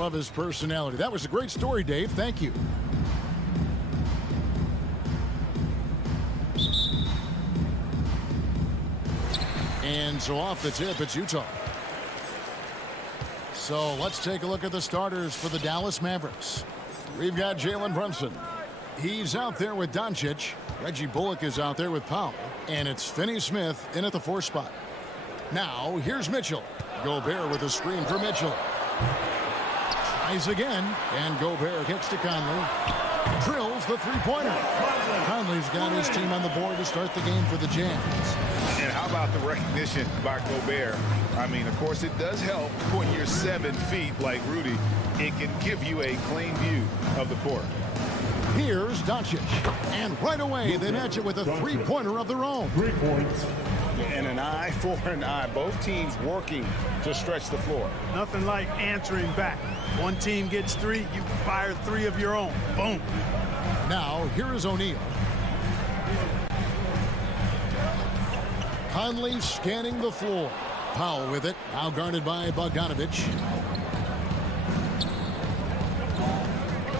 love his personality. That was a great story, Dave. Thank you. And so off the tip, it's Utah. So let's take a look at the starters for the Dallas Mavericks. We've got Jalen Brunson. He's out there with Doncic. Reggie Bullock is out there with Powell. And it's Finney Smith in at the 4 spot. Now, here's Mitchell. Gobert with a screen for Mitchell. Tries again. And Gobert kicks to Conley. Drills the three-pointer. Conley's got his team on the board to start the game for the Jazz. And how about the recognition by Gobert? I mean, of course, it does help when you're 7 feet like Rudy. It can give you a clean view of the court. Here's Doncic. And right away, they match it with a three-pointer of their own. 3 points. And an eye for an eye. Both teams working to stretch the floor. Nothing like answering back. One team gets 3, you fire 3 of your own. Boom. Now, here is O'Neal. Conley scanning the floor. Powell with it. Now guarded by Bogdanovic.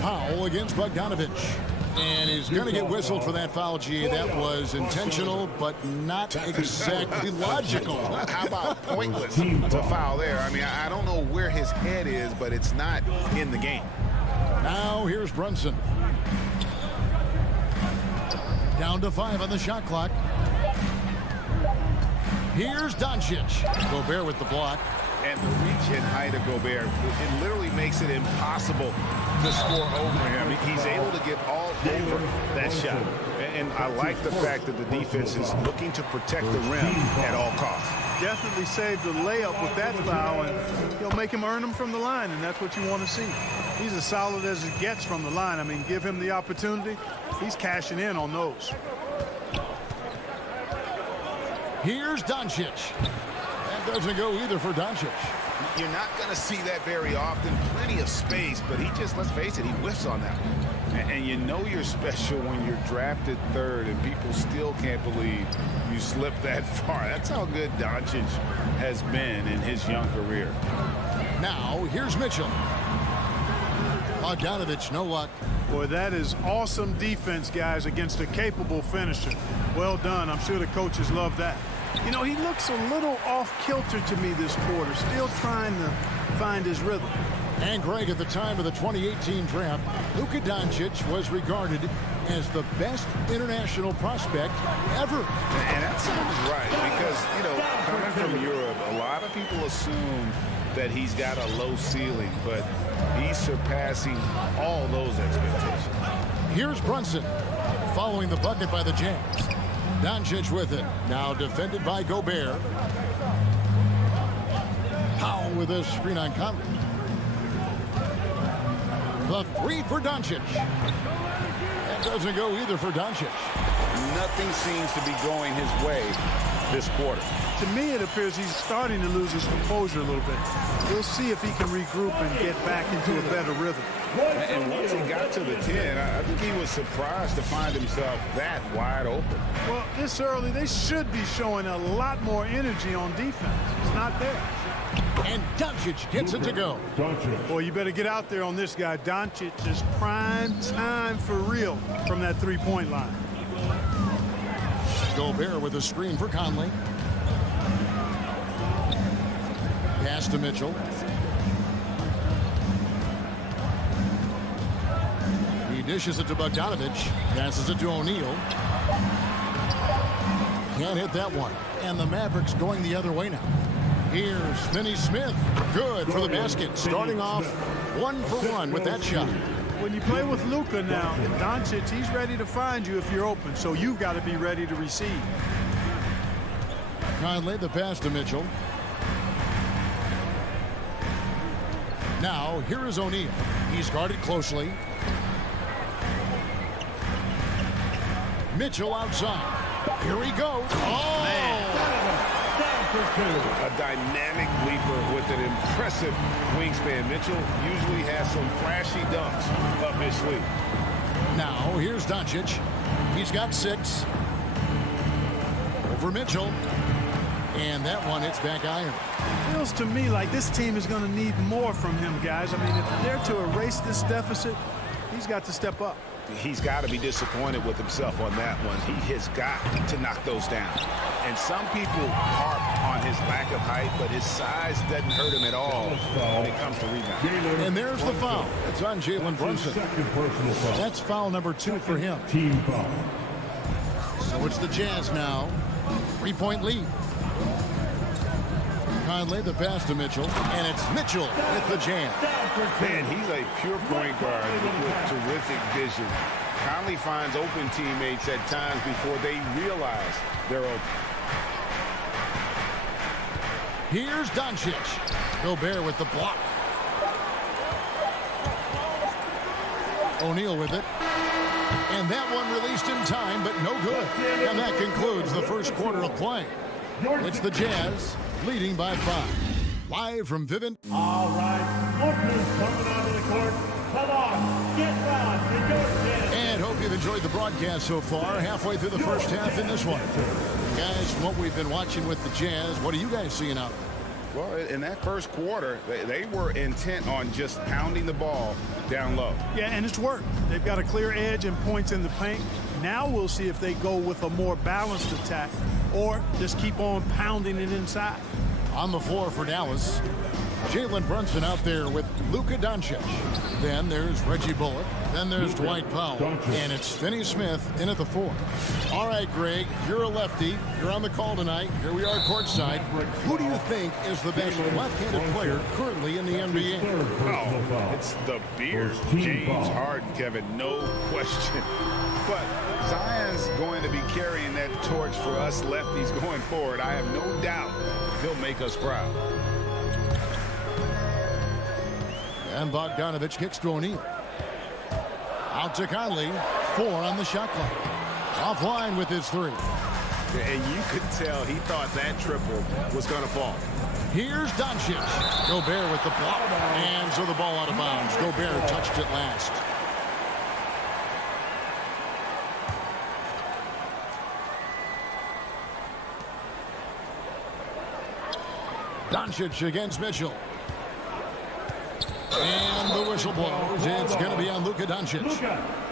Powell against Bogdanovic. And he's going to get whistled for that foul, G. That was intentional, but not exactly logical. How about pointless to foul there? I mean, I don't know where his head is, but it's not in the game. Now here's Brunson. Down to 5 on the shot clock. Here's Doncic. Gobert with the block. And the reach and height of Gobert, it literally makes it impossible to score over him. He's able to get all over that shot. And I like the fact that the defense is looking to protect the rim at all costs. Definitely saved the layup with that foul, and he'll make him earn them from the line, and that's what you want to see. He's as solid as it gets from the line. I mean, give him the opportunity. He's cashing in on those. Here's Doncic. That doesn't go either for Doncic. You're not going to see that very often. Plenty of space, but he just, let's face it, he whiffs on that one. And you know you're special when you're drafted 3rd and people still can't believe you slipped that far. That's how good Doncic has been in his young career. Now, here's Mitchell. Bogdanovic, no luck. Boy, that is awesome defense, guys, against a capable finisher. Well done. I'm sure the coaches love that. You know, he looks a little off-kilter to me this quarter, still trying to find his rhythm. And Greg, at the time of the 2018 draft, Luka Doncic was regarded as the best international prospect ever. And that sounds right, because, you know, coming from Europe, a lot of people assume that he's got a low ceiling, but he's surpassing all those expectations. Here's Brunson, following the bucket by the Jazz. Doncic with it. Now defended by Gobert. Powell with a screen on Conley. The 3 for Doncic. That doesn't go either for Doncic. Nothing seems to be going his way this quarter. To me, it appears he's starting to lose his composure a little bit. We'll see if he can regroup and get back into a better rhythm. And once he got to the 10, I think he was surprised to find himself that wide open. Well, this early, they should be showing a lot more energy on defense. It's not there. And Doncic gets it to go. Boy, you better get out there on this guy. Doncic is prime time for real from that three-point line. Gobert with a screen for Conley. Pass to Mitchell. He dishes it to Bogdanovic. Passes it to O'Neal. Can't hit that one. And the Mavericks going the other way now. Here's Finney Smith. Good for the basket. Starting off 1 for 1 with that shot. When you play with Luka now, Doncic, he's ready to find you if you're open. So you've got to be ready to receive. Conley, the pass to Mitchell. Now, here is O'Neal. He's guarded closely. Mitchell outside. Here he goes. Oh! Man. A dynamic leaper with an impressive wingspan. Mitchell usually has some flashy dunks up his sleeve. Now, here's Doncic. He's got 6. Over Mitchell. And that one hits back iron. Feels to me like this team is going to need more from him, guys. I mean, if they're to erase this deficit, he's got to step up. He's got to be disappointed with himself on that one. He has got to knock those down. And some people harp on his lack of height, but his size doesn't hurt him at all when it comes to rebounding. And there's the foul. It's on Jalen Brunson. That's foul number 2 for him. Team foul. So it's the Jazz now. 3-point lead. Conley, the pass to Mitchell, and it's Mitchell with the jam. Man, he's a pure point guard with terrific vision. Conley finds open teammates at times before they realize they're open. Here's Doncic. Gobert with the block. O'Neal with it. And that one released in time, but no good. And that concludes the first quarter of play. It's the Jazz leading by 5. Live from Vivint. All right, Lucas coming onto the court. Come on, get down, New York Jazz. And hope you've enjoyed the broadcast so far. Halfway through the first half in this one. Guys, from what we've been watching with the Jazz, what are you guys seeing out there? Well, in that first quarter, they were intent on just pounding the ball down low. Yeah, and it's worked. They've got a clear edge and points in the paint. Now we'll see if they go with a more balanced attack or just keep on pounding it inside. On the floor for Dallas, Jalen Brunson out there with Luka Doncic. Then there's Reggie Bullock. Then there's Dwight Powell. And it's Finney Smith in at the 4. All right, Greg, you're a lefty. You're on the call tonight. Here we are courtside. Who do you think is the best left-handed player currently in the NBA? Oh, it's the beard. James Harden, Kevin, no question. But Zion's going to be carrying that torch for us lefties going forward. I have no doubt he'll make us proud. And Bogdanovic kicks to O'Neal. Out to Conley. 4 on the shot clock. Offline with his 3. And you could tell he thought that triple was going to fall. Here's Doncic. Gobert with the block. And so the ball out of bounds. Gobert touched it last. Doncic against Mitchell. And the whistle blows. It's going to be on Luka Doncic.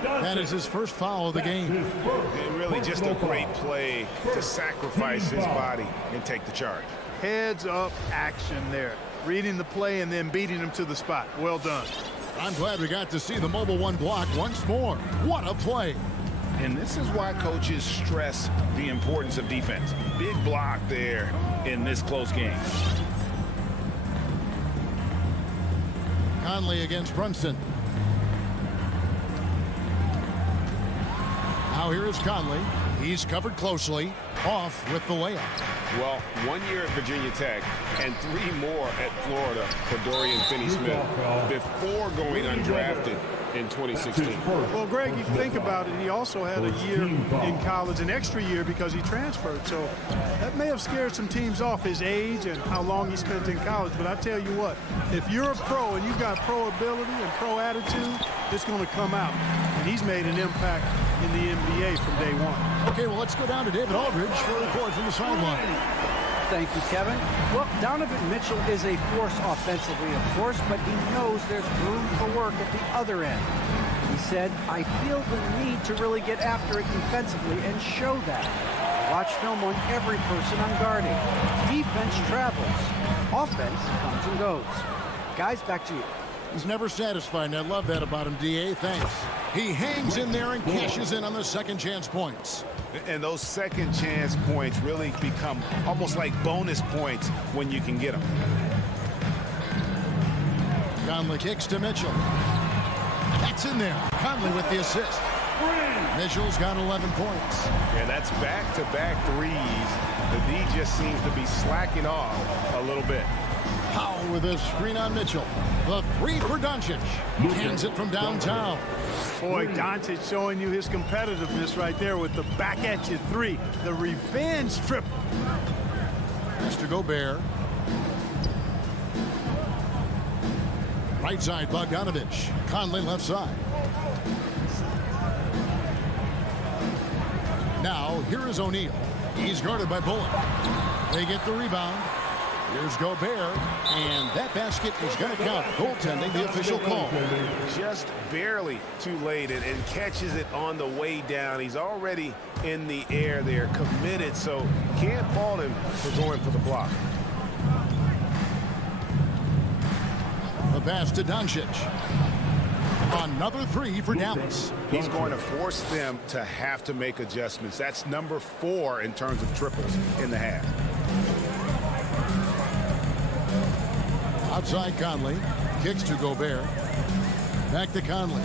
That is his first foul of the game. And really just a great play to sacrifice his body and take the charge. Heads up action there. Reading the play and then beating him to the spot. Well done. I'm glad we got to see the mobile 1 block once more. What a play. And this is why coaches stress the importance of defense. Big block there in this close game. Conley against Brunson. Now here is Conley. He's covered closely. Off with the layup. Well, 1 year at Virginia Tech and 3 more at Florida for Dorian Finney-Smith before going undrafted in 2016. Well, Greg, you think about it, he also had a year in college, an extra year because he transferred. So that may have scared some teams off, his age and how long he spent in college. But I tell you what, if you're a pro and you've got pro ability and pro attitude, it's going to come out. And he's made an impact in the NBA from day one. Okay, well, let's go down to David Aldridge for a report from the sideline. Thank you, Kevin. Well, Donovan Mitchell is a force offensively, of course, but he knows there's room for work at the other end. He said, I feel the need to really get after it defensively and show that. Watch film on every person I'm guarding. Defense travels. Offense comes and goes. Guys, back to you. He's never satisfied, and I love that about him, D.A. Thanks. He hangs in there and cashes in on the second chance points. And those second chance points really become almost like bonus points when you can get them. Conley kicks to Mitchell. That's in there. Conley with the assist. Mitchell's got 11 points. Yeah, that's back-to-back threes. The D just seems to be slacking off a little bit. Powell with a screen on Mitchell. The 3 for Doncic. Hands it from downtown. Boy, Doncic showing you his competitiveness right there with the back-at-you 3. The revenge triple. Mr. Gobert. Right side, Bogdanovic. Conley left side. Now, here is O'Neal. He's guarded by Bullock. They get the rebound. Here's Gobert, and that basket is going to count. Goaltending, the official call. Just barely too late and catches it on the way down. He's already in the air there, committed, so can't fault him for going for the block. The pass to Doncic. Another three for Dallas. He's going to force them to have to make adjustments. That's number 4 in terms of triples in the half. Outside Conley. Kicks to Gobert. Back to Conley.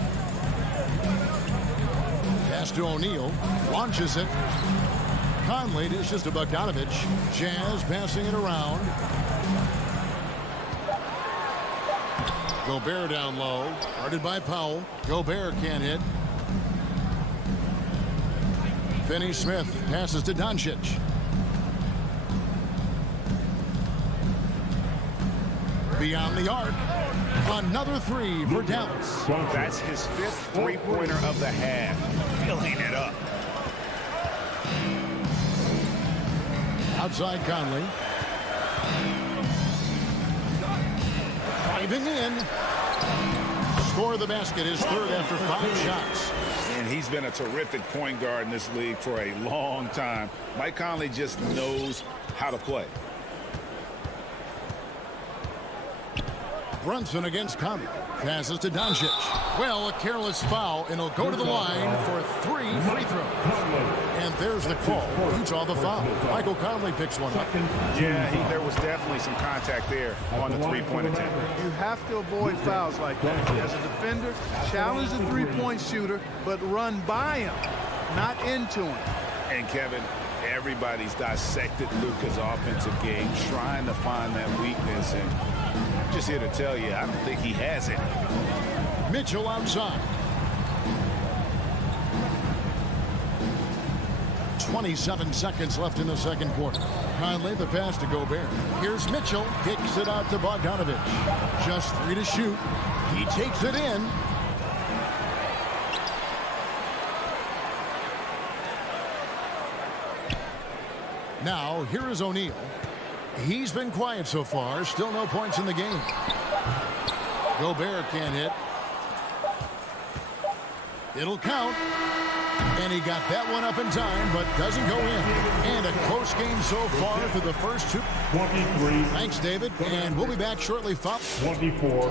Pass to O'Neal. Launches it. Conley dishes to Bogdanovic. Jazz passing it around. Gobert down low. Guarded by Powell. Gobert can't hit. Finney-Smith passes to Doncic. Beyond the arc. Another three for Dallas. That's his 5th three-pointer of the half. Filling it up. Outside Conley. Driving in. Score the basket, his 3rd after 5 shots. And he's been a terrific point guard in this league for a long time. Mike Conley just knows how to play. Brunson against Conley. Passes to Doncic. Well, a careless foul, and he'll go to the line for 3 free throws. And there's the call. Utah the foul. Michael Conley picks one up. Yeah, there was definitely some contact there on the three-point attempt. You have to avoid fouls like that. As a defender, challenge the three-point shooter, but run by him, not into him. And Kevin, everybody's dissected Luka's offensive game, trying to find that weakness. And I'm just here to tell you, I don't think he has it. Mitchell outside. 27 seconds left in the second quarter. Conley, the pass to Gobert. Here's Mitchell. Kicks it out to Bogdanovic. Just 3 to shoot. He takes it in. Now, here is O'Neal. He's been quiet so far. Still no points in the game. Gobert can't hit. It'll count. And he got that one up in time, but doesn't go in. And a close game so far through the first 2. 23. Thanks, David. And we'll be back shortly. 24.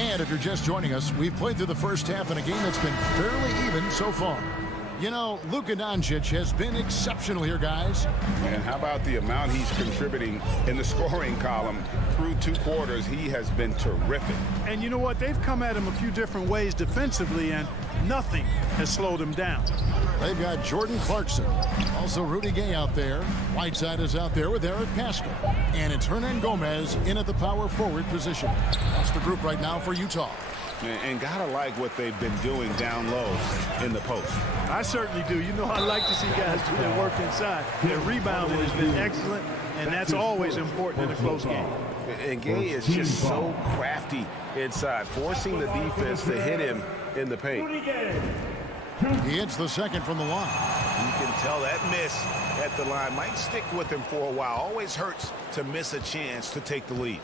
And if you're just joining us, we've played through the first half in a game that's been fairly even so far. You know, Luka Doncic has been exceptional here, guys. And how about the amount he's contributing in the scoring column through 2 quarters? He has been terrific. And you know what? They've come at him a few different ways defensively, and nothing has slowed him down. They've got Jordan Clarkson. Also Rudy Gay out there. Whiteside is out there with Eric Paschal. And it's Hernan Gomez in at the power forward position. That's the group right now for Utah. And gotta like what they've been doing down low in the post. I certainly do. You know, I like to see guys do their work inside. Their rebounding has been excellent, and that's always important in a close game. And Gay is just so crafty inside, forcing the defense to hit him in the paint. He hits the second from the line. You can tell that miss at the line might stick with him for a while. Always hurts to miss a chance to take the lead.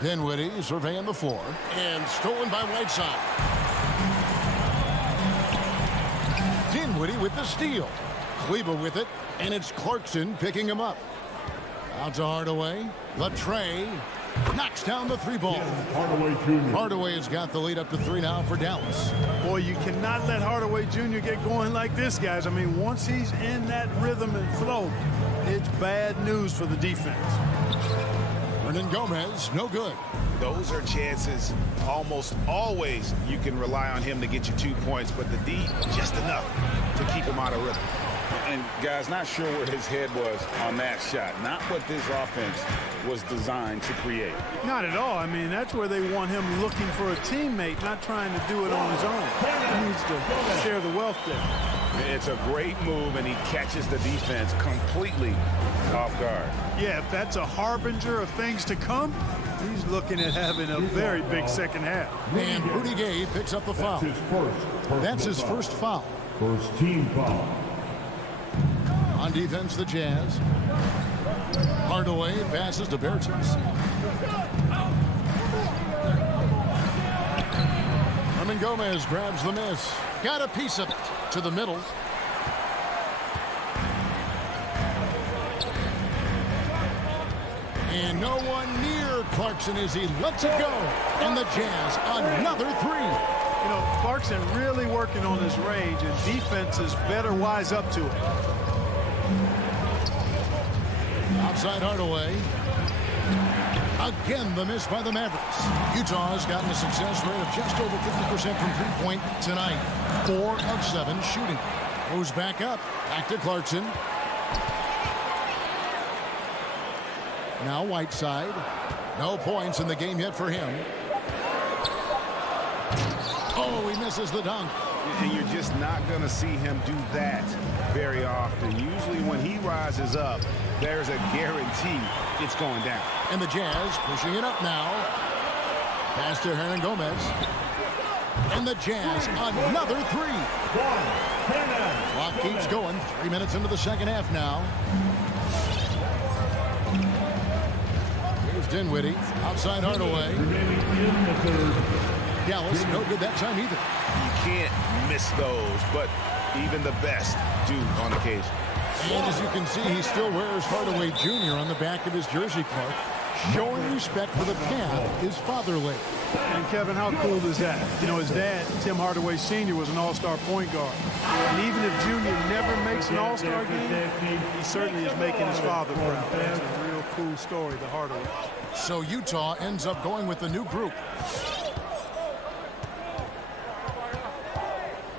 Dinwiddie surveying the floor. And stolen by Whiteside. Dinwiddie with the steal. Kleba with it. And it's Clarkson picking him up. Out to Hardaway. The tray. Knocks down the 3 ball. Hardaway Jr. Hardaway has got the lead up to 3 now for Dallas. Boy, you cannot let Hardaway Jr. get going like this, guys. I mean, once he's in that rhythm and flow, it's bad news for the defense. Hernan Gomez, no good. Those are chances almost always you can rely on him to get you 2 points, but the D, just enough to keep him out of rhythm. And guys, not sure where his head was on that shot. Not what this offense was designed to create. Not at all. I mean, that's where they want him looking for a teammate, not trying to do it on his own. He needs to share the wealth there. It's a great move, and he catches the defense completely off guard. Yeah, if that's a harbinger of things to come, he's looking at having a very big second half. And Rudy Gay picks up the foul. That's his first foul. First team foul. On defense, the Jazz. Hardaway passes to Bertens. Herman Gomez grabs the miss. Got a piece of it to the middle. And no one near Clarkson as he lets it go. And the Jazz, another three. You know, Clarkson really working on his range, and defenses better wise up to it. Outside Hardaway. Again, the miss by the Mavericks. Utah has gotten a success rate of just over 50% from three-point tonight. 4 of 7 shooting. Goes back up. Back to Clarkson. Now Whiteside. No points in the game yet for him. Oh, he misses the dunk. And you're just not going to see him do that very often. Usually when he rises up, there's a guarantee it's going down. And the Jazz pushing it up now. Pass to Hernan Gomez. And the Jazz, another three. Clock keeps going. 3 minutes into the second half now. Here's Dinwiddie. Outside Hardaway. Dallas, no good that time either. You can't miss those, but even the best do on occasion. And as you can see, he still wears Hardaway Jr. on the back of his jersey, Clark. Showing respect for the calf is fatherly. And Kevin, how cool is that? You know, his dad, Tim Hardaway Sr., was an all-star point guard. And even if Junior never makes an all-star game, he certainly is making his father proud. That's a real cool story, the Hardaway. So Utah ends up going with the new group.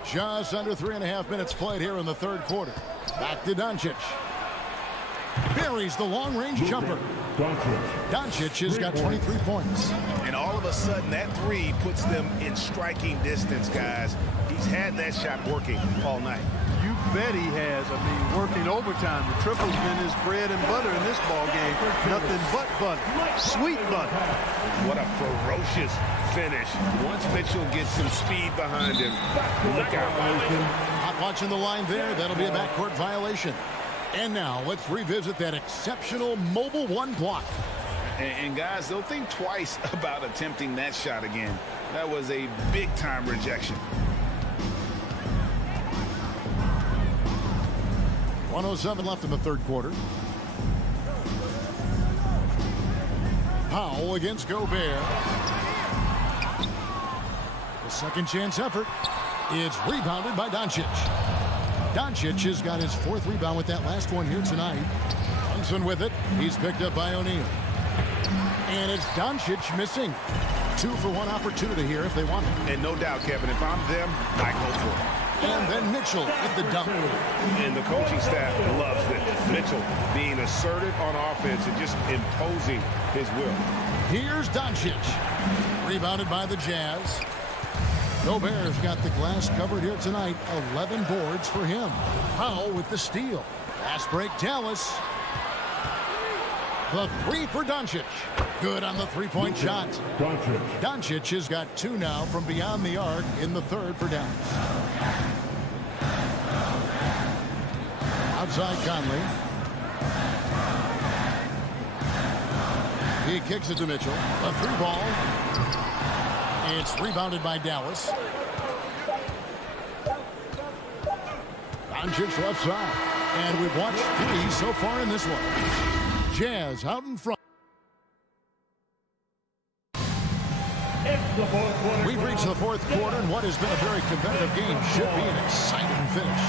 Just under 3.5 minutes played here in the third quarter. Back to Doncic. Buries the long-range jumper. Doncic has got 23 points. And all of a sudden, that three puts them in striking distance, guys. He's had that shot working all night. You bet he has. I mean, working overtime. The triple's been his bread and butter in this ball game. Nothing but butter. Sweet butter. What a ferocious finish. Once Mitchell gets some speed behind him, look out. Not watching the line there. That'll be a backcourt violation. And now let's revisit that exceptional mobile one block. And guys, they'll think twice about attempting that shot again. That was a big-time rejection. 1:07 left in the third quarter. Powell against Gobert. The second chance effort. It's rebounded by Doncic. Doncic has got his fourth rebound with that last one here tonight. Brunson with it. He's picked up by O'Neal. And it's Doncic missing. 2 for 1 opportunity here if they want it. And no doubt, Kevin, if I'm them, I go for it. And then Mitchell with the dunk. And the coaching staff loves it. Mitchell being assertive on offense and just imposing his will. Here's Doncic. Rebounded by the Jazz. Gobert's got the glass covered here tonight. 11 boards for him. Powell with the steal. Fast break, Dallas. The three for Doncic. Good on the three-point shot. Doncic has got 2 now from beyond the arc in the third for Dallas. Outside Conley. He kicks it to Mitchell. A 3-ball. It's rebounded by Dallas. Doncic left side. And we've watched 3 so far in this one. Jazz out in front. We've reached the fourth quarter, and what has been a very competitive game should be an exciting finish.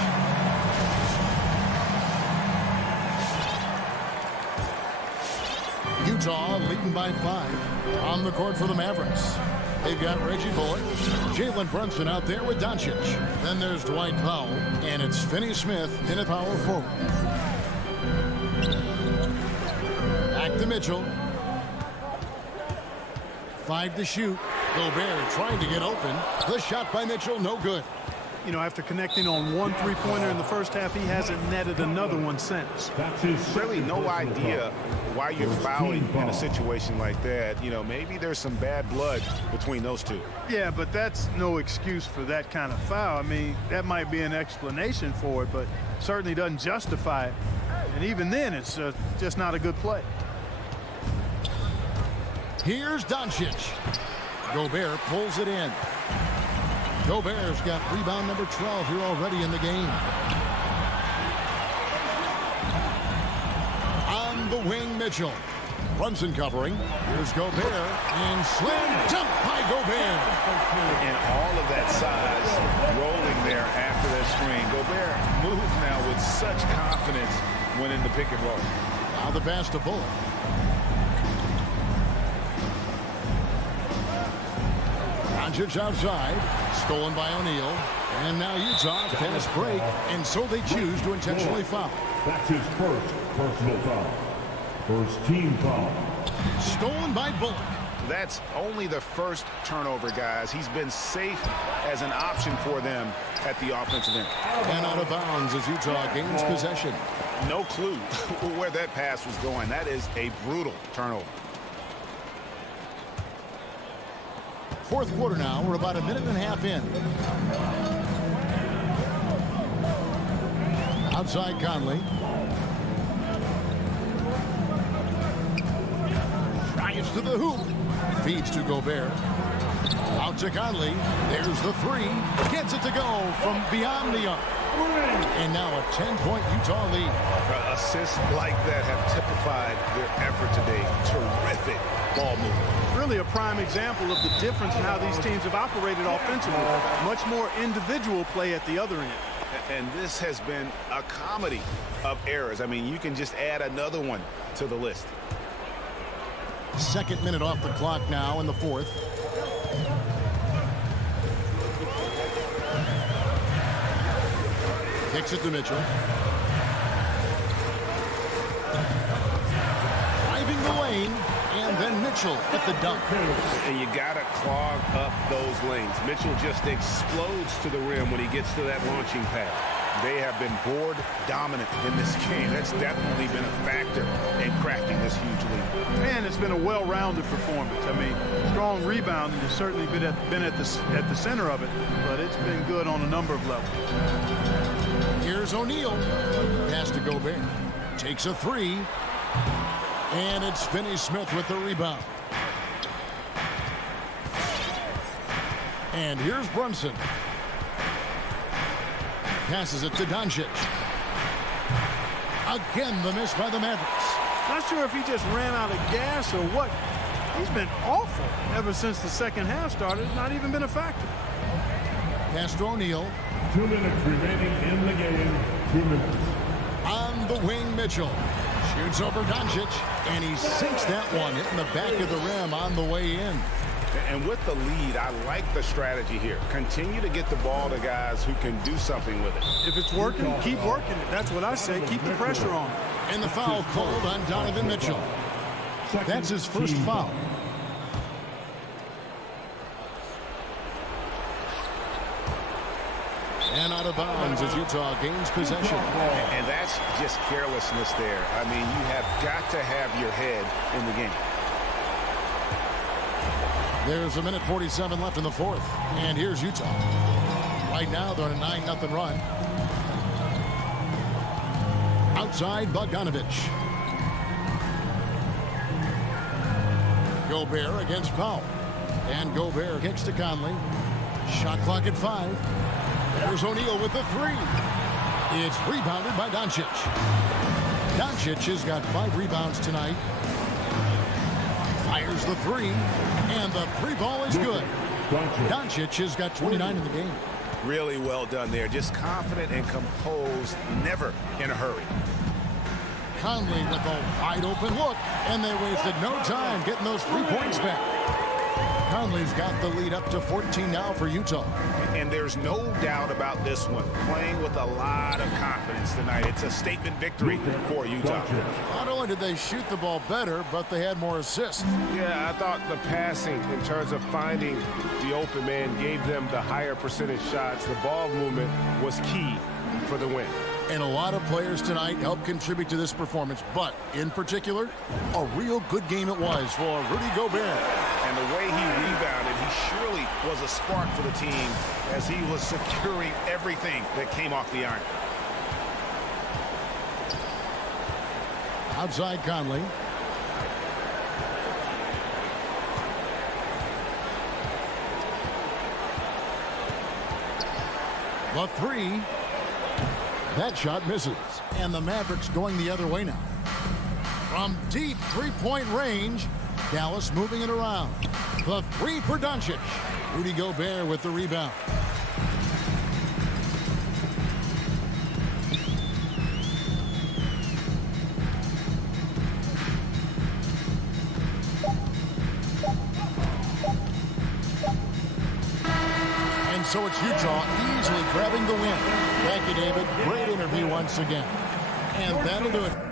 Utah leading by 5 on the court for the Mavericks. They've got Reggie Bullock, Jalen Brunson out there with Doncic. Then there's Dwight Powell, and it's Finney Smith in a power forward. Back to Mitchell. 5 to shoot. Gobert trying to get open. The shot by Mitchell, no good. You know, after connecting on one three-pointer in the first half, he hasn't netted another one since. Really no idea why you're fouling in a situation like that. You know, maybe there's some bad blood between those two. Yeah, but that's no excuse for that kind of foul. I mean, that might be an explanation for it, but certainly doesn't justify it. And even then, it's just not a good play. Here's Doncic. Gobert pulls it in. Gobert's got rebound number 12 here already in the game. On the wing, Mitchell. Brunson covering. Here's Gobert. And slam dunk by Gobert. And all of that size rolling there after that screen. Gobert moves now with such confidence when in the pick and roll. Now the pass to Bullock. Doncic outside. Stolen by O'Neal. And now Utah fast break. And so they choose to intentionally foul. That's his first personal foul. First team foul. Stolen by Bullock. That's only the first turnover, guys. He's been safe as an option for them at the offensive end. And out of bounds as Utah gains possession. No clue where that pass was going. That is a brutal turnover. Fourth quarter now. We're about a minute and a half in. Outside Conley. Drives to the hoop. Feeds to Gobert. Out to Conley. There's the three. Gets it to go from beyond the arc. And now a 10-point Utah lead. Assists like that have typified their effort today. Terrific ball movement. Really a prime example of the difference in how these teams have operated offensively. Much more individual play at the other end. And this has been a comedy of errors. I mean, you can just add another one to the list. Second minute off the clock now in the fourth. Kicks it to Mitchell. Driving the lane, and then Mitchell at the dunk. And you got to clog up those lanes. Mitchell just explodes to the rim when he gets to that launching pad. They have been board dominant in this game. That's definitely been a factor in crafting this huge lead. Man, it's been a well-rounded performance. I mean, strong rebounding has certainly been at the center of it, but it's been good on a number of levels. Here's O'Neal. Pass to Gobert. Takes a three. And it's Finney-Smith with the rebound. And here's Brunson. Passes it to Doncic. Again, the miss by the Mavericks. Not sure if he just ran out of gas or what. He's been awful ever since the second half started. Not even been a factor. Pass to O'Neal. 2 minutes remaining in the game. 2 minutes. On the wing, Mitchell. Shoots over Doncic. And he sinks that one, hitting the back of the rim on the way in. And with the lead, I like the strategy here. Continue to get the ball to guys who can do something with it. If it's working, keep working it. That's what I say. Keep the pressure on. And the foul called on Donovan Mitchell. That's his first foul. And out of bounds as Utah gains possession. And that's just carelessness there. I mean, you have got to have your head in the game. There's a minute 47 left in the fourth. And here's Utah. Right now, they're on a 9-0 run. Outside, Bogdanovic. Gobert against Powell. And Gobert kicks to Conley. Shot clock at 5. There's O'Neal with the three. It's rebounded by Doncic. Doncic has got 5 rebounds tonight. Fires the three, and the three ball is good. Doncic has got 29 in the game. Really well done there. Just confident and composed, never in a hurry. Conley with a wide open look, and they wasted no time getting those 3 points back. Conley's got the lead up to 14 now for Utah. And there's no doubt about this one. Playing with a lot of confidence tonight. It's a statement victory for Utah. Not only did they shoot the ball better, but they had more assists. Yeah, I thought the passing in terms of finding the open man gave them the higher percentage shots. The ball movement was key for the win. And a lot of players tonight helped contribute to this performance, but in particular, a real good game it was for Rudy Gobert. And the way he rebounded, he surely was a spark for the team as he was securing everything that came off the iron. Outside Conley. The three. That shot misses. And the Mavericks going the other way now. From deep three-point range, Dallas moving it around. The three for Doncic. Rudy Gobert with the rebound. And so it's Utah easily grabbing the win. Thank you, David. Great interview once again. And that'll do it.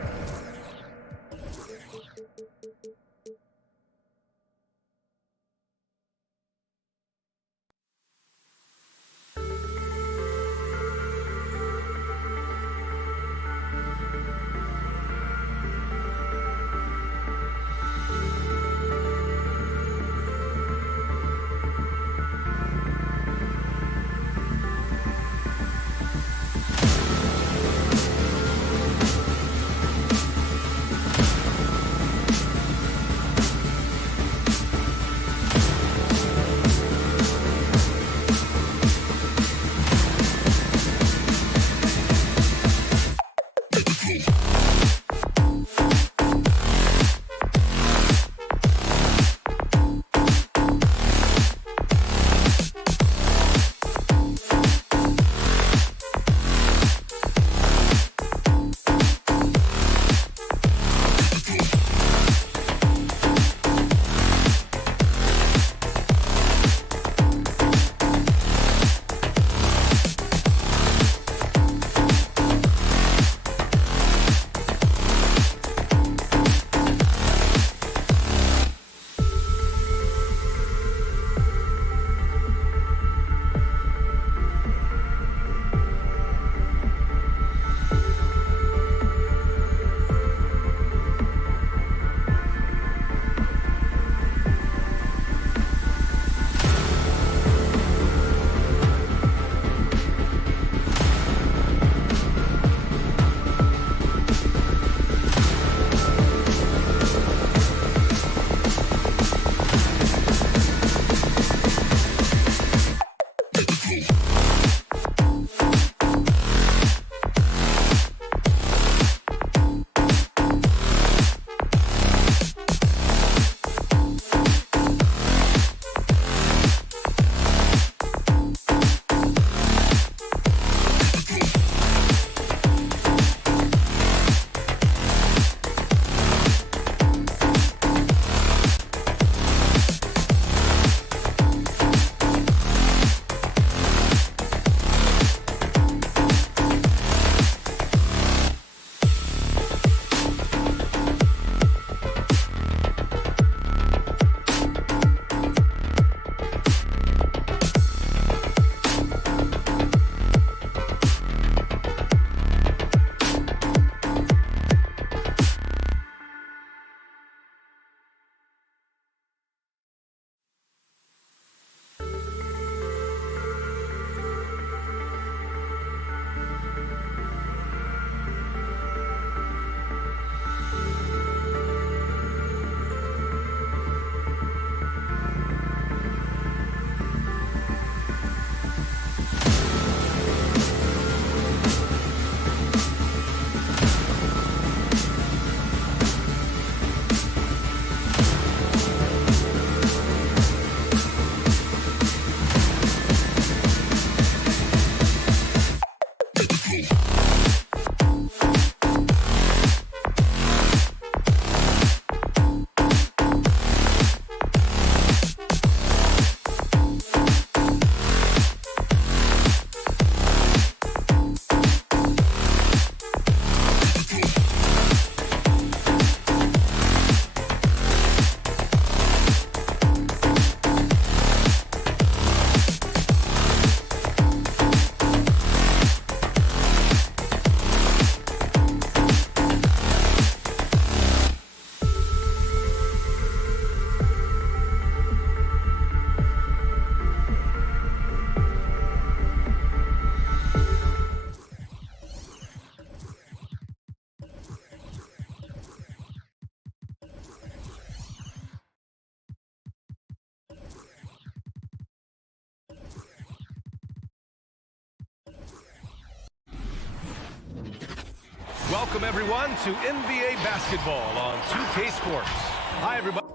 Welcome, everyone, to NBA basketball on 2K Sports. Hi, everybody.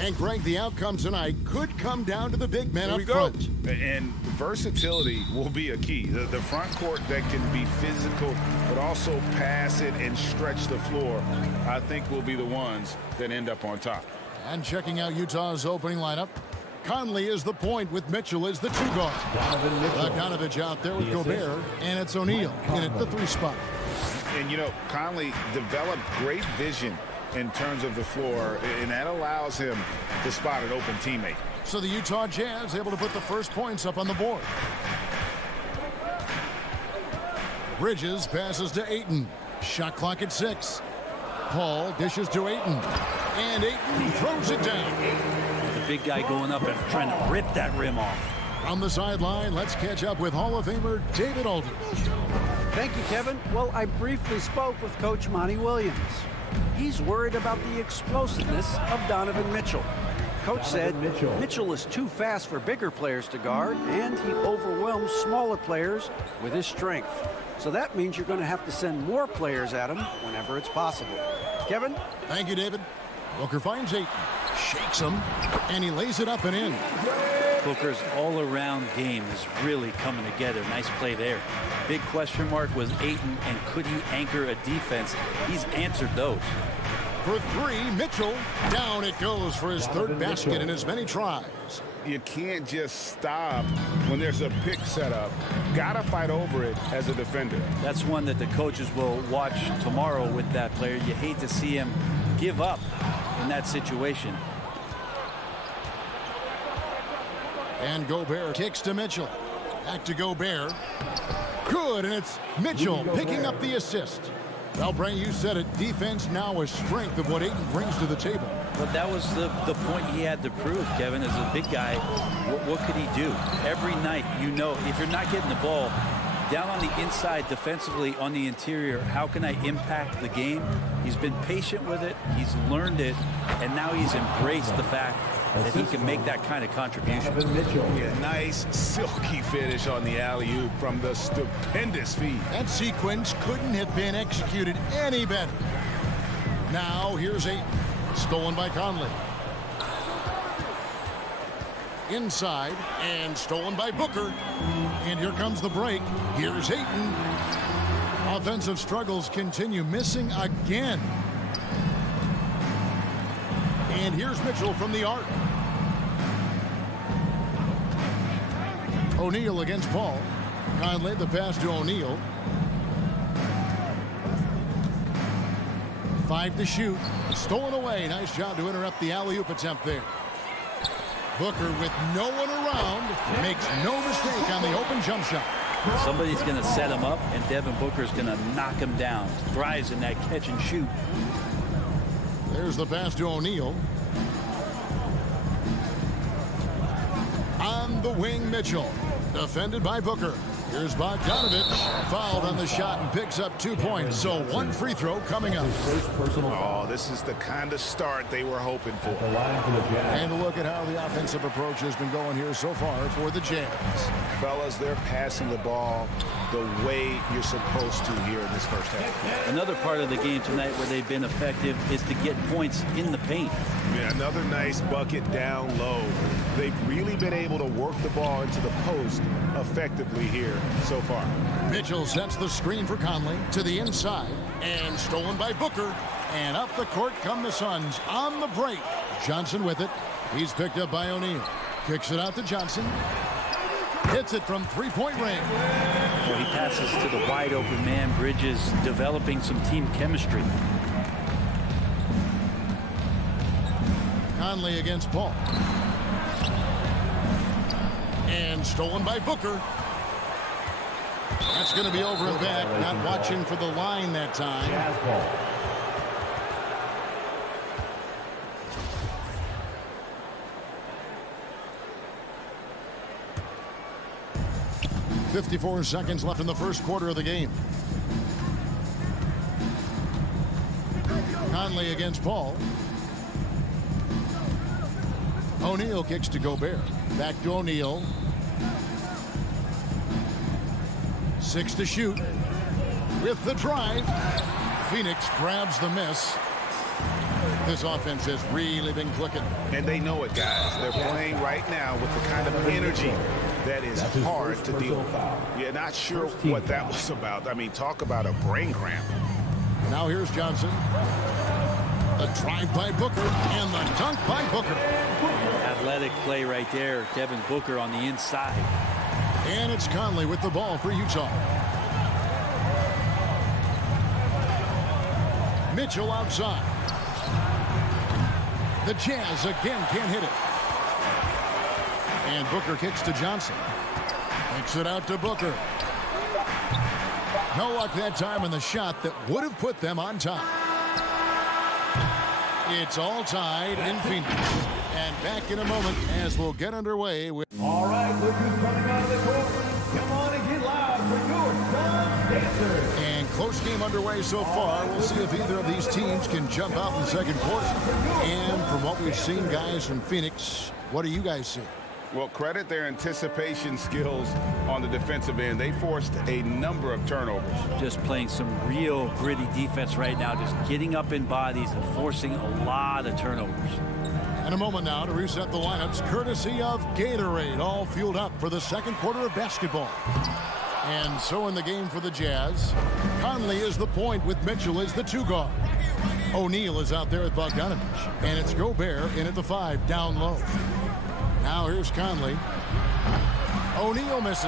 And Greg, the outcome tonight could come down to the big men up front. And versatility will be a key. The front court that can be physical, but also pass it and stretch the floor, I think will be the ones that end up on top. And checking out Utah's opening lineup, Conley is the point with Mitchell as the two guard. Bogdanovic out there with Gobert, and it's O'Neal in at the 3 spot. And, you know, Conley developed great vision in terms of the floor, and that allows him to spot an open teammate. So the Utah Jazz able to put the first points up on the board. Bridges passes to Ayton. Shot clock at 6. Paul dishes to Ayton. And Ayton throws it down. The big guy going up and trying to rip that rim off. From the sideline, let's catch up with Hall of Famer David Aldridge. Thank you, Kevin. Well, I briefly spoke with Coach Monty Williams. He's worried about the explosiveness of Donovan Mitchell. Coach said Mitchell is too fast for bigger players to guard, and he overwhelms smaller players with his strength. So that means you're going to have to send more players at him whenever it's possible. Kevin? Thank you, David. Booker finds Ayton, shakes him, and he lays it up and in. Booker's all-around game is really coming together. Nice play there. Big question mark was Ayton, and could he anchor a defense? He's answered those. For 3, Mitchell. Down it goes for his 3rd basket in as many tries. You can't just stop when there's a pick set up. Gotta fight over it as a defender. That's one that the coaches will watch tomorrow with that player. You hate to see him give up in that situation. And Gobert kicks to Mitchell. Back to Gobert. Good, and it's Mitchell picking up the assist. Well, Brent, you said it. Defense now a strength of what Ayton brings to the table. But that was the point he had to prove, Kevin. As a big guy, what could he do? Every night, you know, if you're not getting the ball down on the inside defensively on the interior, how can I impact the game? He's been patient with it. He's learned it. And now he's embraced the fact that he can make that kind of contribution. Yeah, nice silky finish on the alley-oop from the stupendous feed. That sequence couldn't have been executed any better. Now here's Ayton, stolen by Conley. Inside and stolen by Booker. And here comes the break. Here's Ayton. Offensive struggles continue, missing again. And here's Mitchell from the arc. O'Neal against Paul. Conley the pass to O'Neal. 5 to shoot. Stolen away. Nice job to interrupt the alley-oop attempt there. Booker with no one around makes no mistake on the open jump shot. Somebody's going to set him up, and Devin Booker's going to knock him down. Thrives in that catch and shoot. There's the pass to O'Neal. On the wing, Mitchell. Defended by Booker. Here's Bogdanovic. Fouled on the shot and picks up 2 points. So 1 free throw coming up. Oh, this is the kind of start they were hoping for. And a look at how the offensive approach has been going here so far for the Jazz. Fellas, they're passing the ball the way you're supposed to here in this first half. Another part of the game tonight where they've been effective is to get points in the paint. Yeah, another nice bucket down low. They've really been able to work the ball into the post effectively here so far. Mitchell sets the screen for Conley to the inside and stolen by Booker. And up the court come the Suns on the break. Johnson with it. He's picked up by O'Neal. Kicks it out to Johnson. Hits it from three-point range. Well, he passes to the wide open man. Bridges developing some team chemistry. Conley against Paul. And stolen by Booker. That's going to be over and back. Not watching for the line that time. Jazz ball. 54 seconds left in the first quarter of the game. Conley against Paul. O'Neal kicks to Gobert. Back to O'Neal. 6 to shoot. With the drive. Phoenix grabs the miss. This offense has really been clicking. And they know it, guys. They're playing right now with the kind of energy that is hard to deal with. You're not sure what that was about. I mean, talk about a brain cramp. Now here's Johnson. The drive by Booker and the dunk by Booker. Athletic play right there. Devin Booker on the inside. And it's Conley with the ball for Utah. Mitchell outside. The Jazz again can't hit it. And Booker kicks to Johnson. Kicks it out to Booker. No luck that time on the shot that would have put them on top. It's all tied in Phoenix. And back in a moment as we'll get underway with... All right, look who's coming out of the court. Come on and get loud for your Sun Dancers. And close game underway so far. We'll see if either of these teams can jump out in the second quarter. And from what we've seen, guys, from Phoenix, what do you guys see? Well, credit their anticipation skills on the defensive end. They forced a number of turnovers. Just playing some real gritty defense right now. Just getting up in bodies and forcing a lot of turnovers. And a moment now to reset the lineups, courtesy of Gatorade, all fueled up for the second quarter of basketball. And so in the game for the Jazz, Conley is the point with Mitchell as the 2 guard. O'Neal is out there with Bogdanovic. And it's Gobert in at the 5, down low. Now here's Conley. O'Neal misses.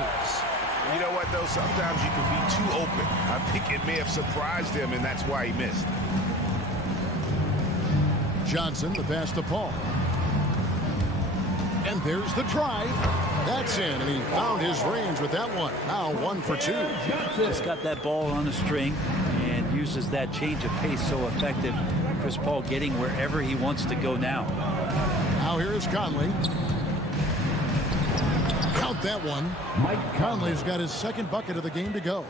You know what, though? Sometimes you can be too open. I think it may have surprised him, and that's why he missed. Johnson, the pass to Paul. And there's the drive. That's in, and he found his range with that one. Now 1 for 2. Just got that ball on a string and uses that change of pace so effective. Chris Paul getting wherever he wants to go now. Now here's Conley. Count that one. Conley's got his second bucket of the game to go.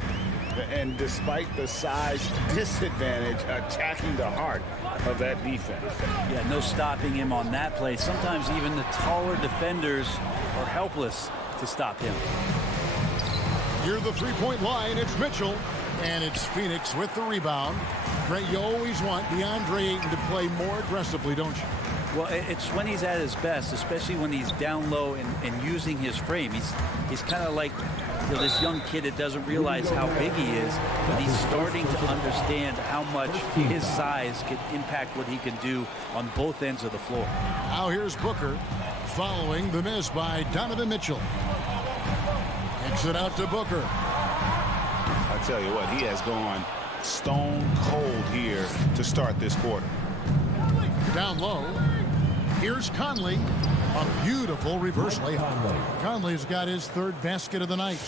And despite the size disadvantage, attacking the heart of that defense. Yeah, no stopping him on that play. Sometimes even the taller defenders are helpless to stop him. Near the three-point line, it's Mitchell. And it's Phoenix with the rebound. Great, you always want DeAndre Ayton to play more aggressively, don't you? Well, it's when he's at his best, especially when he's down low and using his frame. He's kind of like this young kid that doesn't realize how big he is, but he's starting to understand how much his size can impact what he can do on both ends of the floor. Now here's Booker following the miss by Donovan Mitchell. Kicks it out to Booker. I tell you what, he has gone stone cold here to start this quarter. Down low. Here's Conley. A beautiful reverse layup. Conley's got his 3rd basket of the night.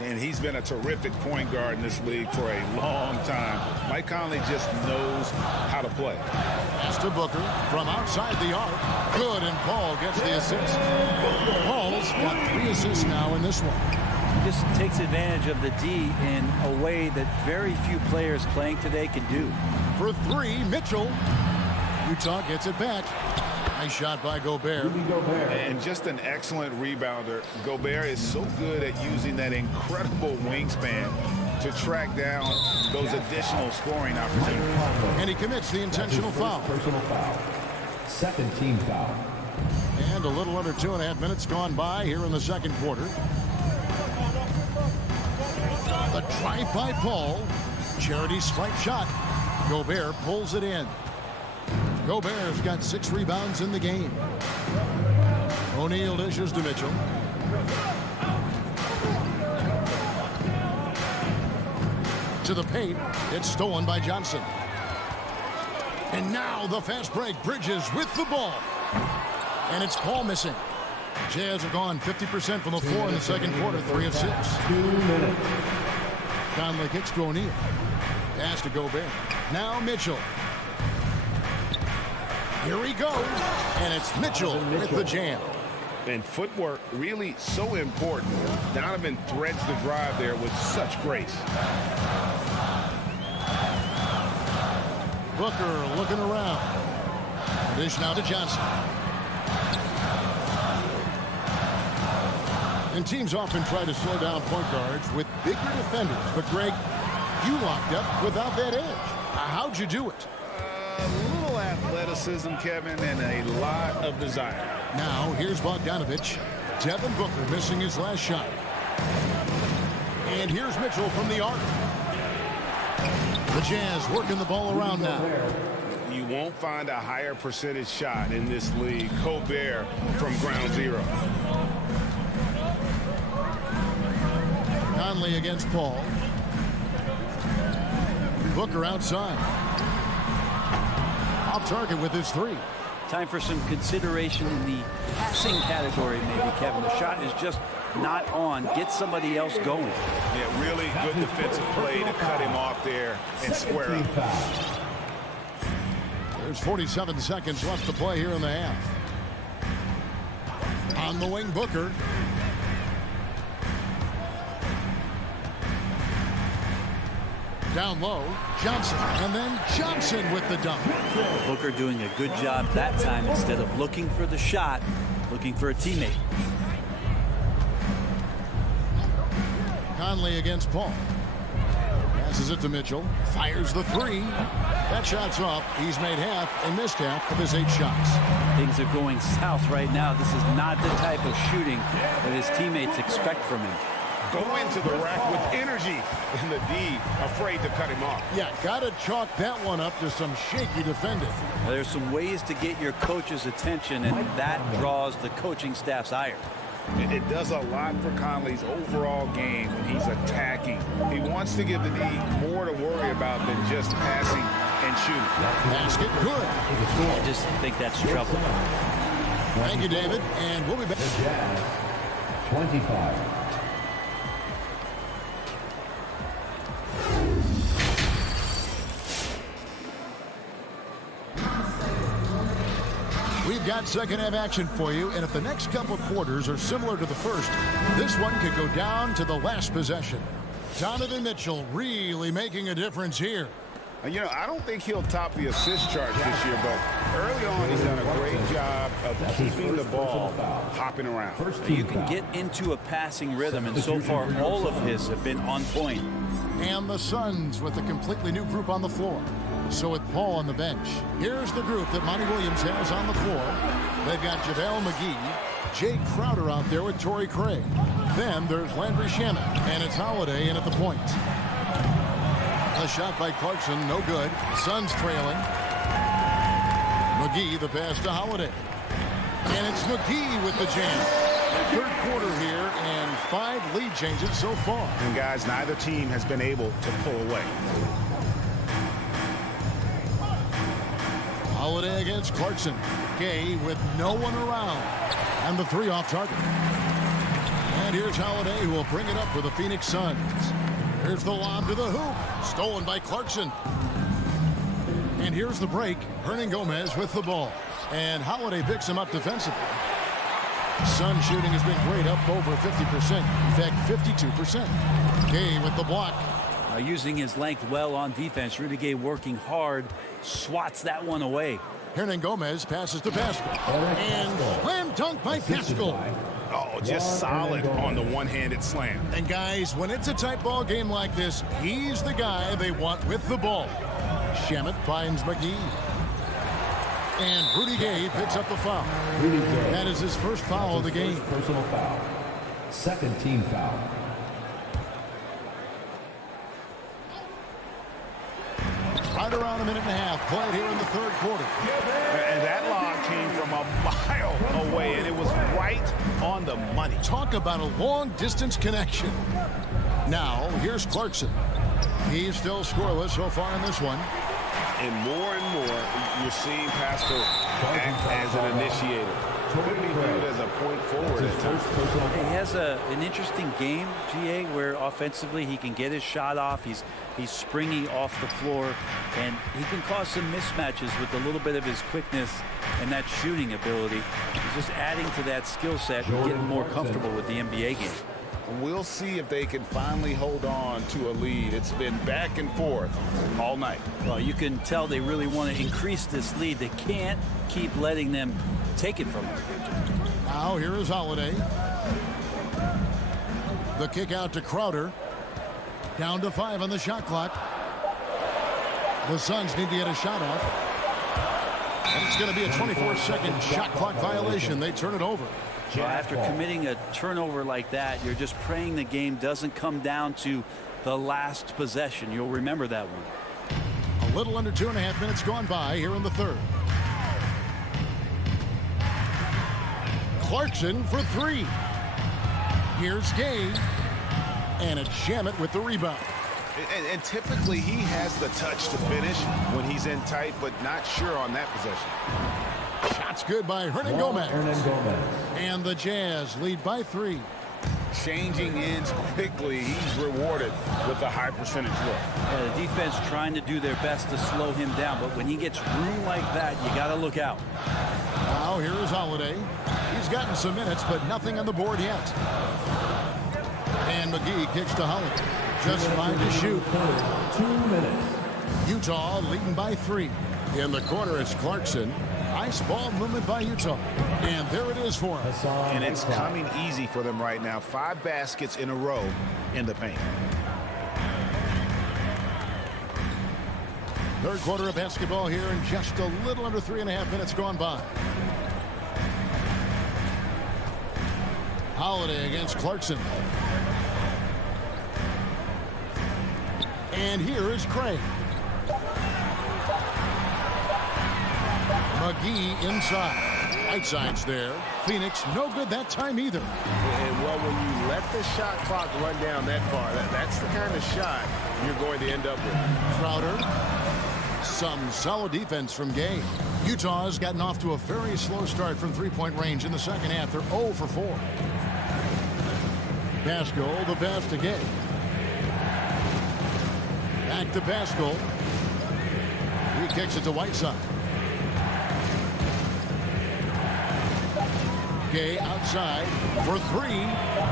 And he's been a terrific point guard in this league for a long time. Mike Conley just knows how to play. Pass to Booker from outside the arc. Good, and Paul gets the assist. Paul's got 3 assists now in this one. He just takes advantage of the D in a way that very few players playing today can do. For 3, Mitchell. Utah gets it back. Nice shot by Gobert. And just an excellent rebounder. Gobert is so good at using that incredible wingspan to track down those additional scoring opportunities. And he commits the intentional foul. Personal foul. Second team foul. And a little under 2.5 minutes gone by here in the second quarter. The drive by Paul. Charity stripe shot. Gobert pulls it in. Gobert's got 6 rebounds in the game. O'Neal dishes to Mitchell. To the paint. It's stolen by Johnson. And now the fast break. Bridges with the ball. And it's Paul missing. Jazz have gone 50% from the floor in the second quarter, 3 of 6. 2 minutes. Conley kicks to O'Neal. Pass to Gobert. Now Mitchell. Here he goes. And it's Mitchell with the jam. And footwork really so important. Donovan threads the drive there with such grace. Booker looking around. Dish now to Johnson. And teams often try to slow down point guards with bigger defenders. But, Greg, you locked up without that edge. How'd you do it? A little athleticism, Kevin, and a lot of desire. Now, here's Bogdanovic. Devin Booker missing his last shot. And here's Mitchell from the arc. The Jazz working the ball around now. You won't find a higher percentage shot in this league. Gobert from ground zero. Conley against Paul. Booker outside. Off target with his 3. Time for some consideration in the passing category, maybe, Kevin. The shot is just not on. Get somebody else going. Yeah, really good defensive play to cut him off there and square up. There's 47 seconds left to play here in the half. On the wing, Booker. Down low, Johnson, and then Johnson with the dunk. Booker doing a good job that time. Instead of looking for the shot, looking for a teammate. Conley against Paul. Passes it to Mitchell. Fires the 3. That shot's off. He's made half and missed half of his 8 shots. Things are going south right now. This is not the type of shooting that his teammates expect from him. Go into the rack with energy, and the D afraid to cut him off. Yeah, got to chalk that one up to some shaky defending. There's some ways to get your coach's attention, and that draws the coaching staff's ire. It does a lot for Conley's overall game when he's attacking. He wants to give the D more to worry about than just passing and shooting. Basket good. I just think that's trouble. Thank you, David, and we'll be back. The Jazz, 25. We've got second half action for you, and if the next couple quarters are similar to the first, this one could go down to the last possession. Donovan Mitchell really making a difference here. You know, I don't think he'll top the assist chart this year, but early on he's done a great job of keeping the ball hopping around. You can get into a passing rhythm, and so far all of his have been on point. And the Suns with a completely new group on the floor. So with Paul on the bench, here's the group that Monty Williams has on the floor. They've got JaVale McGee, Jay Crowder out there with Torrey Craig. Then there's Landry Shamet, and it's Holiday in at the point. A shot by Clarkson, no good. Suns trailing. McGee, the pass to Holiday. And it's McGee with the jam. Third quarter here, and 5 lead changes so far. And guys, neither team has been able to pull away. Holiday against Clarkson. Gay with no one around. And the 3 off target. And here's Holiday, who will bring it up for the Phoenix Suns. Here's the lob to the hoop. Stolen by Clarkson. And here's the break. Hernangomez with the ball. And Holiday picks him up defensively. Sun shooting has been great, up over 50%. In fact, 52%. Gay with the block. Using his length well on defense. Rudy Gay working hard. Swats that one away. Hernangomez passes to Pascal. And slam dunk by Pascal. Oh, just solid on the one-handed slam. And guys, when it's a tight ball game like this, he's the guy they want with the ball. Shamet finds McGee. And Rudy Gay picks up the foul. That is his first foul of the game. Personal foul. Second team foul. Right around a minute and a half played here in the third quarter. And that lob came from a mile away, and it was right on the money. Talk about a long-distance connection. Now, here's Clarkson. He's still scoreless so far in this one. And more, you're seeing Pascal act as an initiator. Could be viewed as a point forward at times. He has an interesting game, GA, where offensively he can get his shot off. He's springy off the floor, and he can cause some mismatches with a little bit of his quickness and that shooting ability. He's just adding to that skill set and getting more comfortable with the NBA game. We'll see if they can finally hold on to a lead. It's been back and forth all night. Well, you can tell they really want to increase this lead. They can't keep letting them take it from them. Now here is Holiday. The kick out to Crowder. Down to 5 on the shot clock. The Suns need to get a shot off. And it's going to be a 24-second shot clock violation. They turn it over. Well, after committing a turnover like that, you're just praying the game doesn't come down to the last possession. You'll remember that one. A little under 2.5 minutes gone by here in the third. Clarkson for 3. Here's Gay. And a Shamet with the rebound. And typically he has the touch to finish when he's in tight, but not sure on that possession. Shot's good by Hernan Gomez. And the Jazz lead by 3. Changing ends quickly. He's rewarded with a high percentage look. Yeah, the defense trying to do their best to slow him down, but when he gets room like that, you got to look out. Now here is Holiday. He's gotten some minutes, but nothing on the board yet. And McGee kicks to Holiday. Just 5 to shoot. 2 minutes. Utah leading by 3. In the corner, it's Clarkson. Nice ball movement by Utah. And there it is for him. And it's coming easy for them right now. 5 baskets in a row in the paint. Third quarter of basketball here, and just a little under 3.5 minutes gone by. Holiday against Clarkson. And here is Craig. McGee inside. Whiteside's there. Phoenix no good that time either. And well, when you let the shot clock run down that far, that's the kind of shot you're going to end up with. Crowder. Some solid defense from Gay. Utah has gotten off to a very slow start from three-point range in the second half. They're 0 for 4. Pascal, the pass to Gay. Back to Pascal. He kicks it to Whiteside. Gay outside for 3.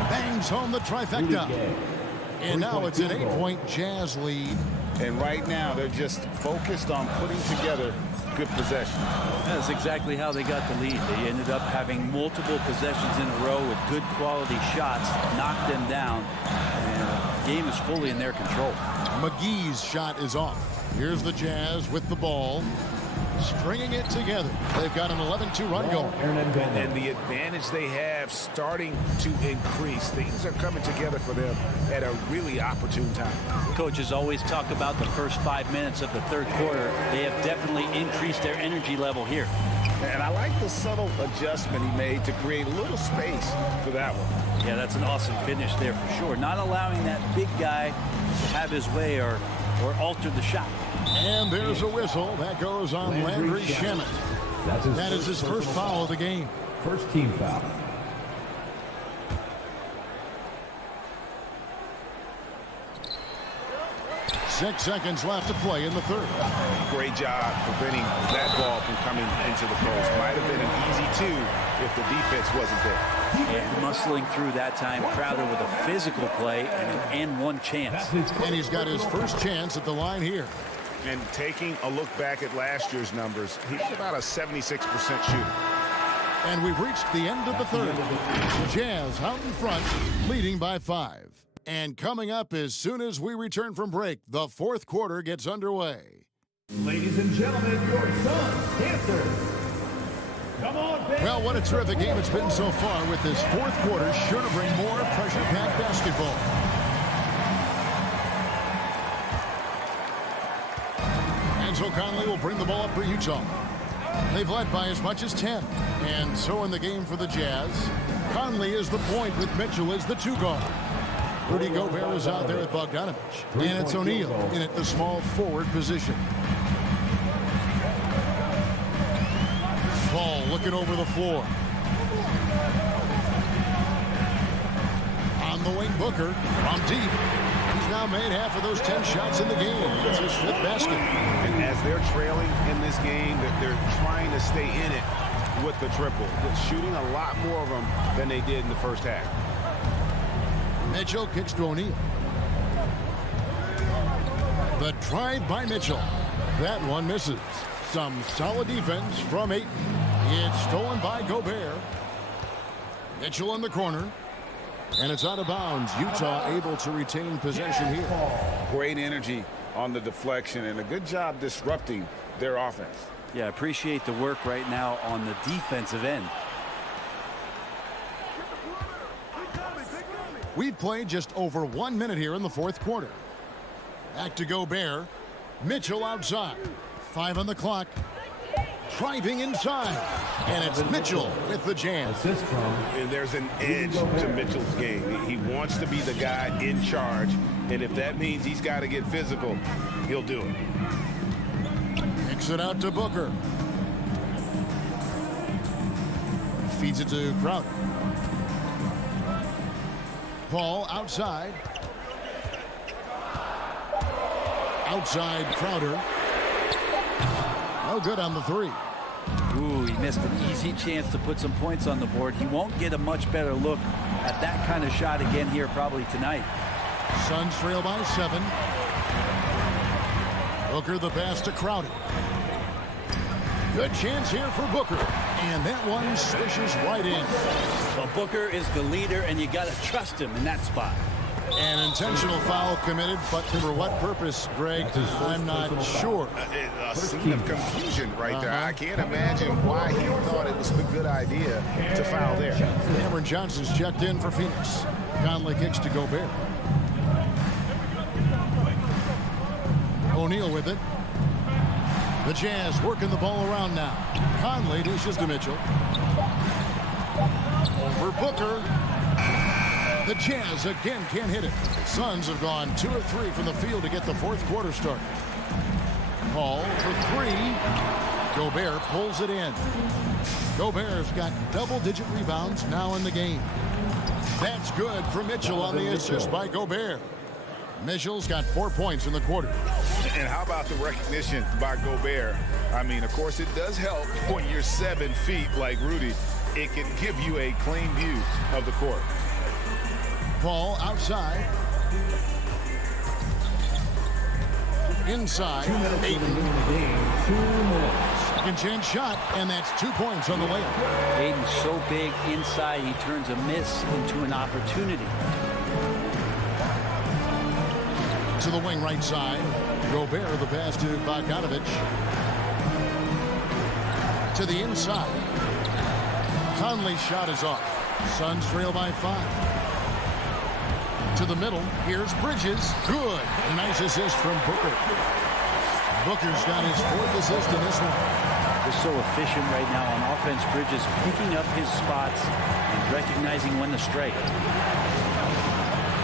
Bangs home the trifecta. And now it's an 8-point Jazz lead. And right now they're just focused on putting together good possession. That's exactly how they got the lead. They ended up having multiple possessions in a row with good quality shots, knocked them down, and the game is fully in their control. McGee's shot is off. Here's the Jazz with the ball, stringing it together. They've got an 11-2 run going. And the advantage they have starting to increase. Things are coming together for them at a really opportune time. Coaches always talk about the first 5 minutes of the third quarter. They have definitely increased their energy level here. And I like the subtle adjustment he made to create a little space for that one. Yeah, that's an awesome finish there for sure. Not allowing that big guy to have his way or alter the shot. And there's a whistle. That goes on Landry Shamet. That is his first foul of the game. First team foul. Six seconds left to play in the third. Great job preventing that ball from coming into the post. Might have been an easy 2 if the defense wasn't there. And muscling through that time, Crowder with a physical play and one chance. And he's got his first chance at the line here. And taking a look back at last year's numbers, he's about a 76% shooter. And we've reached the end of the third. Jazz out in front, leading by 5. And coming up as soon as we return from break, the fourth quarter gets underway. Ladies and gentlemen, your Suns Panthers. Come on, fans. Well, what a terrific game it's been so far, with this fourth quarter sure to bring more pressure-packed basketball. And so Conley will bring the ball up for Utah. They've led by as much as 10. And so in the game for the Jazz, Conley is the point with Mitchell as the 2 guard. Rudy Gobert is out there with Bogdanovic. And it's O'Neal in at the small forward position. Ball looking over the floor. On the wing, Booker from deep. He's now made half of those 10 shots in the game. It's his 5th basket. And as they're trailing in this game, they're trying to stay in it with the triple. They're shooting a lot more of them than they did in the first half. Mitchell kicks to O'Neal. The drive by Mitchell. That one misses. Some solid defense from Ayton. It's stolen by Gobert. Mitchell in the corner. And it's out of bounds. Utah able to retain possession here. Great energy on the deflection and a good job disrupting their offense. Yeah, appreciate the work right now on the defensive end. We've played just over 1 minute here in the 4th quarter. Back to Gobert. Mitchell outside. 5 on the clock. Driving inside. And it's Mitchell with the jam. And there's an edge to Mitchell's game. He wants to be the guy in charge. And if that means he's got to get physical, he'll do it. Kicks it out to Booker. Feeds it to Crowder. Paul outside. Outside Crowder. No good on the 3. Ooh, he missed an easy chance to put some points on the board. He won't get a much better look at that kind of shot again here probably tonight. Suns trail by 7. Booker the pass to Crowder. Good chance here for Booker. And that one swishes right in. Well, Booker is the leader, and you got to trust him in that spot. An intentional foul committed, but for what purpose, Greg? I'm not sure. A scene of confusion right there. I can't imagine why he thought it was a good idea to foul there. Cameron Johnson's checked in for Phoenix. Conley kicks to Gobert. O'Neal with it. The Jazz working the ball around now. Conley dishes to Mitchell. Over Booker. The Jazz again can't hit it. Suns have gone 2 of 3 from the field to get the 4th quarter started. Paul for 3. Gobert pulls it in. Gobert's got double-digit rebounds now in the game. That's good for Mitchell on the assist by Gobert. Mitchell's got 4 points in the quarter. And how about the recognition by Gobert? I mean, of course, it does help when you're 7 feet like Rudy. It can give you a clean view of the court. Paul outside. Inside. Ayton. Second chance shot, and that's 2 points on the layup. Ayton's so big inside, he turns a miss into an opportunity. To the wing right side. Gobert the pass to Bogdanovic. To the inside. Conley's shot is off. Suns trail by 5. To the middle. Here's Bridges. Good. Nice assist from Booker. Booker's got his 4th assist in this one. They're so efficient right now on offense. Bridges picking up his spots and recognizing when to strike.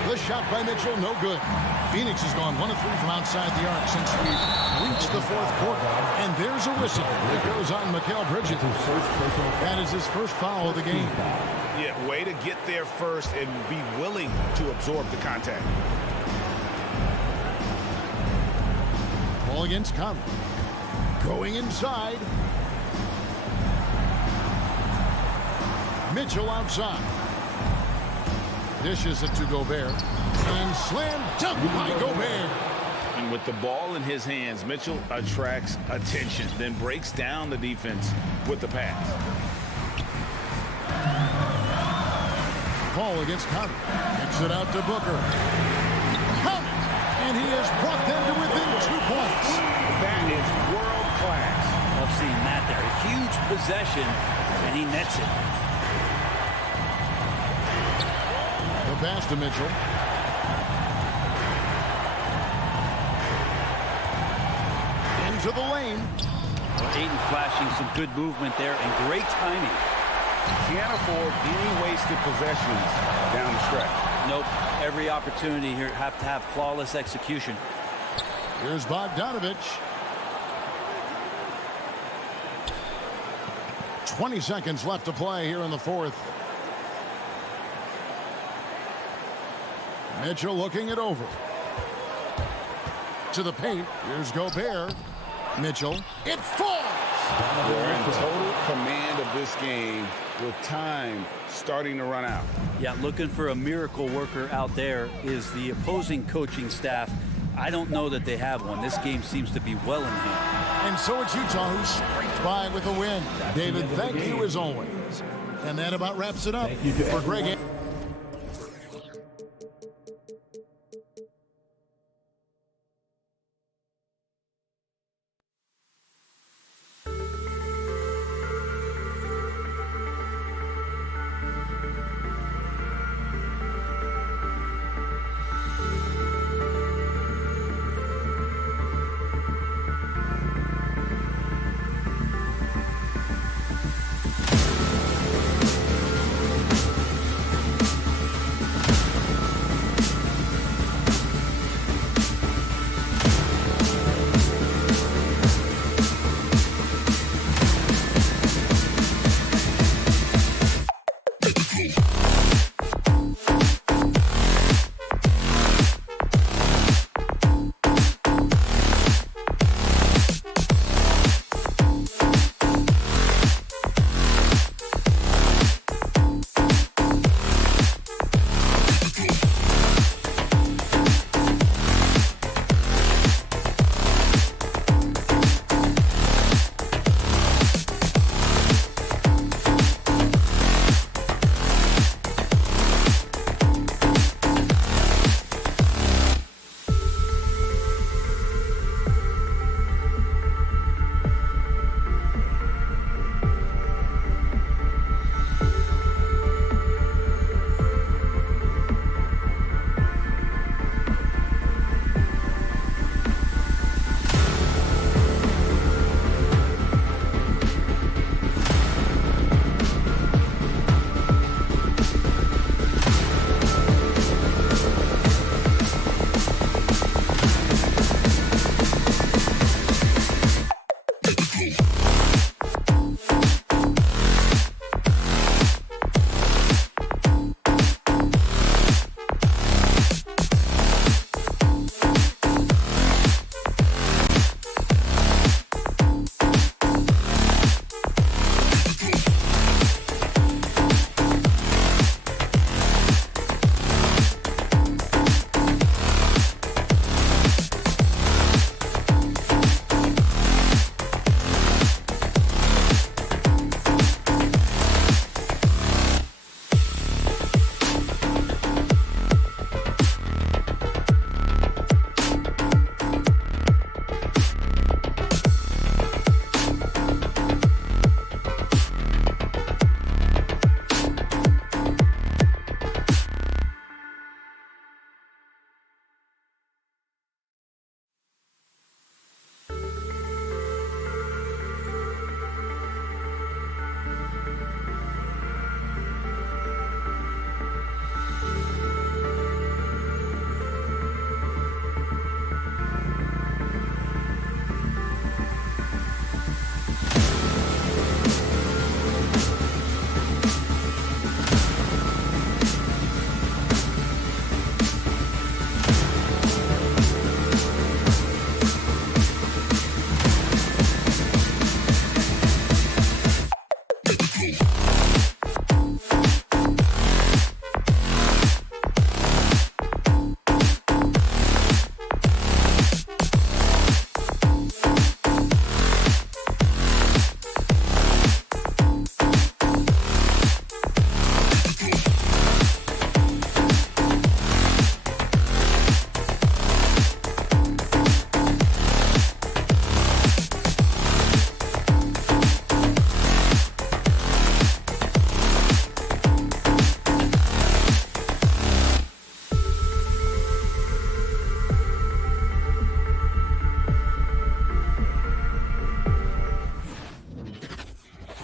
The shot by Mitchell, no good. Phoenix has gone 1 of 3 from outside the arc since we've reached the 4th quarter. And there's a whistle that goes on Mikal Bridges. That is his first foul of the game. Yeah, way to get there first and be willing to absorb the contact. Ball against Conley. Going inside. Mitchell outside. Dishes it to Gobert. And slam dunk by Gobert. And with the ball in his hands, Mitchell attracts attention, then breaks down the defense with the pass. Paul against Conley. Kicks it out to Booker. Count it! And he has brought them to within 2 points. That is world class. Love seeing that there. A huge possession, and he nets it. The pass to Mitchell. Into the lane. Well, Ayton flashing some good movement there and great timing. Can't afford any wasted possessions down the stretch. Nope. Every opportunity here have to have flawless execution. Here's Bogdanovic. 20 seconds left to play here in the fourth. Mitchell looking it over. To the paint. Here's Gobert. Mitchell. It falls! They're in total command of this game with time starting to run out. Yeah, looking for a miracle worker out there is the opposing coaching staff. I don't know that they have one. This game seems to be well in hand. And so it's Utah who scraped by with a win. David, thank you as always. And that about wraps it up for Greg.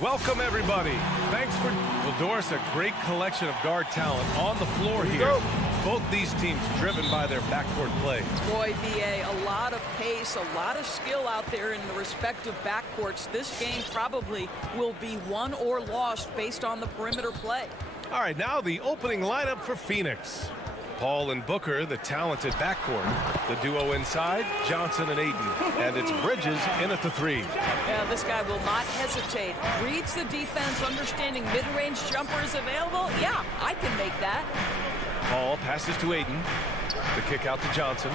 Welcome, everybody. Thanks for... Well, Doris, a great collection of guard talent on the floor here. Both these teams driven by their backcourt play. Boy, BA, a lot of pace, a lot of skill out there in the respective backcourts. This game probably will be won or lost based on the perimeter play. All right, now the opening lineup for Phoenix. Paul and Booker, the talented backcourt. The duo inside, Johnson and Ayton. And it's Bridges in at the 3. Yeah, this guy will not hesitate. Reads the defense, understanding mid-range jumper is available. Yeah, I can make that. Paul passes to Ayton. The kick out to Johnson.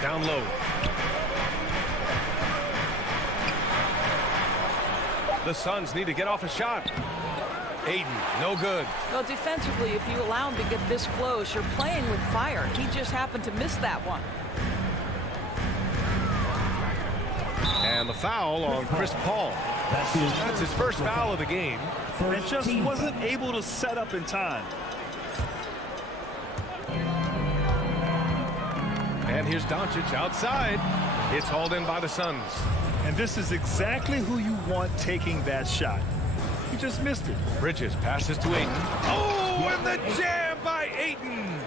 Down low. The Suns need to get off a shot. Ayton, no good. Well, defensively, if you allow him to get this close, you're playing with fire. He just happened to miss that one. And the foul on Chris Paul. That's his first foul of the game. And just wasn't able to set up in time. And here's Doncic outside. It's hauled in by the Suns. And this is exactly who you want taking that shot. He just missed it. Bridges passes to Ayton. Oh, and the jam by Ayton.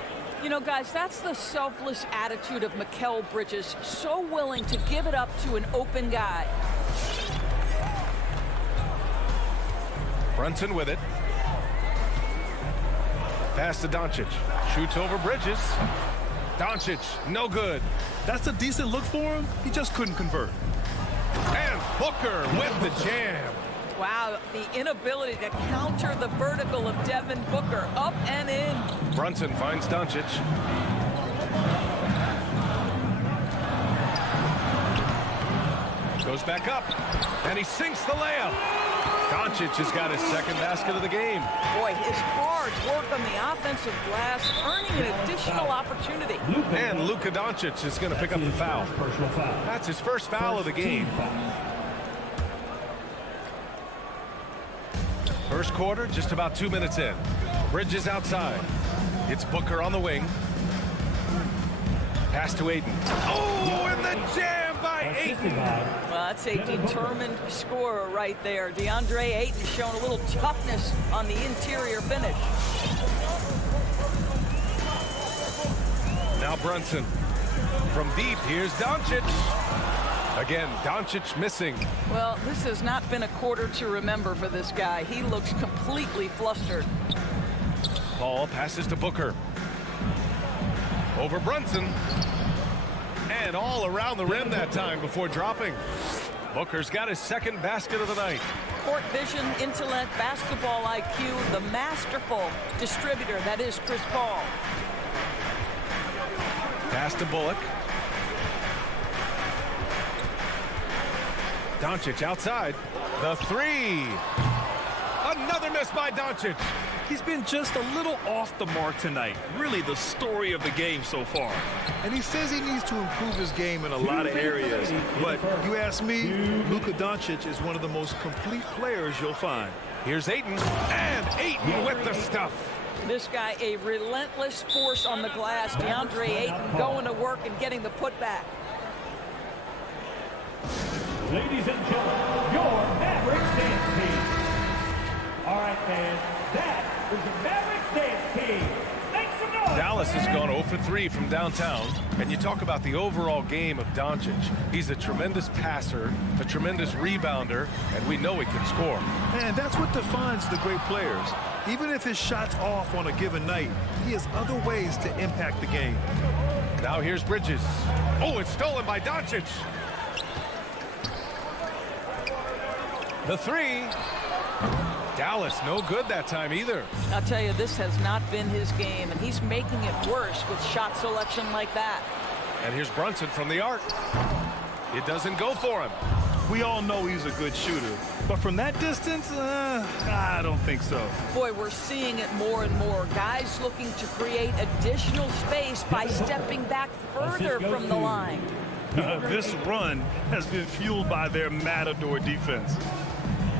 You know, guys, that's the selfless attitude of Mikal Bridges. So willing to give it up to an open guy. Brunson with it. Pass to Doncic. Shoots over Bridges. Doncic, no good. That's a decent look for him. He just couldn't convert. And Booker with the jam. Wow, the inability to counter the vertical of Devin Booker. Up and in. Brunson finds Doncic. Goes back up. And he sinks the layup. Doncic has got his second basket of the game. Boy, his hard work on the offensive glass, earning an additional opportunity. And Luka Doncic is going to pick up the foul. That's his first foul of the game. First quarter, just about 2 minutes in. Bridges outside. It's Booker on the wing. Pass to Ayton. Oh, and the jam by Ayton. Well, that's a determined scorer right there. DeAndre Ayton showing a little toughness on the interior finish. Now Brunson. From deep, here's Doncic. Again, Doncic missing. Well, this has not been a quarter to remember for this guy. He looks completely flustered. Paul passes to Booker. Over Brunson. And all around the rim that time before dropping. Booker's got his second basket of the night. Court vision, intellect, basketball IQ, the masterful distributor that is Chris Paul. Pass to Bullock. Doncic outside. The 3. Another miss by Doncic. He's been just a little off the mark tonight. Really the story of the game so far. And he says he needs to improve his game in a lot of areas. But you ask me, Luka Doncic is one of the most complete players you'll find. Here's Ayton. And Ayton with the stuff. This guy, a relentless force on the glass. DeAndre Ayton going to work and getting the putback. Ladies and gentlemen, your Mavericks dance team. All right, fans, that is the Mavericks dance team. Make some noise. Dallas has gone 0 for 3 from downtown. And you talk about the overall game of Doncic. He's a tremendous passer, a tremendous rebounder, and we know he can score. And that's what defines the great players. Even if his shot's off on a given night, he has other ways to impact the game. Now here's Bridges. Oh, it's stolen by Doncic. The 3. Dallas no good that time either. I'll tell you, this has not been his game, and he's making it worse with shot selection like that. And here's Brunson from the arc. It doesn't go for him. We all know he's a good shooter, but from that distance, I don't think so. Boy, we're seeing it more and more. Guys looking to create additional space by stepping back further from the line. This run has been fueled by their matador defense.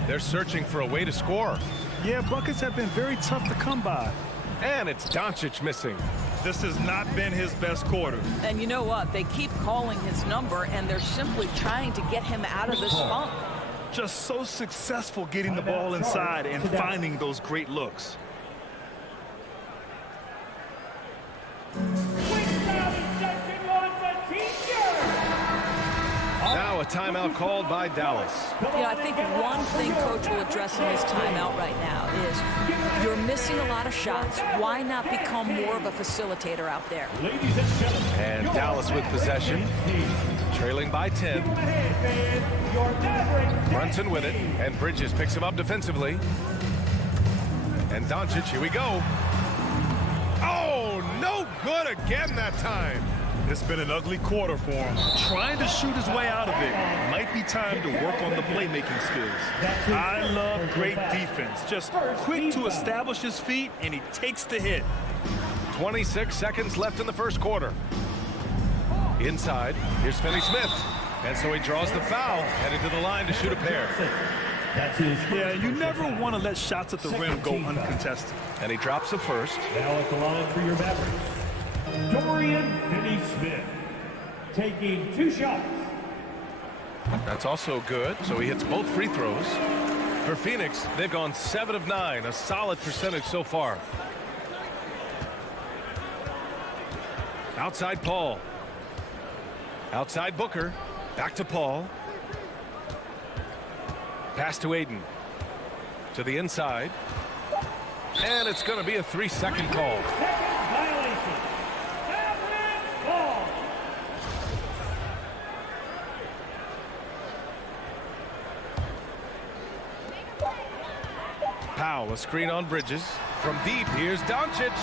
They're searching for a way to score. Yeah, buckets have been very tough to come by. And it's Doncic missing. This has not been his best quarter. And you know what? They keep calling his number, and they're simply trying to get him out of this funk. Just so successful getting the ball inside and finding those great looks. timeout called by Dallas. I think one thing Coach will address in his timeout right now is you're missing a lot of shots. Why not become more of a facilitator out there? And Dallas with possession, trailing by 10. Brunson with it, and Bridges picks him up defensively. And Doncic, here we go. Oh, no good again that time. It's been an ugly quarter for him. Trying to shoot his way out of it. Might be time to work on the playmaking skills. I love great defense. Just quick to establish his feet, and he takes the hit. 26 seconds left in the first quarter. Inside, here's Finney-Smith. And so he draws the foul, headed to the line to shoot a pair. Yeah, you never want to let shots at the rim go uncontested. And he drops the first. Now at the line for your Mavericks, Dorian Finney-Smith, taking 2 shots. That's also good, so he hits both free throws. For Phoenix, they've gone 7 of 9, a solid percentage so far. Outside Paul. Outside Booker. Back to Paul. Pass to Aiden. To the inside. And it's going to be a 3-second call. Violation. Maverick ball. Powell, a screen on Bridges. From deep, here's Doncic.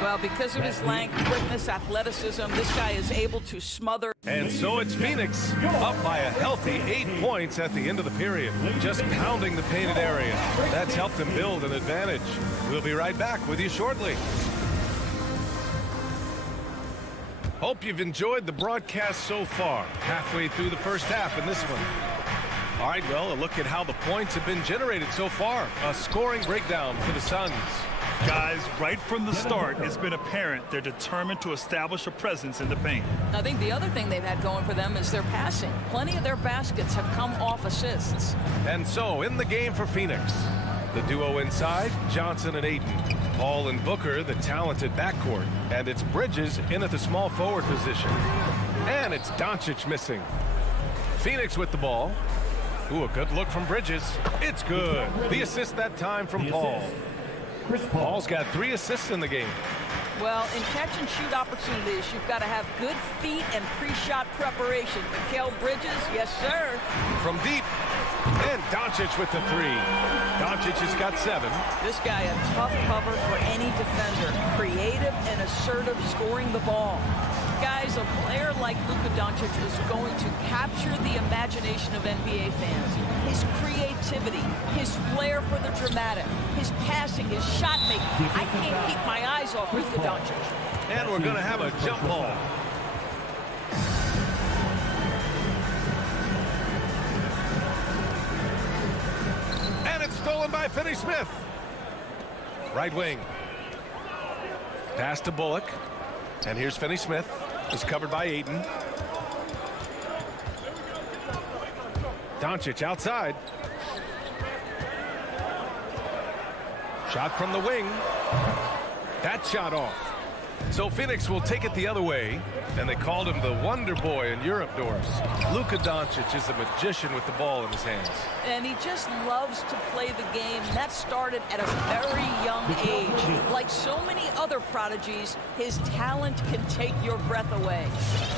Well, because of his length, quickness, athleticism, this guy is able to smother. And so it's Phoenix, up by a healthy 8 points at the end of the period. Just pounding the painted area. That's helped them build an advantage. We'll be right back with you shortly. Hope you've enjoyed the broadcast so far. Halfway through the first half in this one. All right, well, a look at how the points have been generated so far. A scoring breakdown for the Suns. Guys, right from the start, it's been apparent they're determined to establish a presence in the paint. I think the other thing they've had going for them is their passing. Plenty of their baskets have come off assists. And so, in the game for Phoenix, the duo inside, Johnson and Aiden. Paul and Booker, the talented backcourt. And it's Bridges in at the small forward position. And it's Doncic missing. Phoenix with the ball. Ooh, a good look from Bridges. It's good. The assist that time from Paul. Paul's got 3 assists in the game. Well, in catch-and-shoot opportunities, you've got to have good feet and pre-shot preparation. Mikal Bridges, yes, sir. From deep, and Doncic with the 3. Doncic has got 7. This guy a tough cover for any defender. Creative and assertive scoring the ball. Guys, a player like Luka Doncic is going to capture the imagination of NBA fans. His creativity, his flair for the dramatic, his passing, his shot making. I can't keep my eyes off Luka Doncic. And we're going to have a jump ball. And it's stolen by Finney-Smith. Right wing. Pass to Bullock. And here's Finney-Smith. Is covered by Aiden. Doncic outside. Shot from the wing. That shot off. So Phoenix will take it the other way. And they called him the Wonder Boy in Europe, Doris. Luka Doncic is a magician with the ball in his hands. And he just loves to play the game. That started at a very young age. Like so many other prodigies, his talent can take your breath away.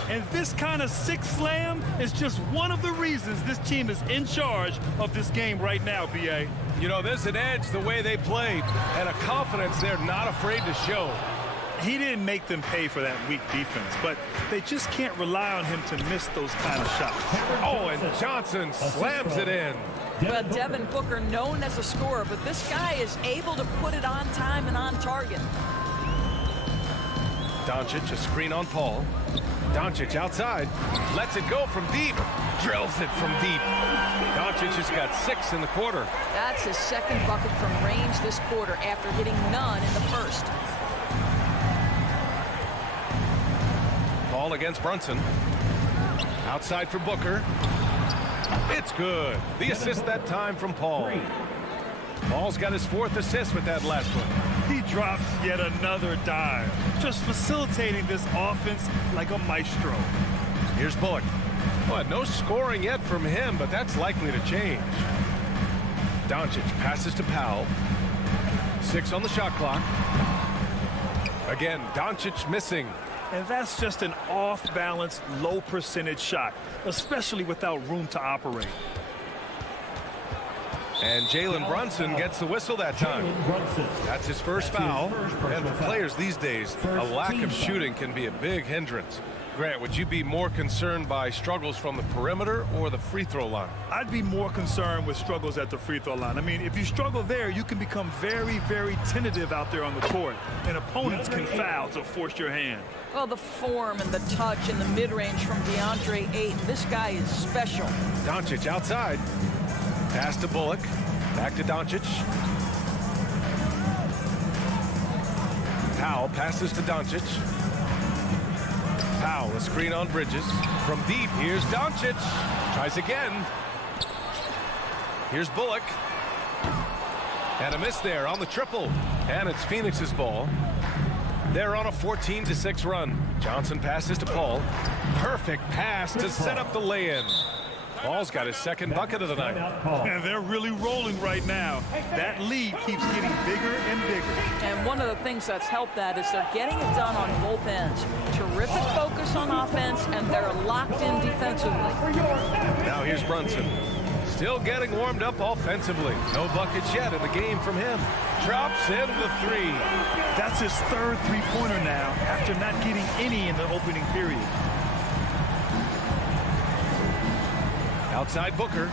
And this kind of sick slam is just one of the reasons this team is in charge of this game right now, B.A. You know, there's an edge the way they played and a confidence they're not afraid to show. He didn't make them pay for that weak defense, but they just can't rely on him to miss those kind of shots. Oh, and Johnson slams it in. Well, Devin Booker, known as a scorer, but this guy is able to put it on time and on target. Doncic, a screen on Paul. Doncic outside. Lets it go from deep. Drills it from deep. Doncic has got 6 in the quarter. That's his second bucket from range this quarter after hitting none in the first. Ball against Brunson. Outside for Booker. It's good. The assist that time from Paul. Paul's got his 4th assist with that last one. He drops yet another dive, just facilitating this offense like a maestro. Here's Bullock. Well, no scoring yet from him, but that's likely to change. Doncic passes to Powell. 6 on the shot clock. Again, Doncic missing. And that's just an off-balance, low-percentage shot, especially without room to operate. And Jalen Brunson gets the whistle that time. That's his first foul. And for players these days, a lack of shooting can be a big hindrance. Grant, would you be more concerned by struggles from the perimeter or the free throw line? I'd be more concerned with struggles at the free throw line. I mean, if you struggle there, you can become very, very tentative out there on the court, and opponents can foul to force your hand. Well, the form and the touch and the mid-range from DeAndre Ayton. This guy is special. Doncic outside. Pass to Bullock. Back to Doncic. Powell passes to Doncic. Powell, a screen on Bridges. From deep, here's Doncic. Tries again. Here's Bullock. And a miss there on the triple. And it's Phoenix's ball. They're on a 14-6 run. Johnson passes to Paul. Perfect pass to set up the lay-in. Paul's got his second bucket of the night. And they're really rolling right now. That lead keeps getting bigger and bigger. And one of the things that's helped that is they're getting it done on both ends. Terrific focus on offense, and they're locked in defensively. Now here's Brunson. Still getting warmed up offensively. No buckets yet in the game from him. Drops in the 3. That's his third three-pointer now after not getting any in the opening period. Outside Booker.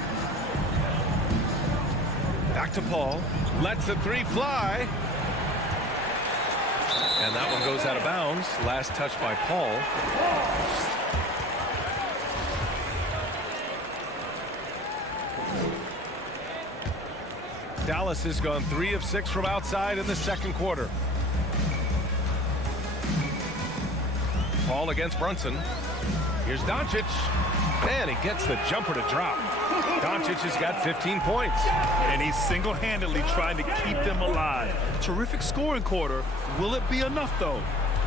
Back to Paul. Lets the 3 fly. And that one goes out of bounds. Last touch by Paul. Dallas has gone 3 of 6 from outside in the second quarter. Paul against Brunson. Here's Doncic. And he gets the jumper to drop. Doncic has got 15 points. And he's single-handedly trying to keep them alive. Terrific scoring quarter. Will it be enough, though?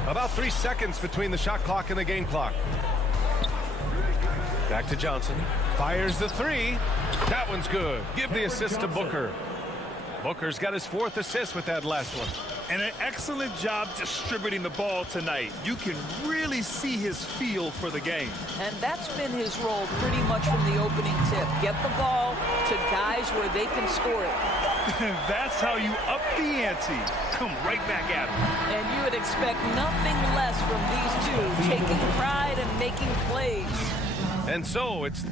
About 3 seconds between the shot clock and the game clock. Back to Johnson. Fires the 3. That one's good. Give the assist to Booker. Booker's got his 4th assist with that last one. And an excellent job distributing the ball tonight. You can really see his feel for the game. And that's been his role pretty much from the opening tip. Get the ball to guys where they can score it. That's how you up the ante. Come right back at him. And you would expect nothing less from these two, taking pride and making plays. And so it's...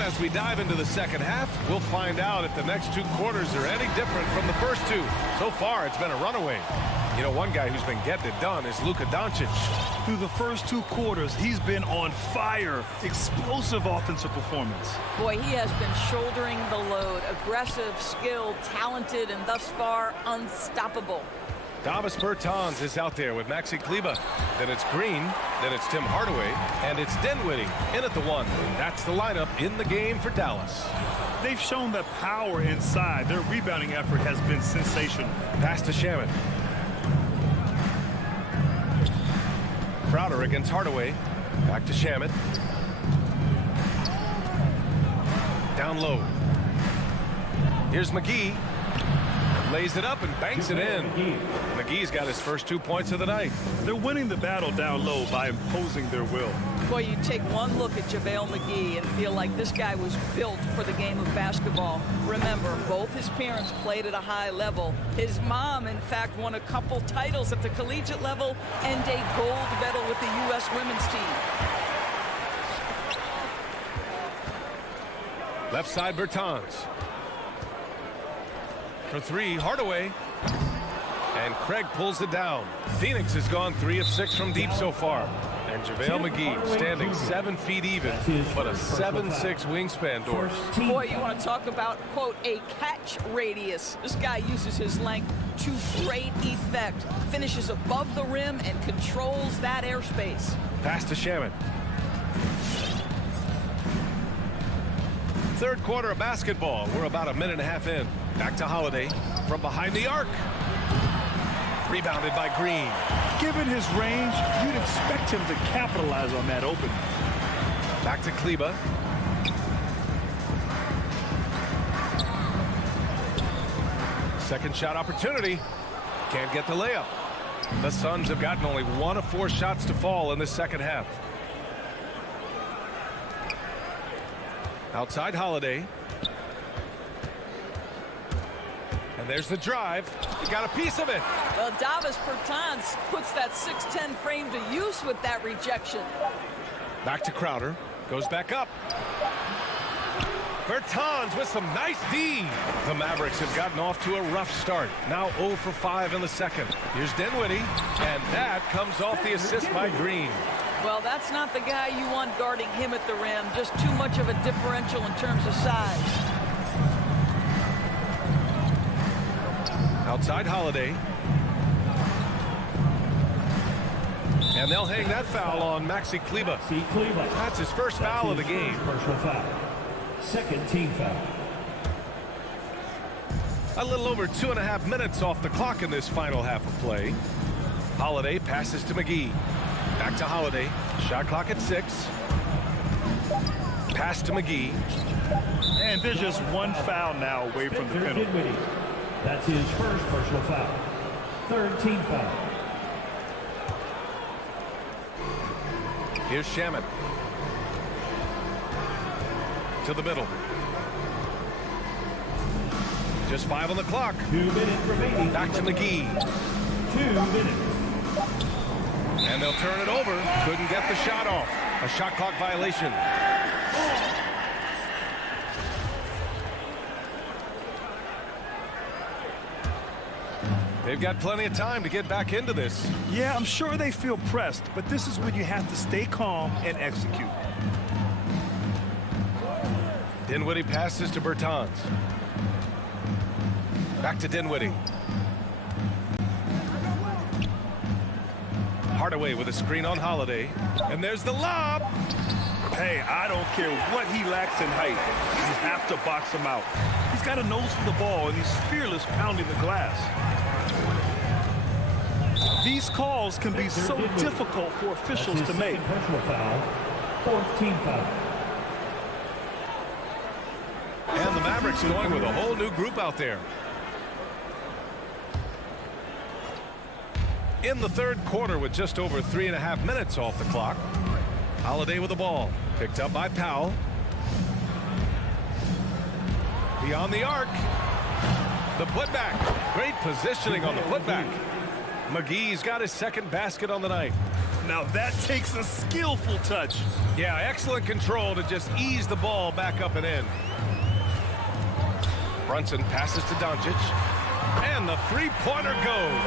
As we dive into the second half, we'll find out if the next 2 quarters are any different from the first 2. So far, it's been a runaway. You know, one guy who's been getting it done is Luka Doncic. Through the first 2 quarters, he's been on fire. Explosive offensive performance. Boy, he has been shouldering the load. Aggressive, skilled, talented, and thus far, unstoppable. Davis Bertans is out there with Maxi Kleber. Then it's Green. Then it's Tim Hardaway. And it's Dinwiddie in at the 1. That's the lineup in the game for Dallas. They've shown the power inside. Their rebounding effort has been sensational. Pass to Shaman. Crowder against Hardaway. Back to Shaman. Down low. Here's McGee. Lays it up and banks it in. McGee's got his first 2 points of the night. They're winning the battle down low by imposing their will. Boy, you take one look at JaVale McGee and feel like this guy was built for the game of basketball. Remember, both his parents played at a high level. His mom, in fact, won a couple titles at the collegiate level and a gold medal with the U.S. women's team. Left side Bertans. For 3, Hardaway. And Craig pulls it down. Phoenix has gone 3 of 6 from deep so far. And JaVale McGee standing 7 feet even, but a 7'6" wingspan, Doris. Boy, you want to talk about, quote, a catch radius. This guy uses his length to great effect. Finishes above the rim and controls that airspace. Pass to Shaman. Third quarter of basketball. We're about a minute and a half in. Back to Holiday from behind the arc. Rebounded by Green. Given his range, you'd expect him to capitalize on that opening. Back to Kleba. Second shot opportunity. Can't get the layup. The Suns have gotten only 1 of 4 shots to fall in the second half. Outside Holiday. And there's the drive. He got a piece of it. Well, Davis Bertans puts that 6'10" frame to use with that rejection. Back to Crowder. Goes back up. Bertans with some nice D. The Mavericks have gotten off to a rough start. Now 0 for 5 in the second. Here's Dinwiddie. And that comes off the assist by Green. Well, that's not the guy you want guarding him at the rim. Just too much of a differential in terms of size. Outside Holiday. And they'll hang that foul on Maxi Kleba. That's his first foul of the game. Personal foul. Second team foul. A little over 2.5 minutes off the clock in this final half of play. Holiday passes to McGee. Back to Holiday. Shot clock at 6. Pass to McGee. And there's just one foul now away from the penalty. That's his first personal foul. Third team foul. Here's Shamet. To the middle. Just 5 on the clock. 2 minutes remaining. Back to McGee. 2 minutes. And they'll turn it over. Couldn't get the shot off. A shot clock violation. They've got plenty of time to get back into this. Yeah, I'm sure they feel pressed, but this is when you have to stay calm and execute. Dinwiddie passes to Bertans. Back to Dinwiddie. Hardaway with a screen on Holiday. And there's the lob. Hey, I don't care what he lacks in height. You have to box him out. He's got a nose for the ball, and he's fearless pounding the glass. These calls can be so difficult for officials to make. Personal foul. Fourth team foul. And the Mavericks going with a whole new group out there. In the third quarter with just over 3.5 minutes off the clock. Holiday with the ball. Picked up by Powell. Beyond the arc. The putback. Great positioning on the putback. McGee's got his second basket on the night. Now that takes a skillful touch. Yeah, excellent control to just ease the ball back up and in. Brunson passes to Doncic. And the three-pointer goes.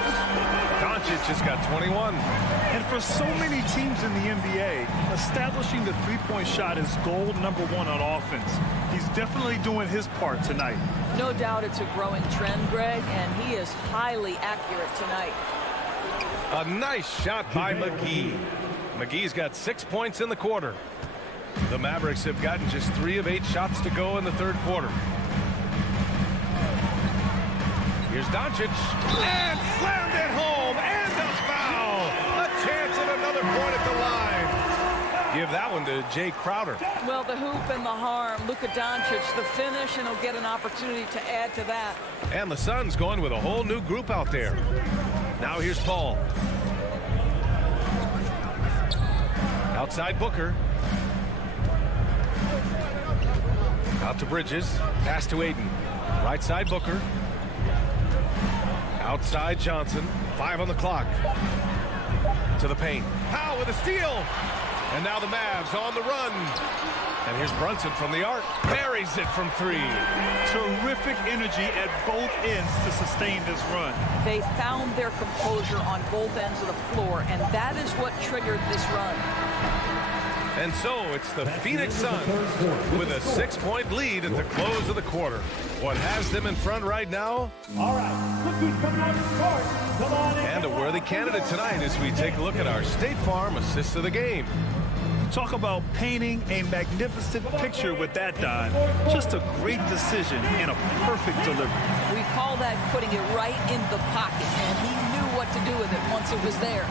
Doncic has got 21. And for so many teams in the NBA, establishing the three-point shot is goal number 1 on offense. He's definitely doing his part tonight. No doubt it's a growing trend, Greg, and he is highly accurate tonight. A nice shot by McGee. McGee's got 6 points in the quarter. The Mavericks have gotten just 3 of 8 shots to go in the third quarter. Here's Doncic. And slammed it home. And a foul. A chance at another point at the line. Give that one to Jay Crowder. Well, the hoop and the harm. Luka Doncic, the finish, and he'll get an opportunity to add to that. And the Suns going with a whole new group out there. Now here's Paul. Outside Booker. Out to Bridges. Pass to Ayton. Right side Booker. Outside Johnson. 5 on the clock. To the paint. Powell with a steal. And now the Mavs on the run. And here's Brunson from the arc. Buries it from 3. Terrific energy at both ends to sustain this run. They found their composure on both ends of the floor, and that is what triggered this run. And so it's the Phoenix Suns with a 6-point lead at the close of the quarter. What has them in front right now? All right, look who's coming on the court. Come on in. And a worthy candidate tonight as we take a look at our State Farm assist of the game. Talk about painting a magnificent picture with that dive. Just a great decision and a perfect delivery. We call that putting it right in the pocket, and he knew what to do with it once it was there.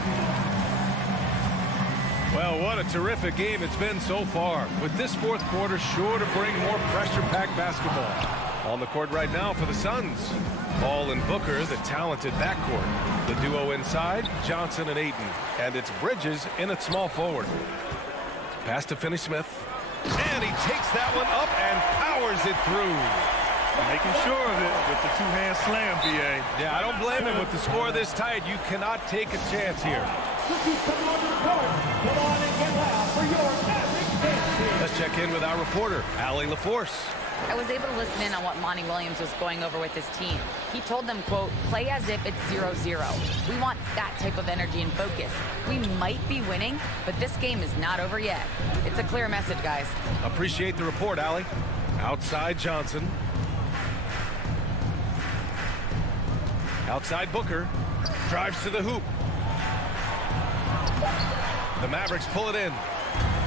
Well, what a terrific game it's been so far, with this fourth quarter sure to bring more pressure-packed basketball. On the court right now for the Suns, Paul and Booker, the talented backcourt. The duo inside, Johnson and Ayton. And it's Bridges in at small forward. Pass to Finney-Smith. And he takes that one up and powers it through. Making sure of it with the two-hand slam, B.A. Yeah, I don't blame him. With the score this tight, you cannot take a chance here. Let's check in with our reporter, Allie LaForce. I was able to listen in on what Monty Williams was going over with his team. He told them, quote, play as if it's 0-0. We want that type of energy and focus. We might be winning, but this game is not over yet. It's a clear message, guys. Appreciate the report, Allie. Outside Johnson. Outside Booker. Drives to the hoop. The Mavericks pull it in.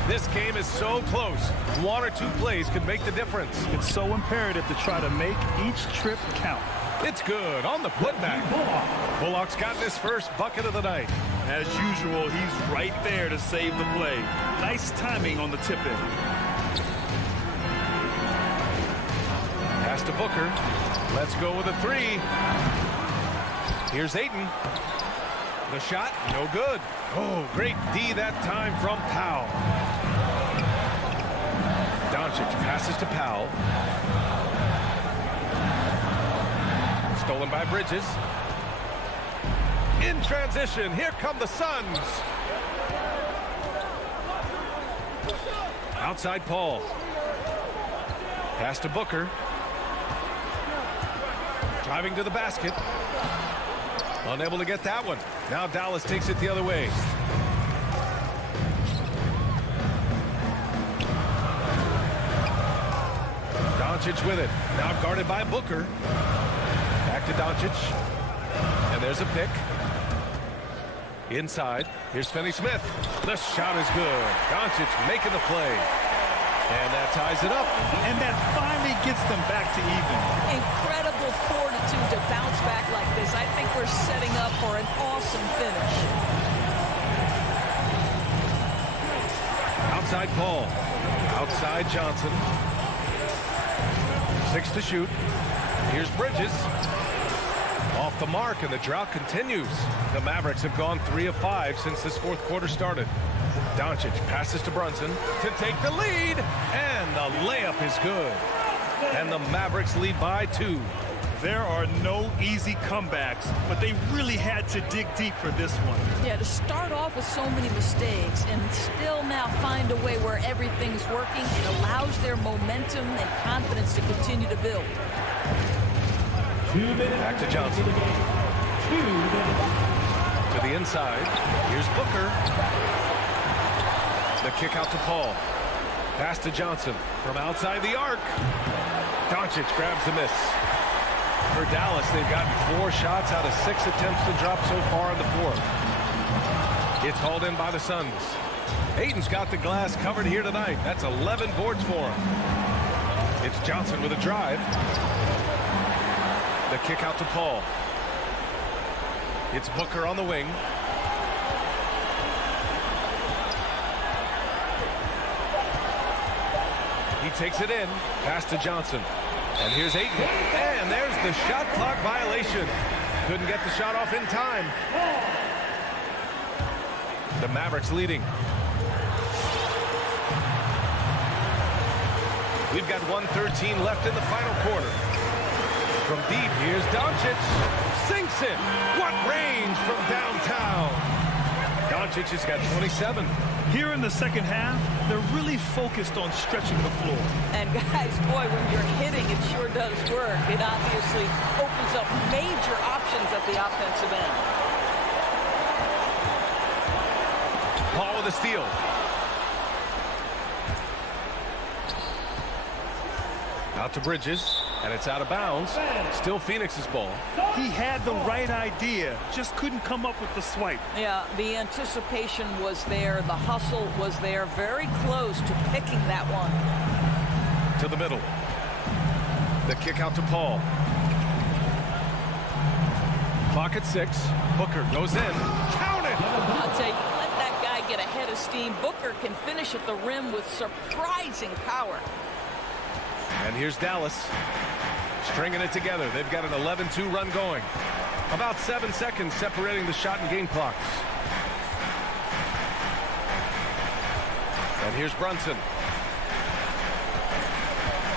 This game is so close. One or two plays could make the difference. It's so imperative to try to make each trip count. It's good on the putback. Bullock's gotten his first bucket of the night. As usual, he's right there to save the play. Nice timing on the tip-in. Pass to Booker. Let's go with a three. Here's Ayton. The shot, no good. Oh, great D that time from Powell. Doncic passes to Powell. Stolen by Bridges. In transition, here come the Suns. Outside Paul. Pass to Booker. Driving to the basket. Unable to get that one. Now Dallas takes it the other way. Doncic with it. Now guarded by Booker. Back to Doncic. And there's a pick. Inside. Here's Finney-Smith. The shot is good. Doncic making the play. And that ties it up. And that finally gets them back to even. Incredible fortitude to bounce back like this. I think we're setting up for an awesome finish. Outside Paul. Outside Johnson. 6 to shoot. Here's Bridges. Off the mark, and the drought continues. The Mavericks have gone 3 of 5 since this fourth quarter started. Doncic passes to Brunson to take the lead, and the layup is good. And the Mavericks lead by 2. There are no easy comebacks, but they really had to dig deep for this one. Yeah, to start off with so many mistakes and still now find a way where everything's working, it allows their momentum and confidence to continue to build. Back to Johnson. To the inside. Here's Booker. The kick out to Paul. Pass to Johnson from outside the arc. Doncic grabs the miss. For Dallas, they've gotten 4 shots out of 6 attempts to drop so far in the fourth. It's hauled in by the Suns. Ayton's got the glass covered here tonight. That's 11 boards for him. It's Johnson with a drive. The kick out to Paul. It's Booker on the wing. He takes it in. Pass to Johnson. And here's Ayton. And there's the shot clock violation. Couldn't get the shot off in time. The Mavericks leading. We've got 1:13 left in the final quarter. From deep, here's Doncic. Sinks it. What range from downtown. Doncic has got 27. Here in the second half, they're really focused on stretching the floor. And guys, boy, when you're hitting, it sure does work. It obviously opens up major options at the offensive end. Paul with a steal. Out to Bridges. And it's out of bounds. Still Phoenix's ball. He had the right idea, just couldn't come up with the swipe. Yeah, the anticipation was there. The hustle was there. Very close to picking that one. To the middle. The kick out to Paul. Clock at 6. Booker goes in. Count it! I'll tell you, let that guy get ahead of steam. Booker can finish at the rim with surprising power. And here's Dallas. Stringing it together. They've got an 11-2 run going. About 7 seconds separating the shot and game clocks. And here's Brunson.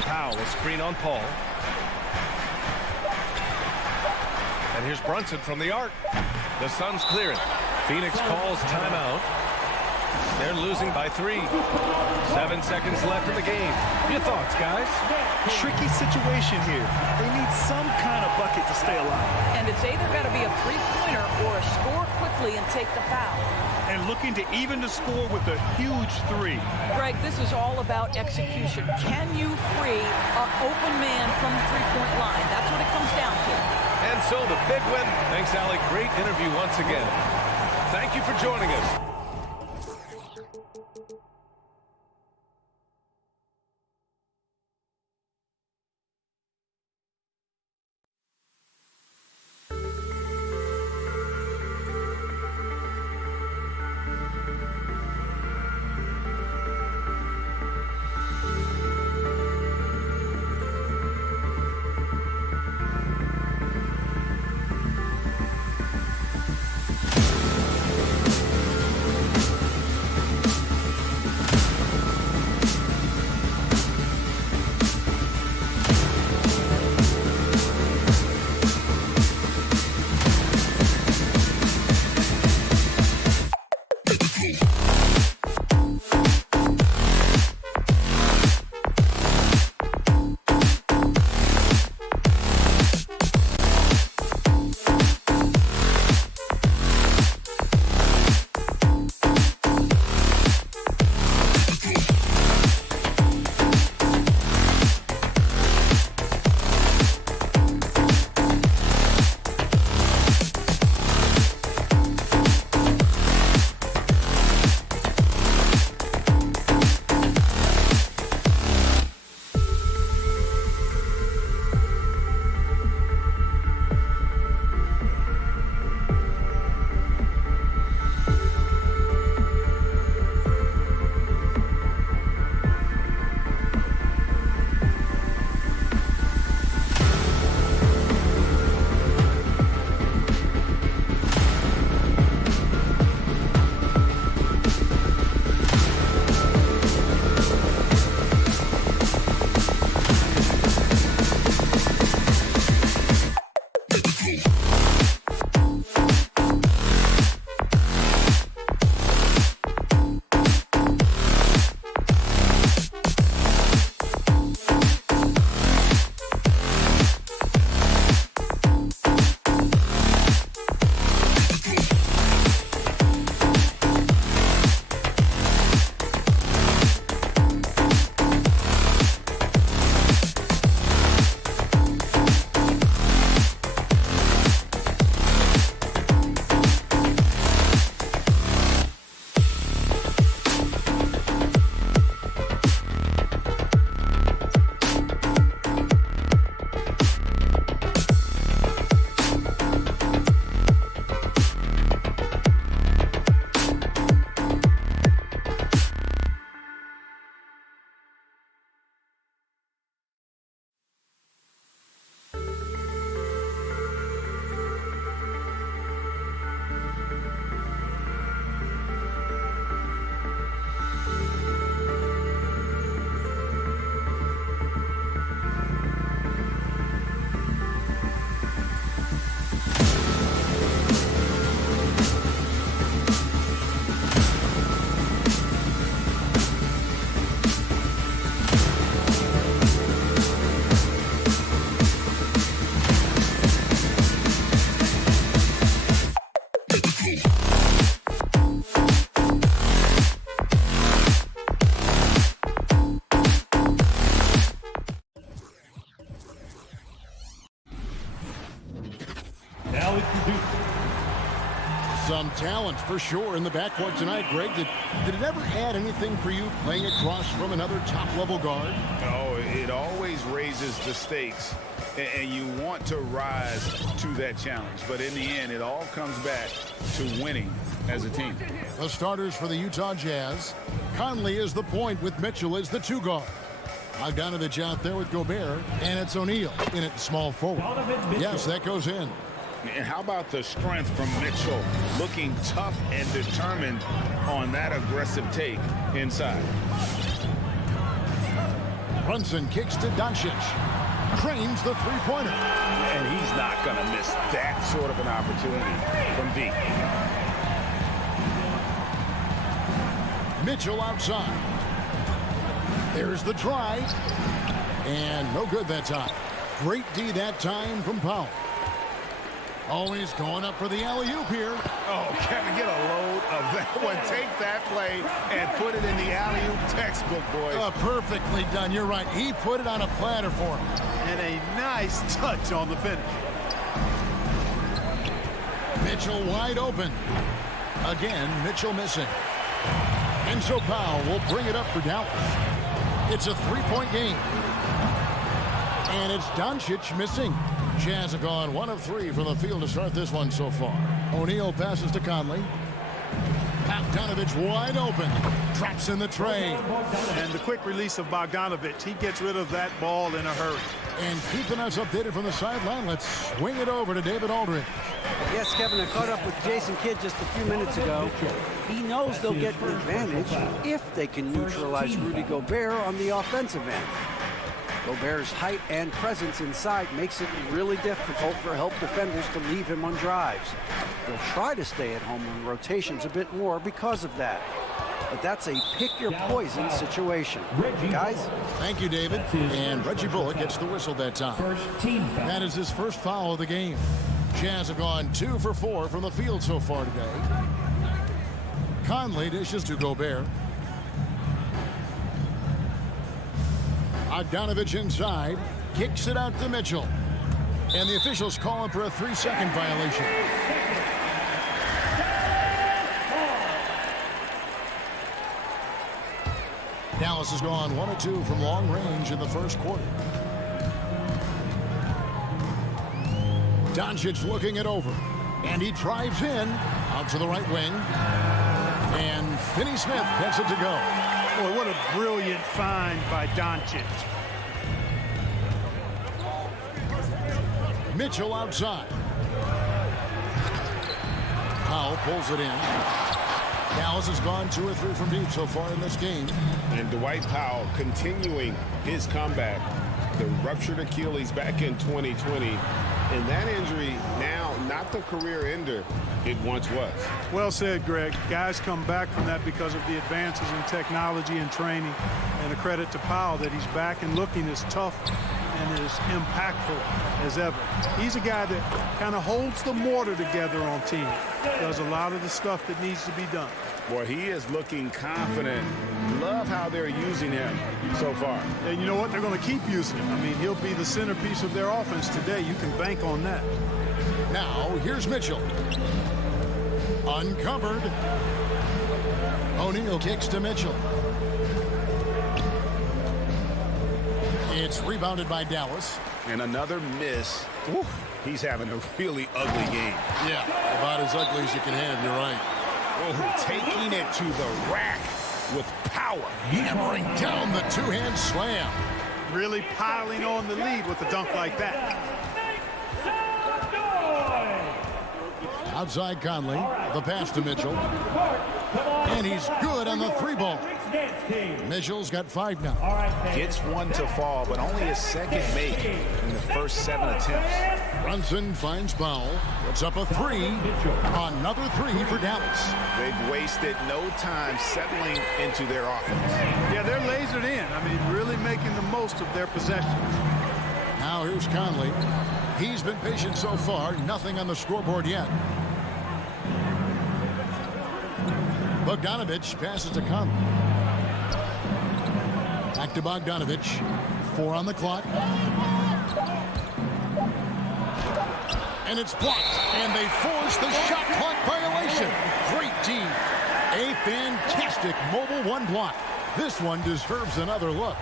Powell, a screen on Paul. And here's Brunson from the arc. The Suns clear it. Phoenix calls timeout. They're losing by 3. 7 seconds left in the game. Your thoughts, guys? Tricky situation here. They need some kind of bucket to stay alive. And it's either got to be a three-pointer or a score quickly and take the foul. And looking to even the score with a huge 3. Greg, this is all about execution. Can you free an open man from the three-point line? That's what it comes down to. And so the big win. Thanks, Allie. Great interview once again. Thank you for joining us. Some talent for sure in the backcourt tonight, Greg. Did it ever add anything for you playing across from another top-level guard? Oh, it always raises the stakes, and you want to rise to that challenge. But in the end, it all comes back to winning as a team. The starters for the Utah Jazz. Conley is the point with Mitchell as the 2 guard. Bogdanovic out there with Gobert, and it's O'Neal in at small forward. Yes, that goes in. And how about the strength from Mitchell, looking tough and determined on that aggressive take inside. Brunson kicks to Doncic. Drains the three-pointer. And he's not going to miss that sort of an opportunity from deep. Mitchell outside. There's the try. And no good that time. Great D that time from Powell. Always going up for the alley-oop here. Oh, Kevin, get a load of that one. Take that play and put it in the alley-oop textbook, boys. Perfectly done. You're right. He put it on a platter for him. And a nice touch on the finish. Mitchell wide open. Again, Mitchell missing. And so Powell will bring it up for Dallas. It's a 3-point game. And it's Doncic missing. Jazz have gone 1 of 3 from the field to start this one so far. O'Neal passes to Conley. Bogdanovic wide open. Traps in the tray. And the quick release of Bogdanovic. He gets rid of that ball in a hurry. And keeping us updated from the sideline, let's swing it over to David Aldridge. Yes, Kevin, I caught up with Jason Kidd just a few minutes ago. He knows they'll get an advantage if they can neutralize Rudy Gobert on the offensive end. Gobert's height and presence inside makes it really difficult for help defenders to leave him on drives. They'll try to stay at home in rotations a bit more because of that. But that's a pick-your-poison situation. Guys? Thank you, David. And Reggie Bullock gets the whistle that time. That is his first foul of the game. Jazz have gone 2 for 4 from the field so far today. Conley dishes to Gobert. Bogdanovic inside, kicks it out to Mitchell. And the officials call him for a 3-second violation. Dallas has gone 1 of 2 from long range in the first quarter. Doncic looking it over. And he drives in, out to the right wing. And Finney Smith gets it to go. Boy, what a brilliant find by Doncic. Mitchell outside. Powell pulls it in. Dallas has gone 2 or 3 from deep so far in this game. And Dwight Powell continuing his comeback. The ruptured Achilles back in 2020. And that injury now not the career ender it once was. Well said, Greg. Guys come back from that because of the advances in technology and training. And a credit to Powell that he's back and looking as tough and as impactful as ever. He's a guy that kind of holds the mortar together on teams. Does a lot of the stuff that needs to be done. Boy, he is looking confident. Love how they're using him so far. And you know what? They're going to keep using him. I mean, he'll be the centerpiece of their offense today. You can bank on that. Now, here's Mitchell. Uncovered. O'Neal kicks to Mitchell. It's rebounded by Dallas. And another miss. Woo, he's having a really ugly game. Yeah, about as ugly as you can have, you're right. Oh, taking it to the rack with power. Hammering down the two-hand slam. Really piling on the lead with a dunk like that. Outside Conley, the pass to Mitchell. And he's good on the 3-ball. Mitchell's got 5 now. Gets one to fall, but only his second make in the first 7 attempts. Brunson finds Powell. Puts up a 3. Another 3 for Dallas. They've wasted no time settling into their offense. Yeah, they're lasered in. I mean, really making the most of their possessions. Now here's Conley. He's been patient so far. Nothing on the scoreboard yet. Bogdanovic passes to Conley. Back to Bogdanovic. 4 on the clock. And it's blocked. And they force the shot clock violation. Great team. A fantastic mobile one block. This one deserves another look.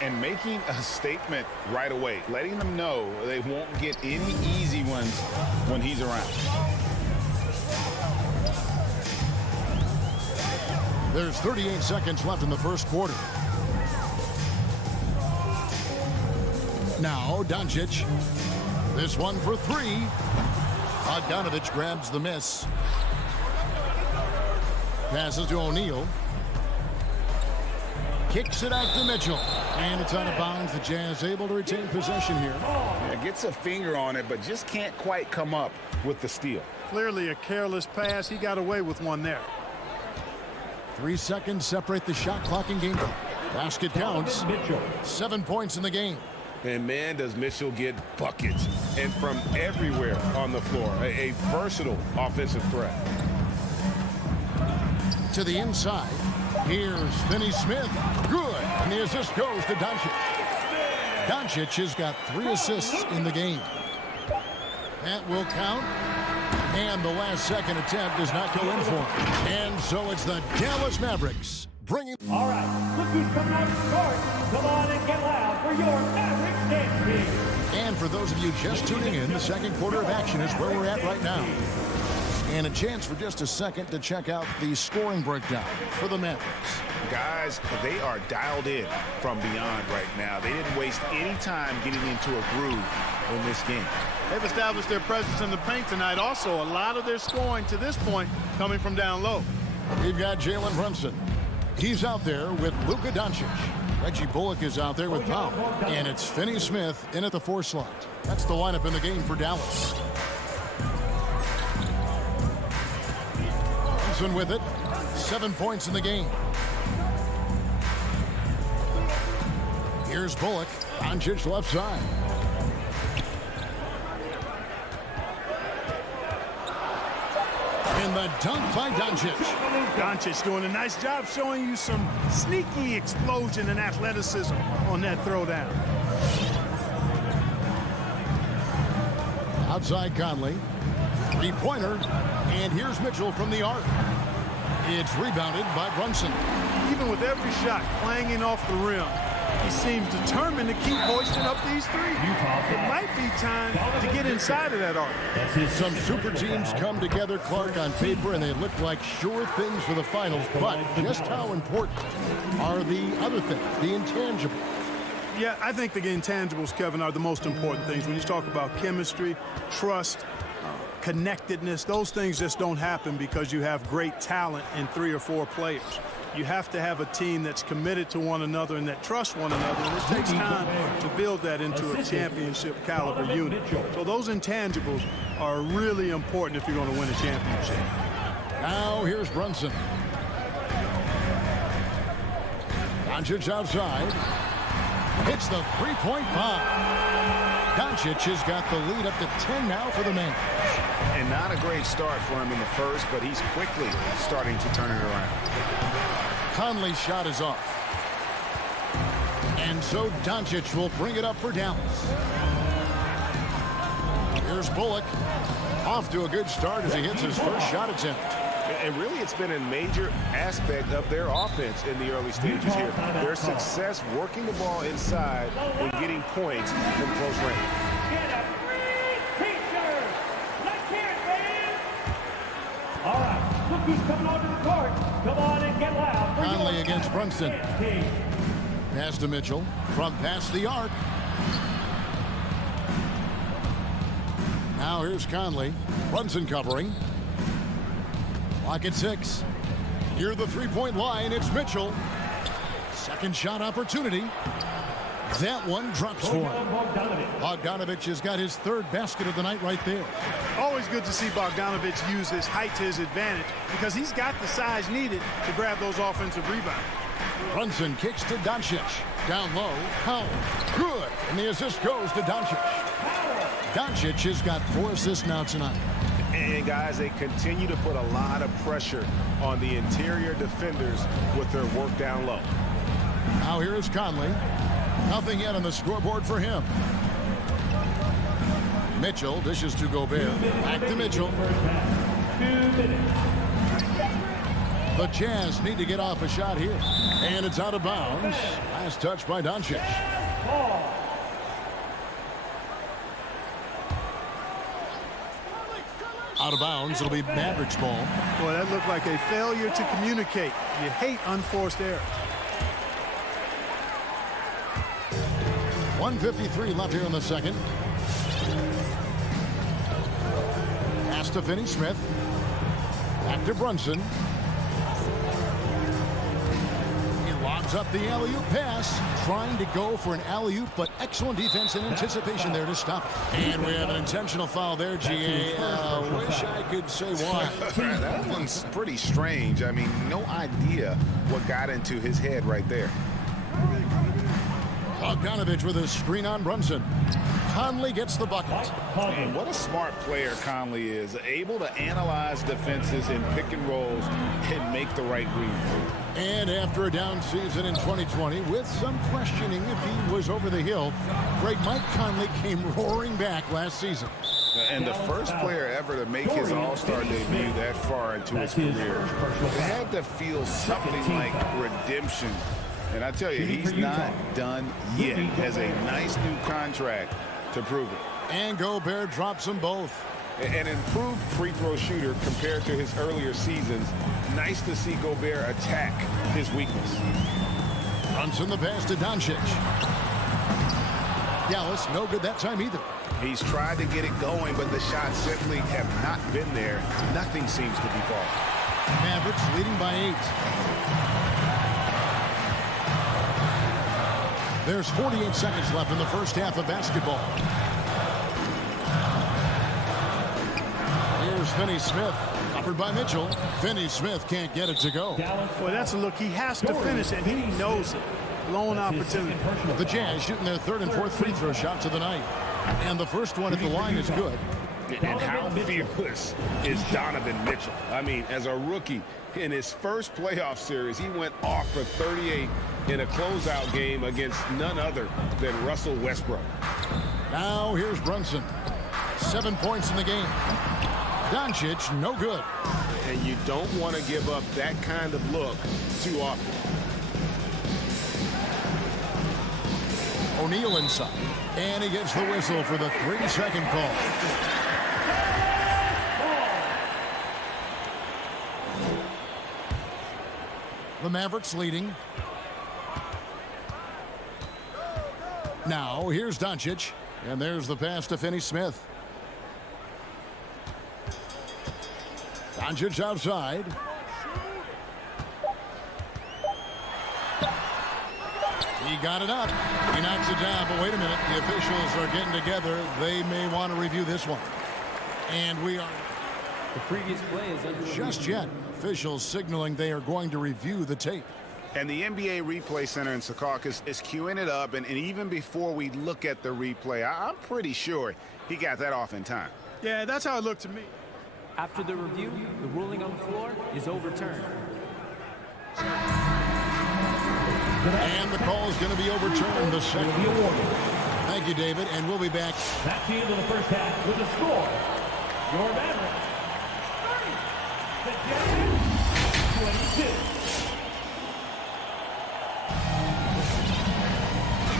And making a statement right away, letting them know they won't get any easy ones when he's around. There's 38 seconds left in the first quarter. Now, Doncic. This one for three. Bogdanovic grabs the miss. Passes to O'Neal. Kicks it out to Mitchell. And it's out of bounds. The Jazz able to retain possession here. Yeah, gets a finger on it, but just can't quite come up with the steal. Clearly a careless pass. He got away with one there. 3 seconds separate the shot clock and game clock. Basket counts. Mitchell. 7 points in the game. And man, does Mitchell get buckets and from everywhere on the floor. A versatile offensive threat. To the inside. Here's Finney Smith. Good. And the assist goes to Doncic. Doncic has got 3 assists in the game. That will count. And the last second attempt does not go in for him. And so it's the Dallas Mavericks bringing... All right, look who's coming out to the court. Come on and get loud for your Mavericks dance team. And for those of you just tuning in, the second quarter of action is where we're at right now. And a chance for just a second to check out the scoring breakdown for the Mavericks. Guys, they are dialed in from beyond right now. They didn't waste any time getting into a groove in this game. They've established their presence in the paint tonight. Also, a lot of their scoring to this point coming from down low. We've got Jalen Brunson. He's out there with Luka Doncic. Reggie Bullock is out there with Powell. And it's Finney Smith in at the 4 slot. That's the lineup in the game for Dallas. Brunson with it. 7 points in the game. Here's Bullock. Doncic left side. And the dunk by Doncic. Doncic doing a nice job showing you some sneaky explosion and athleticism on that throwdown. Outside Conley. 3-pointer. And here's Mitchell from the arc. It's rebounded by Brunson. Even with every shot clanging off the rim, he seems determined to keep hoisting up these threes. It might be time to get inside of that arc. Some super teams come together, Clark, on paper, and they look like sure things for the finals. But just how important are the other things, the intangibles? Yeah, I think the intangibles, Kevin, are the most important things. When you talk about chemistry, trust, connectedness, those things just don't happen because you have great talent in 3 or 4 players. You have to have a team that's committed to one another and that trusts one another. And it takes time to build that into a championship caliber unit. So those intangibles are really important if you're going to win a championship. Now here's Brunson. Doncic outside. Hits the 3-point bomb. Doncic has got the lead up to 10 now for the man. And not a great start for him in the first, but he's quickly starting to turn it around. Conley's shot is off. And so Doncic will bring it up for Dallas. Here's Bullock. Off to a good start as he hits his first shot attempt. And really, it's been a major aspect of their offense in the early stages here. Their success working the ball inside and getting points from close range. Get a free t-shirt. Let's hear it, fans. All right, look who's coming onto the court. Come on and get loud. for Conley your against Brunson. dance team. Pass to Mitchell from past the arc. Now here's Conley. Brunson covering. Clock at 6. Near the 3-point line, it's Mitchell. Second shot opportunity. That one drops for him. Bogdanovic has got his 3rd basket of the night right there. Always good to see Bogdanovic use his height to his advantage because he's got the size needed to grab those offensive rebounds. Brunson kicks to Doncic. Down low. Powell. Good. And the assist goes to Doncic. Doncic has got 4 assists now tonight. And guys, they continue to put a lot of pressure on the interior defenders with their work down low. Now here is Conley. Nothing yet on the scoreboard for him. Mitchell dishes to Gobert. Back to Mitchell. 2 minutes. The Jazz need to get off a shot here. And it's out of bounds. Last touch by Doncic. Out of bounds. It'll be Mavericks ball. Boy, that looked like a failure to communicate. You hate unforced errors. 1:53 left here in the second. Pass to Finney-Smith. Back to Brunson. He lobs up the alley-oop pass. Trying to go for an alley-oop, but excellent defense and anticipation there to stop it. And we have an intentional foul there, G.A. Wish I could say why. That one's pretty strange. I mean, no idea what got into his head right there. Bogdanovic with a screen on Brunson. Conley gets the bucket. And what a smart player Conley is. Able to analyze defenses in pick and rolls and make the right read. And after a down season in 2020, with some questioning if he was over the hill, great Mike Conley came roaring back last season. And the first player ever to make his All-Star debut that far into his career had to feel something like redemption. And I tell you, he's not done yet. Has a nice new contract to prove it. And Gobert drops them both. An improved free throw shooter compared to his earlier seasons. Nice to see Gobert attack his weakness. Brunson the pass to Doncic. Dallas no good that time either. He's tried to get it going, but the shots simply have not been there. Nothing seems to be falling. Mavericks leading by 8. There's 48 seconds left in the first half of basketball. Here's Finney-Smith, covered by Mitchell. Finney-Smith can't get it to go. Boy, that's a look. He has to finish, and he knows it. Blown opportunity. The Jazz shooting their third and fourth free throw shots of the night. And the first one at the line is good. And how fearless is Donovan Mitchell? I mean, as a rookie, in his first playoff series, he went off for 38 in a closeout game against none other than Russell Westbrook. Now here's Brunson. 7 points in the game. Doncic, no good. And you don't want to give up that kind of look too often. O'Neal inside. And he gets the whistle for the 3-second call. The Mavericks leading. Now, here's Doncic. And there's the pass to Finney-Smith. Doncic outside. He got it up. He knocks it down, but wait a minute. The officials are getting together. They may want to review this one. And we are... The previous play is under just yet. Officials signaling they are going to review the tape. And the NBA Replay Center in Secaucus is queuing it up. And even before we look at the replay, I'm pretty sure he got that off in time. Yeah, that's how it looked to me. After the review, the ruling on the floor is overturned. And the call is going to be overturned. The second. Thank you, David. And we'll be back. That's the end of the first half with the score. Your Mavericks 30. The Jazz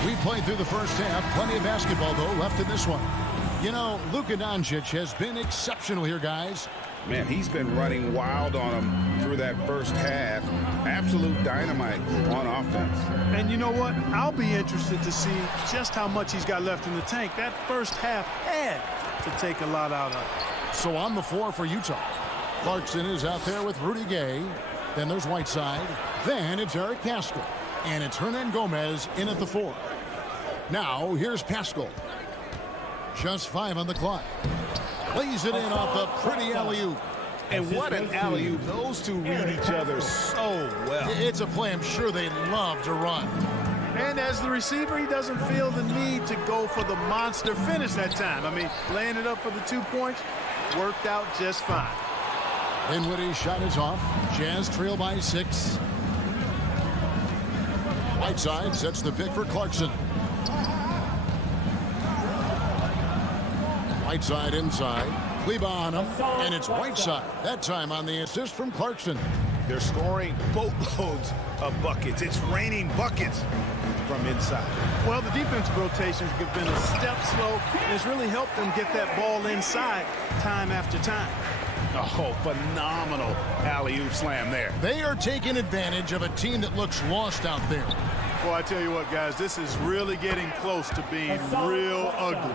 22. We played through the first half. Plenty of basketball, though, left in this one. You know, Luka Doncic has been exceptional here, guys. Man, he's been running wild on him through that first half. Absolute dynamite on offense. And you know what? I'll be interested to see just how much he's got left in the tank. That first half had to take a lot out of it. So on the floor for Utah. Clarkson is out there with Rudy Gay. Then there's Whiteside. Then it's Eric Pascal. And it's Hernan Gomez in at the 4. Now here's Pascal. Just 5 on the clock. Lays it in off the pretty alley-oop. And what an alley-oop. Those two read each other so well. It's a play I'm sure they love to run. And as the receiver, he doesn't feel the need to go for the monster finish that time. I mean, laying it up for the 2 points worked out just fine. Dinwiddie's shot is off. Jazz trail by 6. Whiteside sets the pick for Clarkson. Whiteside inside. Kleba on him. And it's Whiteside. That time on the assist from Clarkson. They're scoring boatloads of buckets. It's raining buckets from inside. Well, the defensive rotations have been a step slow, and it's really helped them get that ball inside time after time. Oh, phenomenal alley-oop slam there. They are taking advantage of a team that looks lost out there. Well, I tell you what, guys, this is really getting close to being real ugly.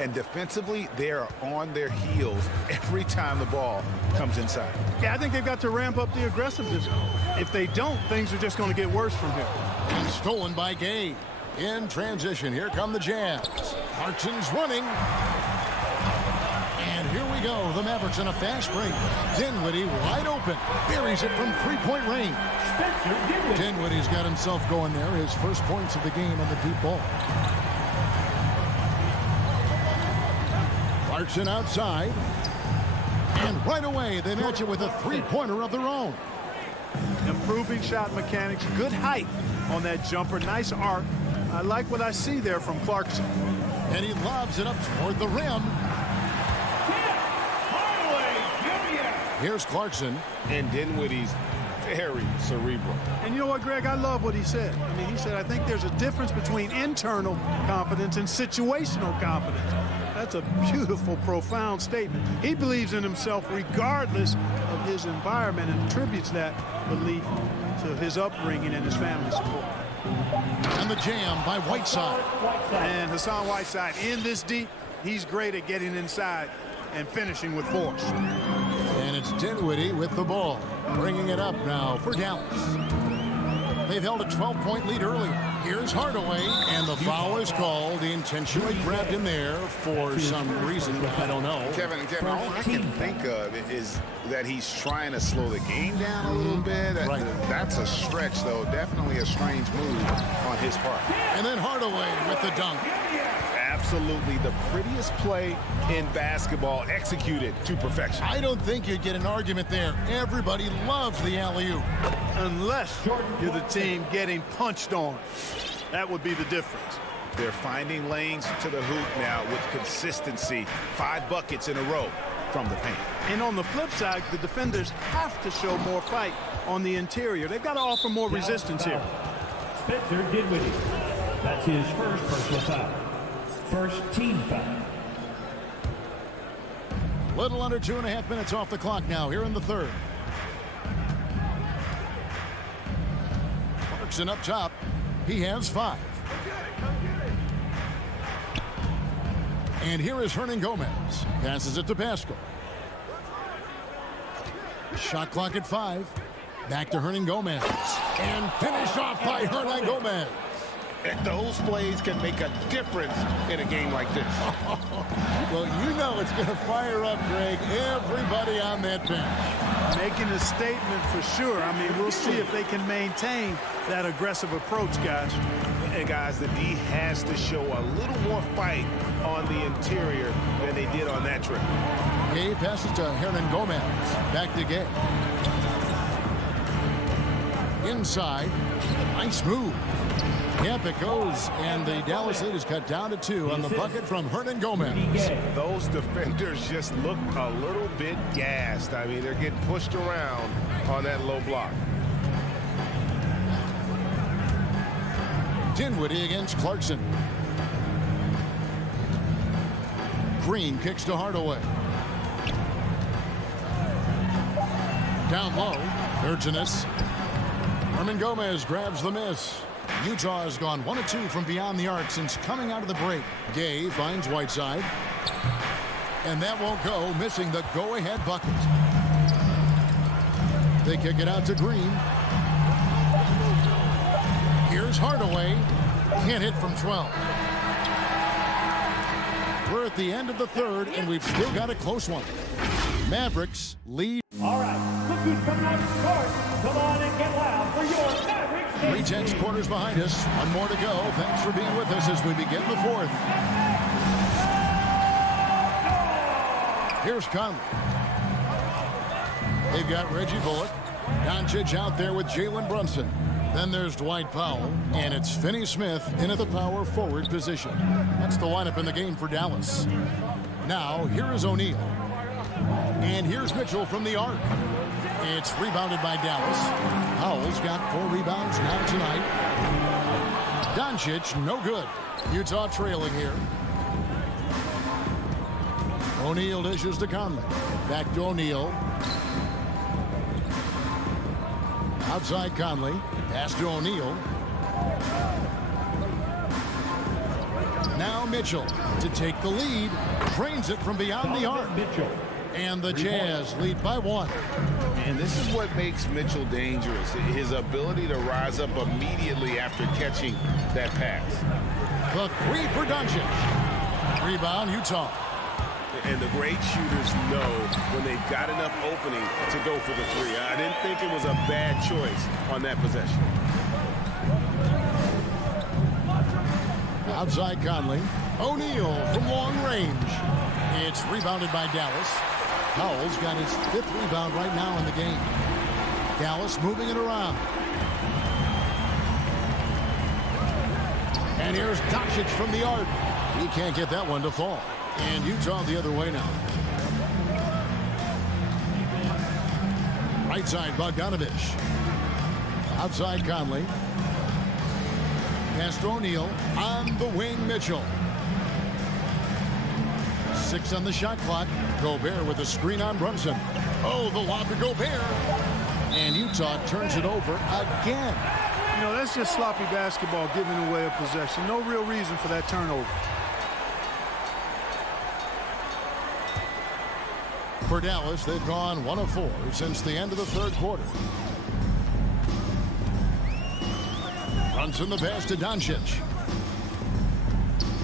And defensively, they are on their heels every time the ball comes inside. Yeah, I think they've got to ramp up the aggressiveness. If they don't, things are just going to get worse from here. And stolen by Gay. In transition, here come the Jazz. Clarkson's running. And here we go. The Mavericks in a fast break. Dinwiddie wide open. Buries it from three-point range. Dinwiddie's got himself going there. His first points of the game on the deep ball. Clarkson outside. And right away, they match it with a three-pointer of their own. Improving shot mechanics. Good height on that jumper. Nice arc. I like what I see there from Clarkson. And he lobs it up toward the rim. Here's Clarkson. And Dinwiddie's very cerebral. And you know what, Greg? I love what he said. I mean, he said, I think there's a difference between internal confidence and situational confidence. That's a beautiful, profound statement. He believes in himself regardless of his environment and attributes that belief to his upbringing and his family support. And the jam by Whiteside. And Hassan Whiteside in this deep, he's great at getting inside and finishing with force. And it's Dinwiddie with the ball, bringing it up now for Dallas. They've held a 12-point lead earlier. Here's Hardaway, and the foul is called. He intentionally grabbed him there for some reason. I don't know. Kevin, all I can think of is that he's trying to slow the game down a little bit. That's a stretch, though. Definitely a strange move on his part. And then Hardaway with the dunk. Absolutely the prettiest play in basketball, executed to perfection. I don't think you'd get an argument there. Everybody loves the alley-oop. Unless you're the team getting punched on. That would be the difference. They're finding lanes to the hoop now with consistency. 5 buckets in a row from the paint. And on the flip side, the defenders have to show more fight on the interior. They've got to offer more resistance here. Spencer Dinwiddie. That's his first personal foul. First team foul. Little under 2.5 minutes off the clock now here in the third. Clarkson up top. He has 5. And here is Hernan Gomez. Passes it to Pascal. Shot clock at 5. Back to Hernan Gomez. And finished off by Hernan Gomez. And those plays can make a difference in a game like this. Well, you know it's going to fire up, Greg, everybody on that bench. Making a statement for sure. I mean, we'll see if they can maintain that aggressive approach, guys. And, guys, the D has to show a little more fight on the interior than they did on that trip. Gay passes to Hernan Gomez. Back to Gay. Inside. Nice move. Yep, it goes, and the Dallas lead is cut down to 2 on the bucket from Hernan Gomez. Those defenders just look a little bit gassed. I mean, they're getting pushed around on that low block. Dinwiddie against Clarkson. Green kicks to Hardaway. Down low, Urginus. Hernan Gomez grabs the miss. Utah has gone 1 of 2 from beyond the arc since coming out of the break. Gay finds Whiteside. And that won't go, missing the go-ahead bucket. They kick it out to Green. Here's Hardaway. Can't hit from 12. We're at the end of the third, and we've still got a close one. Mavericks lead. All right, look who's coming out to start. Come on and get loud for your Mavericks. 3:10 quarters behind us. 1 more to go. Thanks for being with us as we begin the fourth. Here's Conley. They've got Reggie Bullock. Doncic out there with Jalen Brunson. Then there's Dwight Powell, and it's Finney Smith in at the power forward position. That's the lineup in the game for Dallas. Now, here is O'Neal. And here's Mitchell from the arc. It's rebounded by Dallas. Powell's got 4 rebounds now tonight. Doncic, no good. Utah trailing here. O'Neal dishes to Conley. Back to O'Neal. Outside Conley. Pass to O'Neal. Now Mitchell to take the lead. Drains it from beyond the arc. And the Jazz lead by 1. And this is what makes Mitchell dangerous. His ability to rise up immediately after catching that pass. The 3 for Doncic. Rebound, Utah. And the great shooters know when they've got enough opening to go for the 3. I didn't think it was a bad choice on that possession. Outside Conley. O'Neal from long range. It's rebounded by Dallas. Powell's got his 5th rebound right now in the game. Dallas moving it around. And here's Doncic from the arc. He can't get that one to fall. And Utah the other way now. Right side, Bogdanovic. Outside Conley. Pass to O'Neal. On the wing, Mitchell. 6 on the shot clock. Gobert with a screen on Brunson. Oh, the lob to Gobert. And Utah turns it over again. You know, that's just sloppy basketball, giving away a possession. No real reason for that turnover. For Dallas, they've gone 1 of 4 since the end of the 3rd quarter. Brunson the pass to Doncic.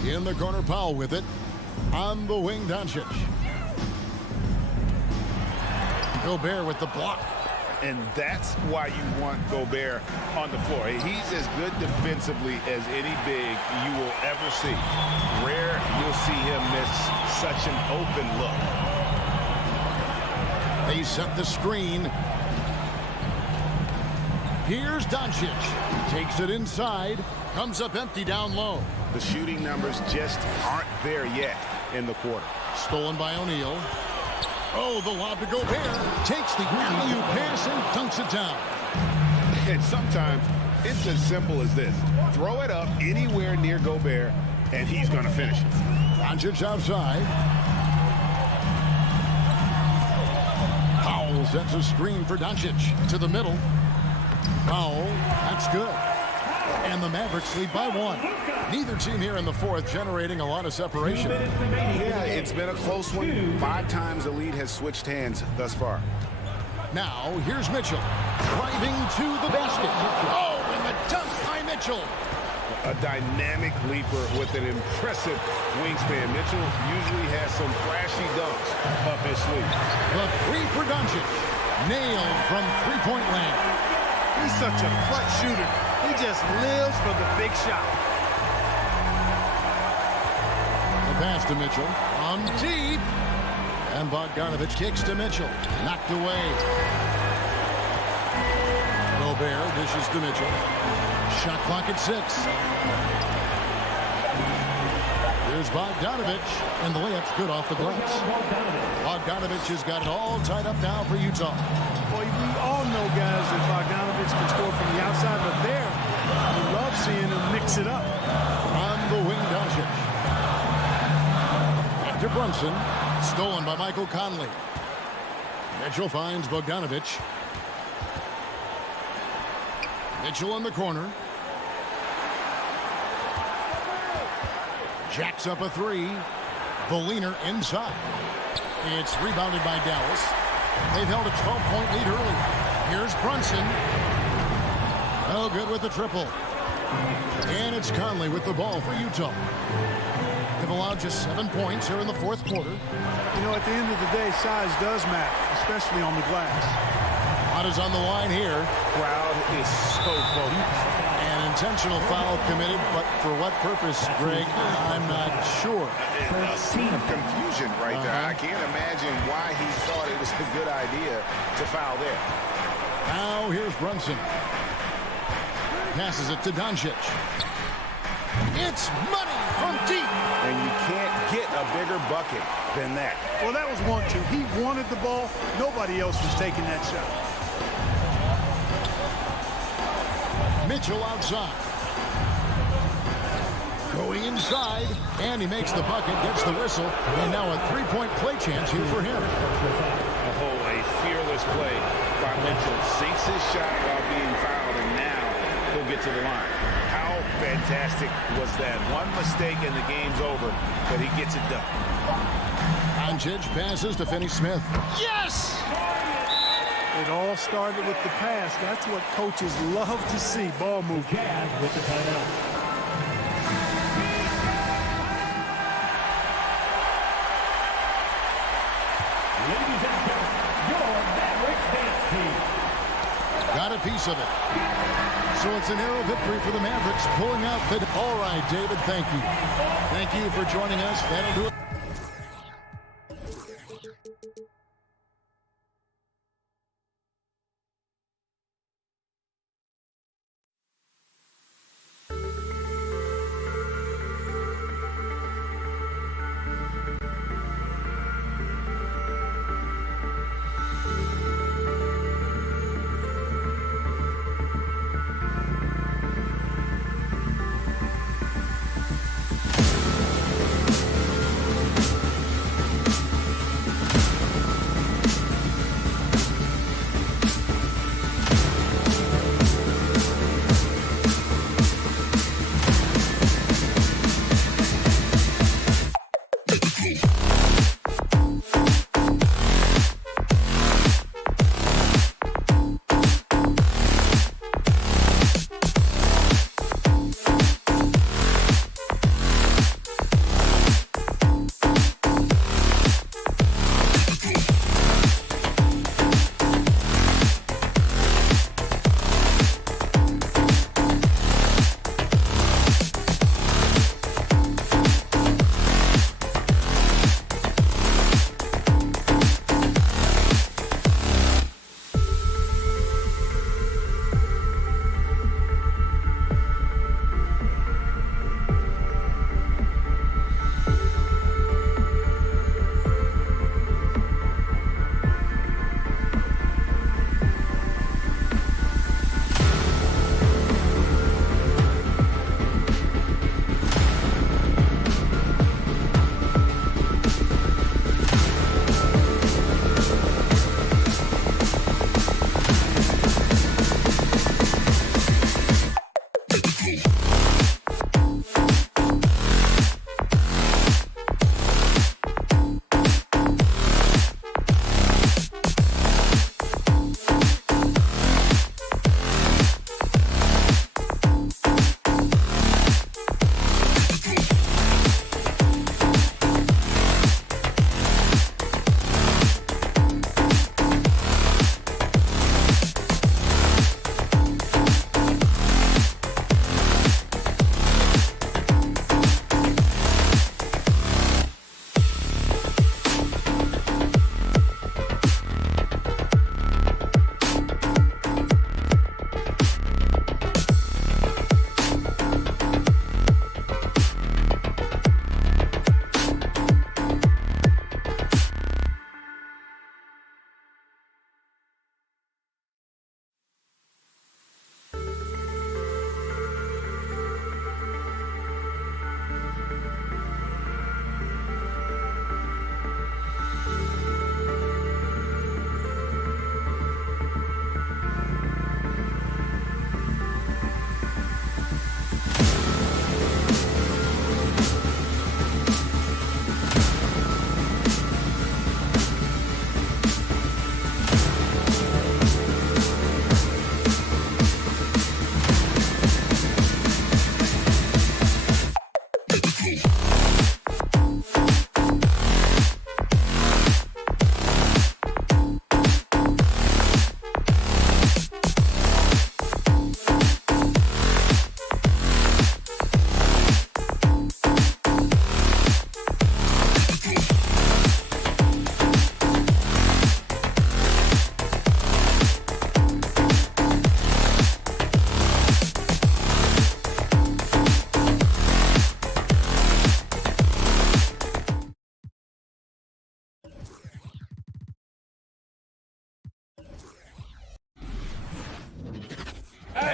In the corner, Powell with it. On the wing, Doncic. Gobert with the block. And that's why you want Gobert on the floor. He's as good defensively as any big you will ever see. Rare you'll see him miss such an open look. They set the screen. Here's Doncic. Takes it inside. Comes up empty down low. The shooting numbers just aren't there yet in the quarter. Stolen by O'Neal. Oh, the lob to Gobert. Takes the alley-oop pass and dunks it down. And sometimes it's as simple as this. Throw it up anywhere near Gobert, and he's going to finish it. Doncic outside. Powell sets a screen for Doncic to the middle. Powell, that's good. And the Mavericks lead by 1. Neither team here in the 4th generating a lot of separation. Yeah, it's been a close one. 5 times the lead has switched hands thus far. Now, here's Mitchell. Driving to the basket. Oh, and the dunk by Mitchell. A dynamic leaper with an impressive wingspan. Mitchell usually has some flashy dunks up his sleeve. The 3 for Doncic. Nailed from three-point land. He's such a clutch shooter. He just lives for the big shot. The pass to Mitchell. On deep. And Bogdanovic kicks to Mitchell. Knocked away. Gobert dishes to Mitchell. Shot clock at 6. Here's Bogdanovic. And the layup's good off the glass. Bogdanovic has got it all tied up now for Utah. Well, we all know, guys, that Bogdanovic can score from the outside, but there, we love seeing him mix it up. On the wing, Doncic. Back to Brunson. Stolen by Michael Conley. Mitchell finds Bogdanovic. Mitchell in the corner. Jacks up a 3. The leaner inside. It's rebounded by Dallas. They've held a 12-point lead early. Here's Brunson. Oh, good with the triple. And it's Conley with the ball for Utah. They've allowed just 7 points here in the 4th quarter. You know, at the end of the day, size does matter, especially on the glass. Shot is on the line here. Crowd is so focused. An intentional foul committed, but for what purpose, Greg, I'm not sure. A scene of confusion right there. I can't imagine why he thought it was a good idea to foul there. Now here's Brunson. Passes it to Doncic. It's money from deep. And you can't get a bigger bucket than that. Well, that was 1-2. He wanted the ball. Nobody else was taking that shot. Mitchell outside. Going inside, and he makes the bucket, gets the whistle, and now a three-point play chance here for him. Oh, a fearless play by Mitchell. Sinks his shot while being fouled, and now he'll get to the line. How fantastic was that? One mistake and the game's over, but he gets it done. Doncic passes to Finney-Smith. Yes! It all started with the pass. That's what coaches love to see. Ball movement. Jazz with the timeout. Ladies and gentlemen, your Mavericks dance team. Got a piece of it. So it's a narrow victory for the Mavericks, pulling out the... All right, David, thank you. Thank you for joining us. That'll do it.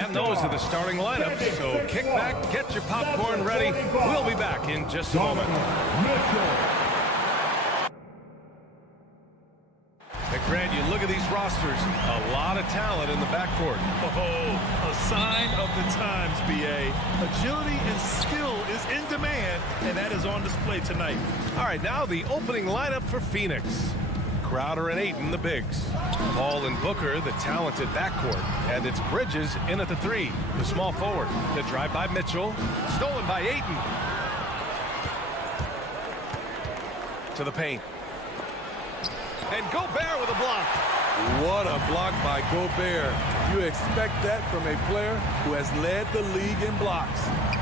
And those are the starting lineups. So kick back, get your popcorn ready. We'll be back in just a moment. And Grant, you look at these rosters, a lot of talent in the backcourt. Oh, a sign of the times, B.A. Agility and skill is in demand, and that is on display tonight. All right, now the opening lineup for Phoenix. Crowder and Ayton, the bigs. Paul and Booker, the talented backcourt. And it's Bridges in at the 3, the small forward. The drive by Mitchell, stolen by Ayton. To the paint. And Gobert with a block. What a block by Gobert. You expect that from a player who has led the league in blocks.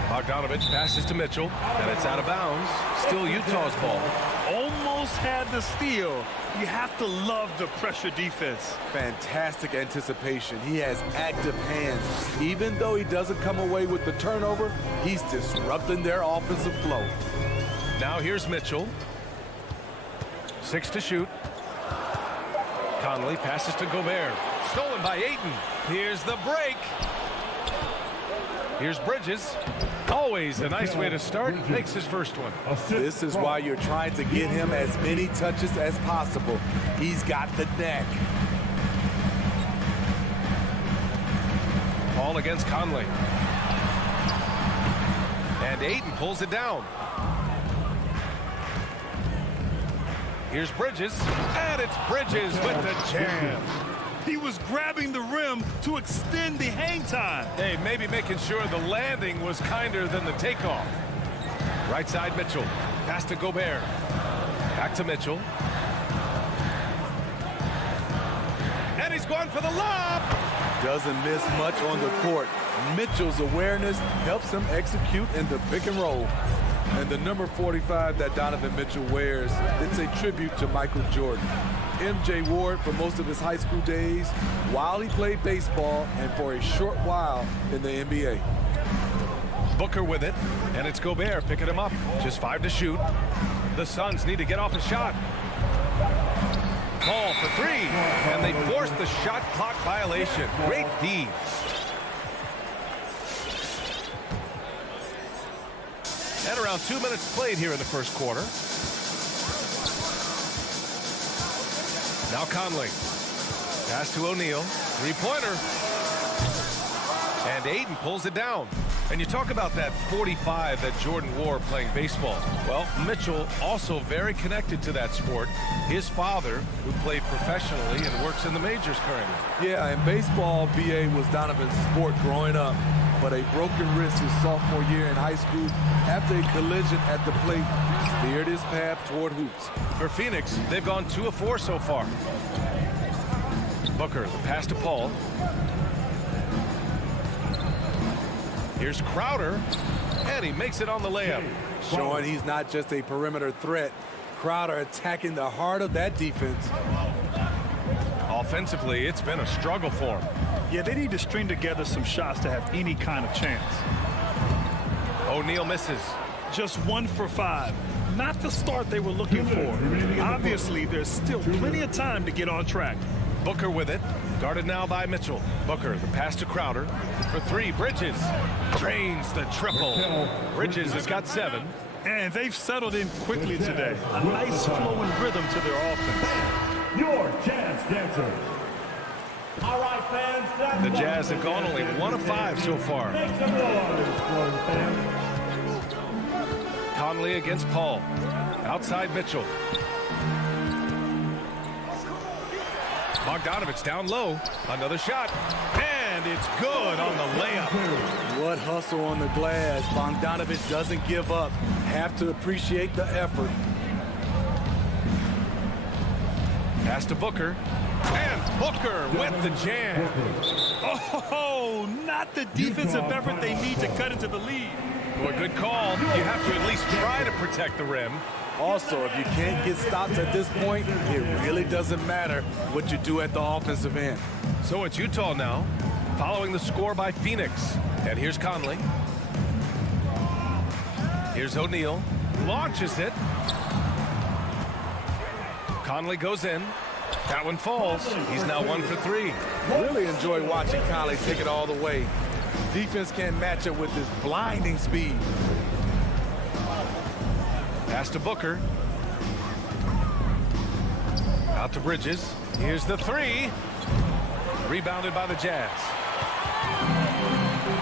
Bogdanovic passes to Mitchell, and it's out of bounds. Still Utah's ball. Almost had the steal. You have to love the pressure defense. Fantastic anticipation. He has active hands. Even though he doesn't come away with the turnover, he's disrupting their offensive flow. Now here's Mitchell. 6 to shoot. Conley passes to Gobert. Stolen by Ayton. Here's the break. Here's Bridges. Always a nice way to start. Makes his first one. This is why you're trying to get him as many touches as possible. He's got the knack. Ball against Conley. And Ayton pulls it down. Here's Bridges, and it's Bridges with the jam. He was grabbing the rim to extend the hang time. Hey, maybe making sure the landing was kinder than the takeoff. Right side Mitchell, pass to Gobert. Back to Mitchell. And he's going for the lob. Doesn't miss much on the court. Mitchell's awareness helps him execute in the pick and roll. And the number 45 that Donovan Mitchell wears, it's a tribute to Michael Jordan. MJ wore it for most of his high school days while he played baseball and for a short while in the NBA. Booker with it, and it's Gobert picking him up. Just 5 to shoot. The Suns need to get off a shot. Ball for 3, and they force the shot clock violation. Great D. And around 2 minutes played here in the first quarter. Now Conley. Pass to O'Neal. Three-pointer. And Ayton pulls it down. And you talk about that 45 that Jordan wore playing baseball. Well, Mitchell also very connected to that sport. His father, who played professionally and works in the majors currently. Yeah, and baseball, BA, was Donovan's sport growing up. But a broken wrist his sophomore year in high school after a collision at the plate steered his path toward hoops. For Phoenix, they've gone 2 of 4 so far. Booker, the pass to Paul. Here's Crowder, and he makes it on the layup. Showing he's not just a perimeter threat. Crowder attacking the heart of that defense. Offensively, it's been a struggle for him. Yeah, they need to string together some shots to have any kind of chance. O'Neal misses. Just 1 for 5. Not the start they were looking for. Obviously, there's still plenty of time to get on track. Booker with it. Guarded now by Mitchell. Booker, the pass to Crowder. For 3, Bridges. Drains the triple. Bridges has got 7. And they've settled in quickly today. A nice flowing rhythm to their offense. Your chance dancer. All right, fans. The Jazz have gone only 1 of 5 so far. Make some noise for the fans. Conley against Paul. Outside Mitchell. Bogdanovic down low. Another shot. And it's good on the layup. What hustle on the glass. Bogdanovic doesn't give up. Have to appreciate the effort. Pass to Booker. And Booker with the jam. Oh, not the defensive effort they need to cut into the lead. Well, good call. You have to at least try to protect the rim. Also, if you can't get stops at this point, it really doesn't matter what you do at the offensive end. So it's Utah now, following the score by Phoenix. And here's Conley. Here's O'Neal. Launches it. Conley goes in. That one falls. He's now 1 for 3. Really enjoy watching Conley take it all the way. Defense can't match up with this blinding speed. Pass to Booker. Out to Bridges. Here's the three. Rebounded by the Jazz.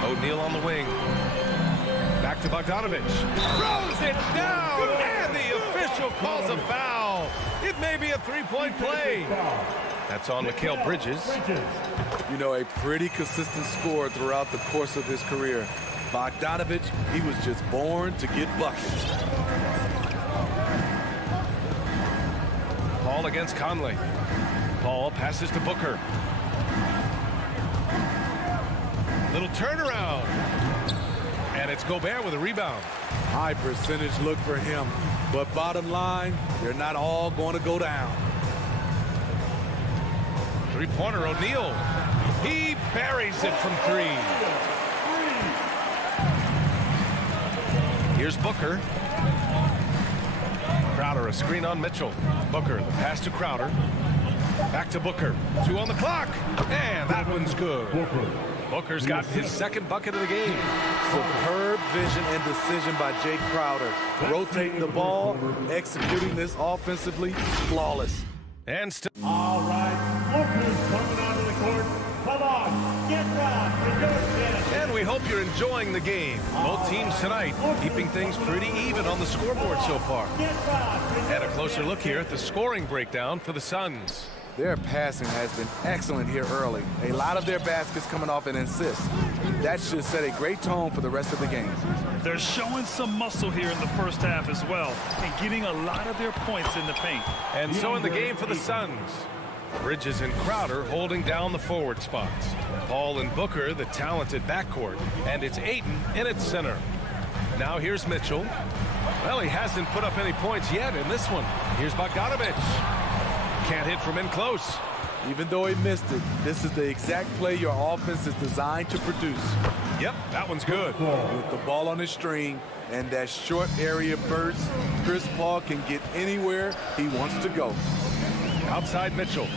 O'Neal on the wing. Back to Bogdanovic. Throws it down, and the official calls a foul. It may be a three-point play. That's on Mikal Bridges. You know, a pretty consistent scorer throughout the course of his career. Bogdanovic, he was just born to get buckets. Paul against Conley. Paul passes to Booker. Little turnaround. And it's Gobert with a rebound. High percentage look for him. But bottom line, they're not all going to go down. Three-pointer, O'Neal. He buries it from three. Here's Booker. Crowder, a screen on Mitchell. Booker, the pass to Crowder. Back to Booker. 2 on the clock. And that one's good. Booker's got his second bucket of the game. Superb vision and decision by Jay Crowder. Rotating the ball, executing this offensively, flawless. And still. All right, Booker's coming onto the court. Come on, get round with your chance. And we hope you're enjoying the game. Both teams tonight keeping things pretty even on the scoreboard so far. And a closer look here at the scoring breakdown for the Suns. Their passing has been excellent here early. A lot of their baskets coming off an assist. That should set a great tone for the rest of the game. They're showing some muscle here in the first half as well, and getting a lot of their points in the paint. And so in the game for the Suns, Bridges and Crowder holding down the forward spots. Paul and Booker, the talented backcourt, and it's Ayton in its center. Now here's Mitchell. Well, he hasn't put up any points yet in this one. Here's Bogdanovic. Can't hit from in close. Even though he missed it, this is the exact play your offense is designed to produce. Yep, that one's good. With the ball on his string and that short area burst, Chris Paul can get anywhere he wants to go. Outside Mitchell.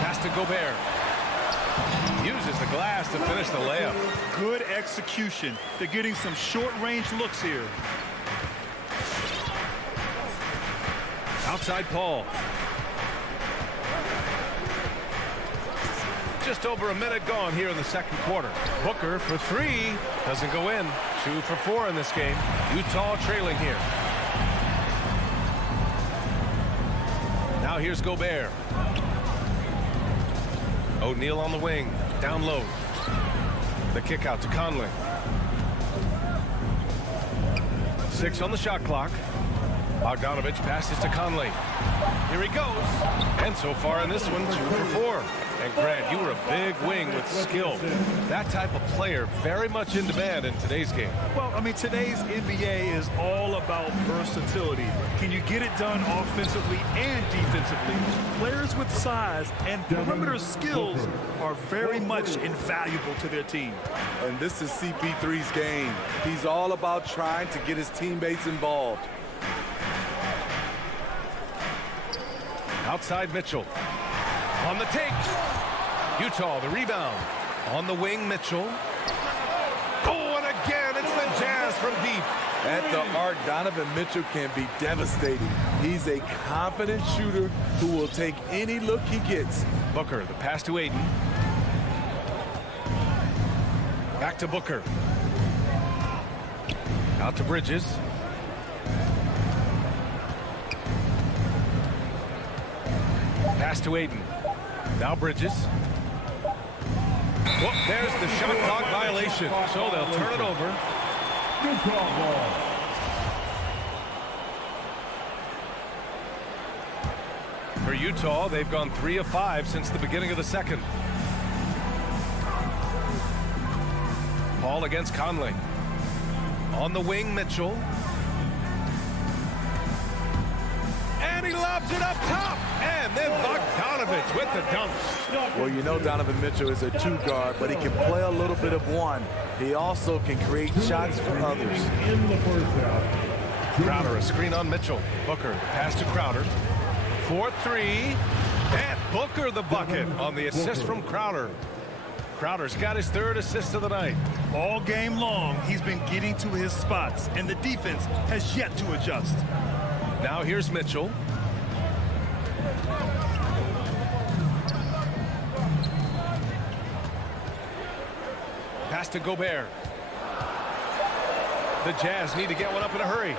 Pass to Gobert. Uses the glass to finish the layup. Good execution. They're getting some short-range looks here. Outside Paul. Just over a minute gone here in the second quarter. Booker for three. Doesn't go in. 2 for 4 in this game. Utah trailing here. Now here's Gobert. O'Neal on the wing. Down low. The kick out to Conley. 6 on the shot clock. Bogdanovic passes to Conley. Here he goes. And so far in this one, 2 for 4. And Grant, you were a big wing with skill. That type of player very much in demand in today's game. Well, I mean, today's NBA is all about versatility. Can you get it done offensively and defensively? Players with size and perimeter skills are very much invaluable to their team. And this is CP3's game. He's all about trying to get his teammates involved. Outside Mitchell. On the take. Utah, the rebound. On the wing, Mitchell. Oh, and again, it's the Jazz from deep. At the arc, Donovan Mitchell can be devastating. He's a confident shooter who will take any look he gets. Booker, the pass to Ayton. Back to Booker. Out to Bridges. Pass to Ayton. Now Bridges. Well, there's the shot clock violation. So they'll turn it over. For Utah, they've gone 3 of 5 since the beginning of the second. Paul against Conley. On the wing, Mitchell. And he lobs it up top. And then Bogdanovic with the dunk. Well, you know Donovan Mitchell is a 2 guard, but he can play a little bit of 1. He also can create shots for others. Crowder, a screen on Mitchell. Booker, pass to Crowder. 4-3. And Booker the bucket on the assist from Crowder. Crowder's got his third assist of the night. All game long, he's been getting to his spots, and the defense has yet to adjust. Now here's Mitchell. Pass to Gobert. The Jazz need to get one up in a hurry.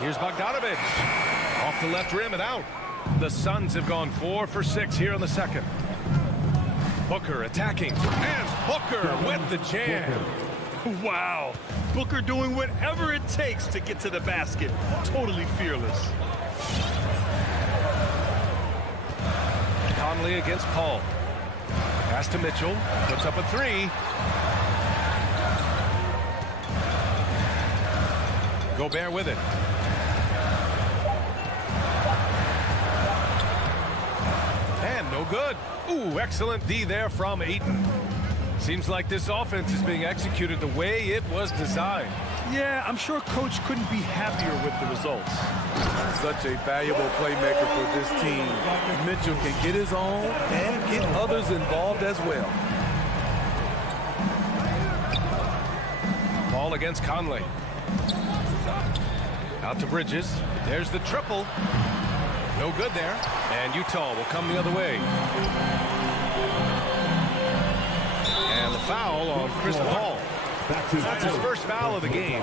Here's Bogdanovic. Off the left rim and out. The Suns have gone 4 for 6 here in the second. Booker attacking. And Booker with the jam. Wow. Booker doing whatever it takes to get to the basket. Totally fearless. Conley against Paul. Pass to Mitchell. Puts up a three. Gobert with it. And no good. Ooh, excellent D there from Ayton. Seems like this offense is being executed the way it was designed. Yeah, I'm sure Coach couldn't be happier with the results. Such a valuable playmaker for this team. Mitchell can get his own and get others involved as well. Ball against Conley. Out to Bridges. There's the triple. No good there. And Utah will come the other way. And the foul on Chris Paul. That's his first foul of the game.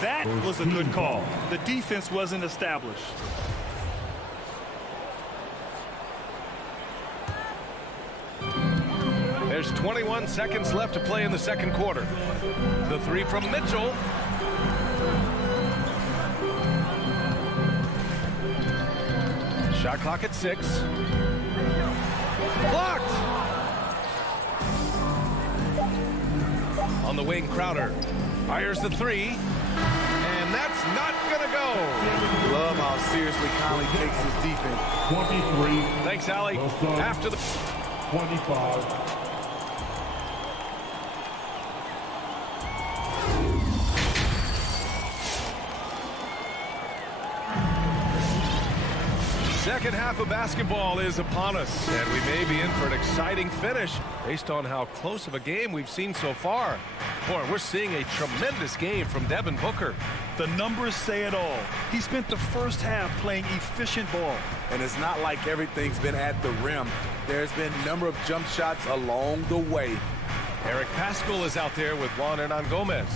That was a good call. The defense wasn't established. There's 21 seconds left to play in the second quarter. The three from Mitchell. Shot clock at 6. Blocked! On the wing, Crowder fires the three. And that's not going to go. Love how seriously Conley takes his defense. 23. Thanks, Allie. After the 25. second half of basketball is upon us, and we may be in for an exciting finish based on how close of a game we've seen so far. Boy, we're seeing a tremendous game from Devin Booker. The numbers say it all. He spent the first half playing efficient ball. And it's not like everything's been at the rim. There's been a number of jump shots along the way. Eric Paschall is out there with Juan Hernan Gomez.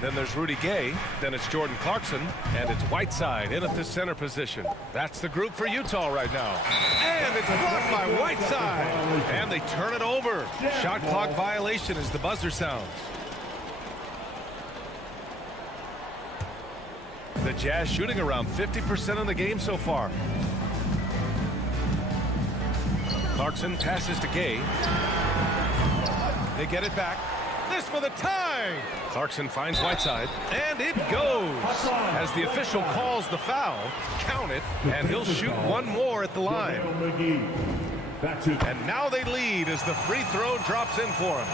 Then there's Rudy Gay. Then it's Jordan Clarkson. And it's Whiteside in at the center position. That's the group for Utah right now. And it's blocked by Whiteside. And they turn it over. Shot clock violation as the buzzer sounds. The Jazz shooting around 50% of the game so far. Clarkson passes to Gay. They get it back. This for the tie. Clarkson finds Whiteside. And it goes. As the official calls the foul, count it, and he'll shoot one more at the line. And now they lead as the free throw drops in for him.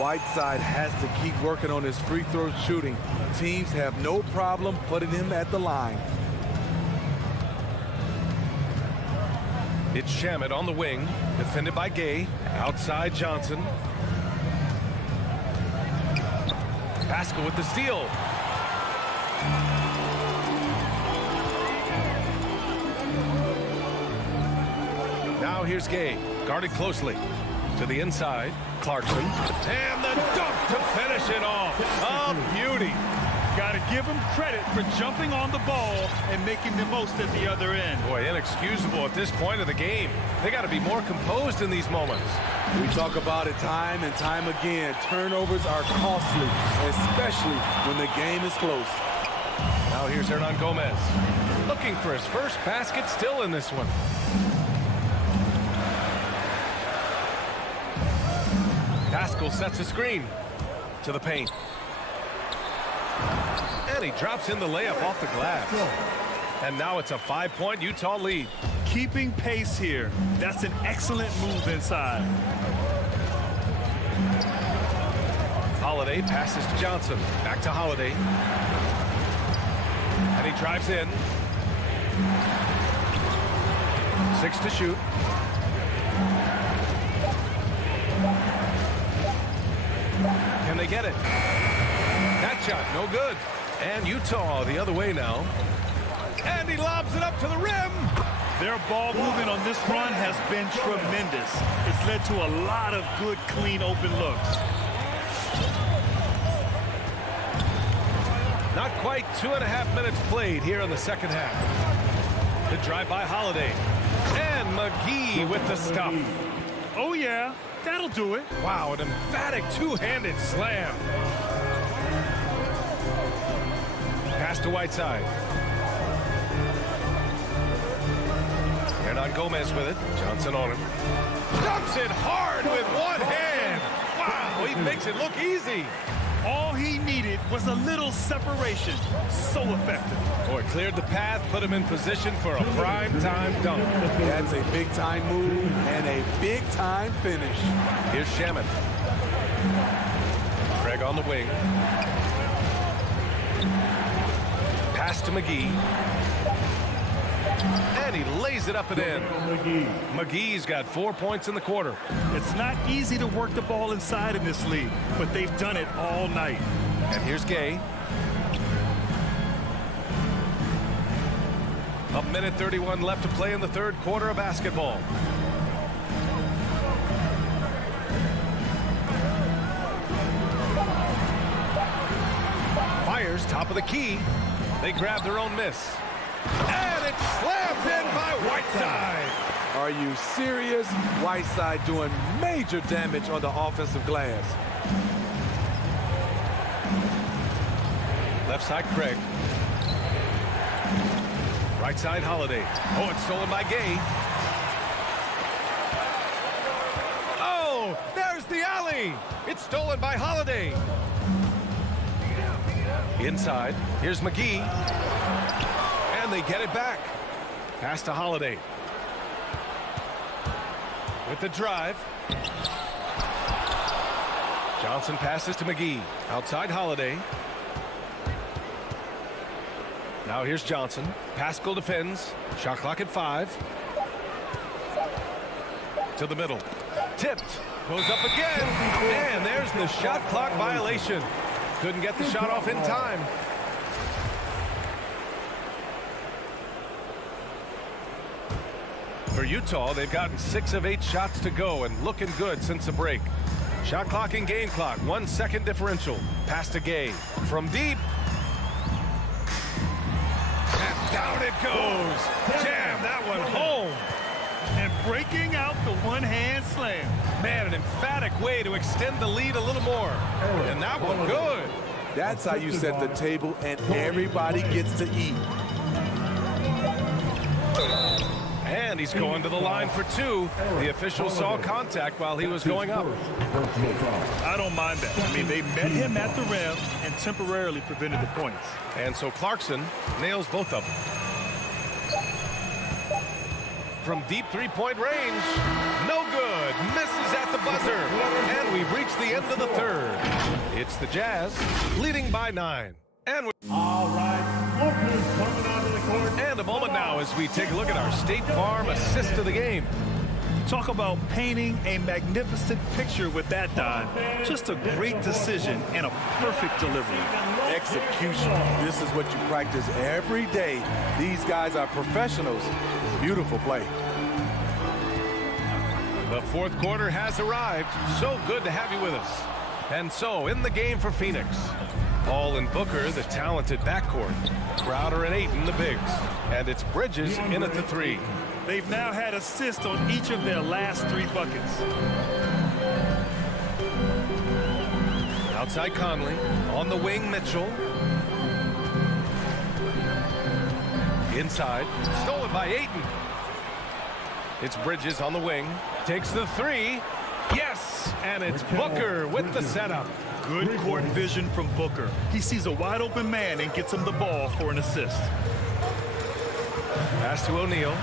Whiteside has to keep working on his free throw shooting. Teams have no problem putting him at the line. It's Shamet on the wing, defended by Gay. Outside Johnson. Paschall with the steal. Now here's Gay, guarded closely. To the inside, Clarkson. And the dunk to finish it off. A beauty. Got to give him credit for jumping on the ball and making the most at the other end. Boy, inexcusable at this point of the game. They got to be more composed in these moments. We talk about it time and time again. Turnovers are costly, especially when the game is close. Now here's Hernan Gomez. Looking for his first basket, still in this one. Paschall sets a screen to the paint. And he drops in the layup off the glass. And now it's a 5-point Utah lead. Keeping pace here. That's an excellent move inside. Holiday passes to Johnson. Back to Holiday. And he drives in. 6 to shoot. Can they get it? That shot, no good. And Utah the other way now. And he lobs it up to the rim. Their ball movement on this run has been tremendous. It's led to a lot of good, clean, open looks. Not quite 2.5 minutes played here in the second half. The drive by Holiday. And McGee with the stuff. Oh, yeah. That'll do it. Wow, an emphatic two-handed slam. Pass to Whiteside. Hernan Gomez with it. Johnson on him. Dumps it hard with one hand. Wow, he makes it look easy. All he needed was a little separation. So effective. Boy, cleared the path, put him in position for a prime-time dunk. That's a big-time move and a big-time finish. Here's Shaman. Craig on the wing. Pass to McGee. And he lays it up and in. McGee's got 4 points in the quarter. It's not easy to work the ball inside in this league, but they've done it all night. And here's Gay. A minute 31 left to play in the third quarter of basketball. Fires top of the key. They grab their own miss. And it's slammed in by Whiteside. Are you serious? Whiteside doing major damage on the offensive glass. Left side, Craig. Right side, Holiday. Oh, it's stolen by Gay. Oh, there's the alley. It's stolen by Holiday. Inside, here's McGee. And they get it back. Pass to Holiday. With the drive. Johnson passes to McGee. Outside Holiday. Now here's Johnson. Pascal defends. Shot clock at 5. To the middle. Tipped. Goes up again. And there's the shot clock violation. Couldn't get the shot off in time. For Utah, they've gotten 6 of 8 shots to go and looking good since the break. Shot clock and game clock, 1 second differential. Pass to Gay. From deep. And down it goes. Jam that one home. And breaking out the one-hand slam. Man, an emphatic way to extend the lead a little more. And that one good. That's how you set the table and everybody gets to eat. And he's going to the line for 2. The official saw contact while he was going up. I don't mind that. I mean, they met him at the rim and temporarily prevented the points. And so Clarkson nails both of them. From deep three-point range. No good. Misses at the buzzer. And we've reached the end of the third. It's the Jazz leading by 9. And all right, Booker's coming onto the court. And a moment now as we take a look at our State Farm assist of the game. Talk about painting a magnificent picture with that, Don. Just a great decision and a perfect delivery. Execution. This is what you practice every day. These guys are professionals. Beautiful play. The fourth quarter has arrived. So good to have you with us. And so in the game for Phoenix, Paul and Booker, the talented backcourt. Crowder and Ayton, the bigs. And it's Bridges in at the 3. They've now had assists on each of their last 3 buckets. Outside Conley. On the wing, Mitchell. Inside. Stolen by Ayton. It's Bridges on the wing. Takes the 3. Yes! And it's Booker with the setup. Good court vision from Booker. He sees a wide open man and gets him the ball for an assist. Pass to O'Neal.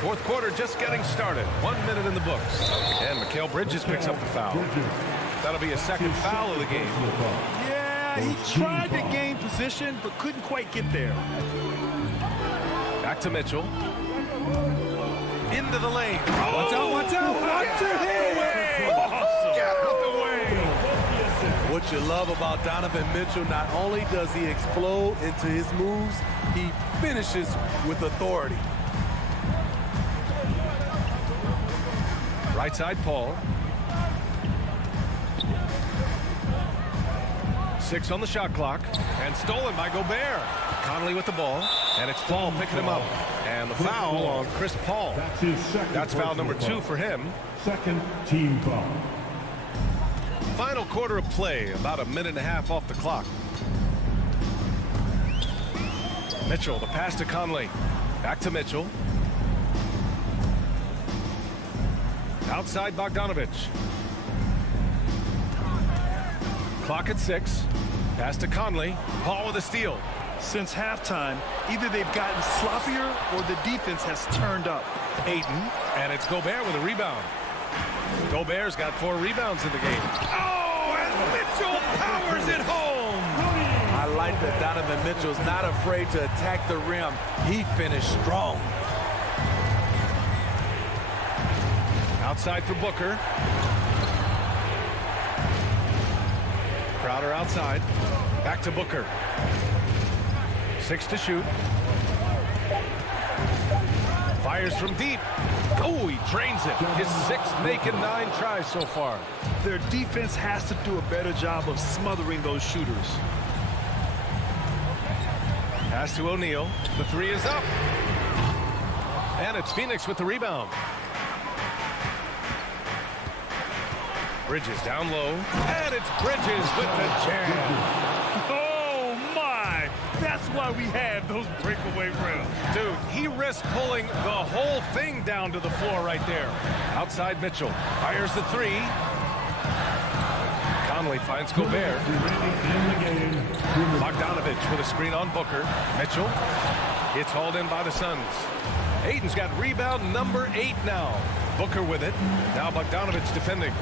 Fourth quarter just getting started. 1 minute in the books. And Mikal Bridges picks up the foul. That'll be a second foul of the game. Yeah, he tried to gain position, but couldn't quite get there. Back to Mitchell. Into the lane. Watch out, watch out. Watch your head. Awesome. Get out the way. What you love about Donovan Mitchell, not only does he explode into his moves, he finishes with authority. Right side, Paul. 6 on the shot clock. And stolen by Gobert. Conley with the ball. And it's Paul picking him up. And the foul on Chris Paul. That's foul number 2 for him. Second team foul. Final quarter of play, about a minute and a half off the clock. Mitchell, the pass to Conley. Back to Mitchell. Outside Bogdanovic. Clock at 6. Pass to Conley. Paul with a steal. Since halftime, either they've gotten sloppier or the defense has turned up. Ayton, and it's Gobert with a rebound. Gobert's got 4 rebounds in the game. Oh, and Mitchell powers it home. I like that Donovan Mitchell's not afraid to attack the rim. He finished strong. Outside for Booker. Crowder outside. Back to Booker. 6 to shoot. Fires from deep. Oh, he drains it. His 6th making 9 tries so far. Their defense has to do a better job of smothering those shooters. Pass to O'Neal. The 3 is up. And it's Phoenix with the rebound. Bridges down low. And it's Bridges with the jam. Oh, my. That's why we have those breakaway rims. Dude, he risked pulling the whole thing down to the floor right there. Outside Mitchell. Fires the 3. Conley finds Gobert. Bogdanovic with a screen on Booker. Mitchell. It's hauled in by the Suns. Ayton's got rebound number 8 now. Booker with it. Now Bogdanovic defending.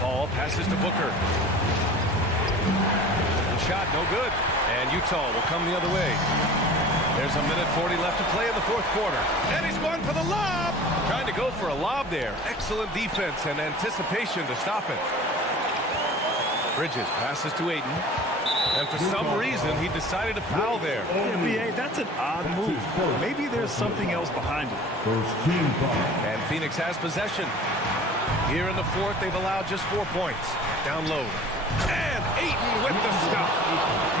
Paul passes to Booker. The shot no good. And Utah will come the other way. There's a minute 40 left to play in the 4th quarter. And he's going for the lob. Trying to go for a lob there. Excellent defense and anticipation to stop it. Bridges passes to Ayton. And for some reason, he decided to foul there. NBA, that's an odd move. Maybe there's something else behind it. First team foul. And Phoenix has possession. Here in the 4th, they've allowed just 4 points. Down low. And Ayton with the stuff.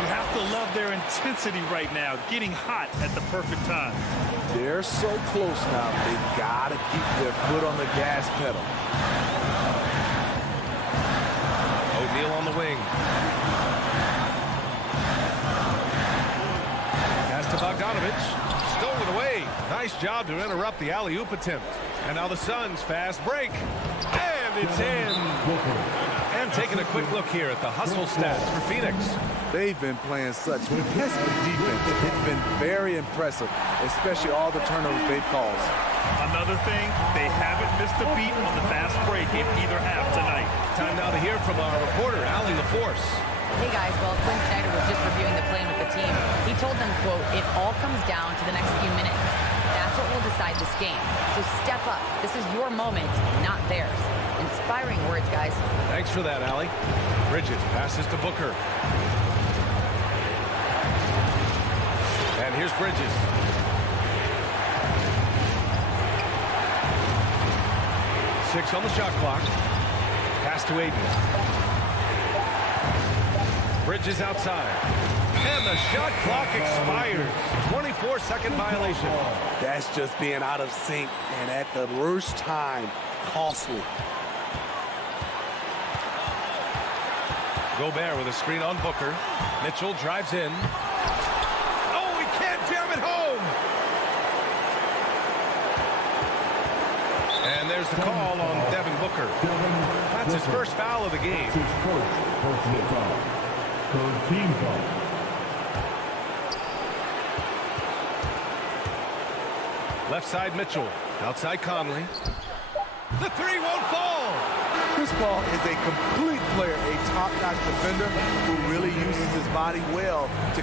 You have to love their intensity right now, getting hot at the perfect time. They're so close now. They've got to keep their foot on the gas pedal. O'Neal on the wing. Pass to Bogdanovic. Stolen away. Nice job to interrupt the alley-oop attempt. And now the Suns fast break. And it's in. And taking a quick look here at the hustle stats for Phoenix. They've been playing such desperate defense. It's been very impressive, especially all the turnovers they've caused. Another thing, they haven't missed a beat on the fast break in either half tonight. Time now to hear from our reporter, Allie LaForce. Hey guys, well, Quinn Snyder was just reviewing the plan with the team. He told them, quote, "It all comes down to the next few minutes. That's what will decide this game. So step up. This is your moment, not theirs." Inspiring words, guys. Thanks for that, Allie. Bridges passes to Booker. And here's Bridges. Six on the shot clock. Pass to Ayton. Bridges outside. And the shot clock expires. 24-second violation. That's just being out of sync, and at the worst time, costly. Gobert with a screen on Booker. Mitchell drives in. Oh, he can't jam it home. And there's the call on Devin Booker. That's his first foul of the game. His first personal foul. Third team foul. Left side Mitchell. Outside Conley. The 3 won't fall. Chris Paul is a complete player, a top-notch defender who really uses his body well to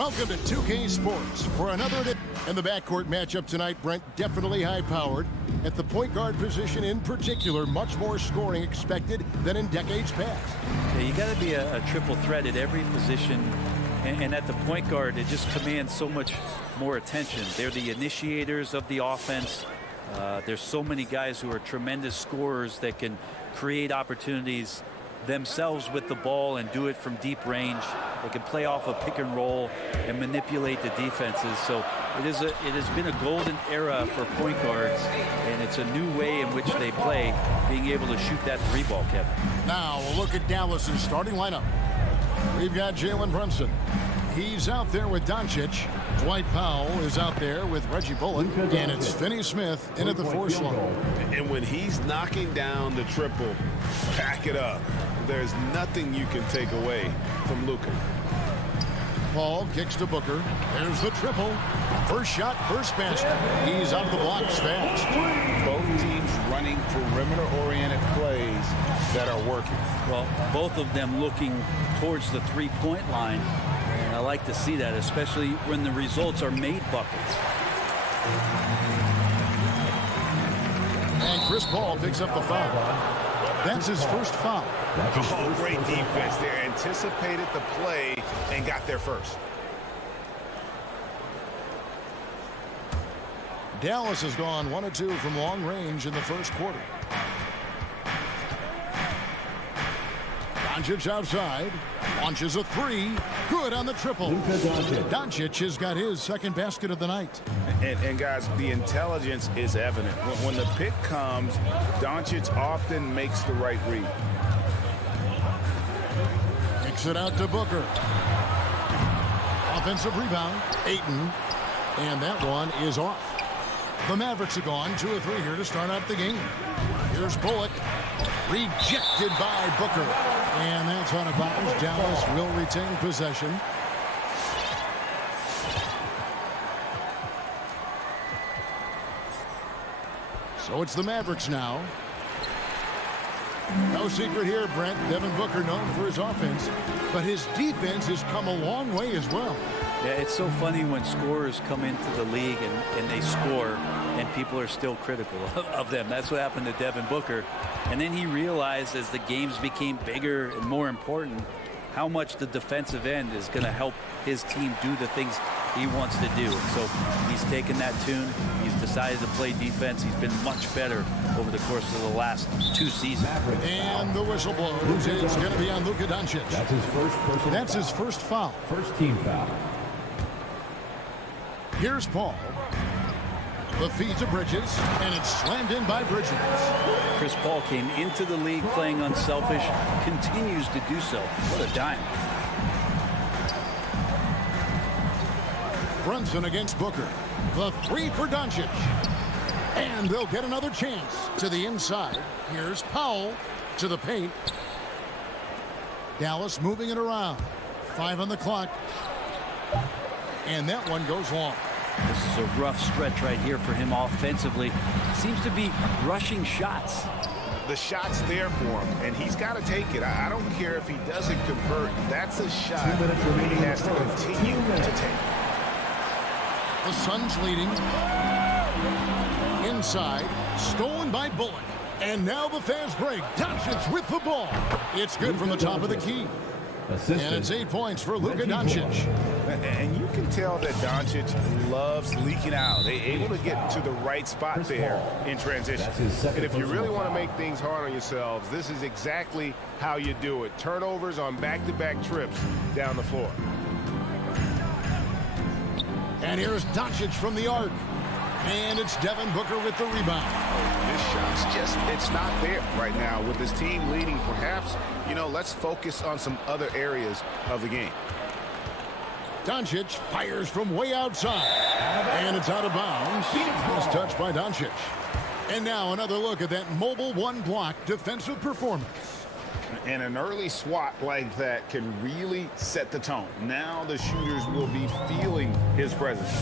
Welcome to 2K Sports for another day. And the backcourt matchup tonight, Brent, definitely high-powered. At the point guard position in particular, much more scoring expected than in decades past. Yeah, you got to be a triple threat at every position. And at the point guard, it just commands so much more attention. They're the initiators of the offense. There's so many guys who are tremendous scorers that can create opportunities themselves with the ball and do it from deep range. They can play off a pick and roll and manipulate the defenses. So it has been a golden era for point guards, and it's a new way in which they play, being able to shoot that three ball, Kevin. Now we'll look at Dallas's starting lineup. We've got Jalen Brunson. He's out there with Doncic. Dwight Powell is out there with Reggie Bullock. And it's Finney Smith in at the 4 slot. And when he's knocking down the triple, pack it up. There's nothing you can take away from Luka. Paul kicks to Booker. There's the triple. First shot, first basket. He's out of the blocks fast. Both teams running perimeter-oriented plays that are working. Well, both of them looking towards the three-point line. And I like to see that, especially when the results are made buckets. And Chris Paul picks up the foul. That's his first foul. Oh, great defense there. Anticipated the play and got there first. Dallas has gone 1 of 2 from long range in the first quarter. Doncic outside. Launches a 3. Good on the triple. Doncic has got his second basket of the night. And guys, the intelligence is evident. When the pick comes, Doncic often makes the right read. Kicks it out to Booker. Offensive rebound. Ayton. And that one is off. The Mavericks are gone 2 of 3 here to start out the game. Here's Bullock. Rejected by Booker. And that's out of bounds. Dallas will retain possession. So it's the Mavericks now. No secret here, Brent. Devin Booker known for his offense, but his defense has come a long way as well. Yeah, it's so funny when scorers come into the league and they score and people are still critical of them. That's what happened to Devin Booker. And then he realized as the games became bigger and more important how much the defensive end is going to help his team do the things he wants to do. So he's taken that tune. He's decided to play defense. He's been much better over the course of the last 2 seasons. And the whistle blows. It's going to be on Luka Doncic. That's his first foul. First team foul. Here's Paul. The feed to Bridges, and it's slammed in by Bridges. Chris Paul came into the league playing unselfish, continues to do so. What a dime. Brunson against Booker. The 3 for Doncic. And they'll get another chance to the inside. Here's Powell to the paint. Dallas moving it around. 5 on the clock. And that one goes long. This is a rough stretch right here for him offensively. Seems to be rushing shots. The shot's there for him, and he's got to take it. I don't care if he doesn't convert. That's a shot he has to continue to take. The Suns leading. Inside. Stolen by Bullock. And now the fast break. Doncic with the ball. It's good from the top of the key. And it's 8 points for Luka Doncic. And you can tell that Doncic loves leaking out. They're able to get to the right spot there in transition. And if you really want to make things hard on yourselves, this is exactly how you do it. Turnovers on back-to-back trips down the floor. And here's Doncic from the arc. And it's Devin Booker with the rebound. This shot's just, it's not there right now. With this team leading, perhaps, let's focus on some other areas of the game. Doncic fires from way outside. And it's out of bounds. It's touched by Doncic. And now another look at that mobile one-block defensive performance. And an early swat like that can really set the tone. Now the shooters will be feeling his presence.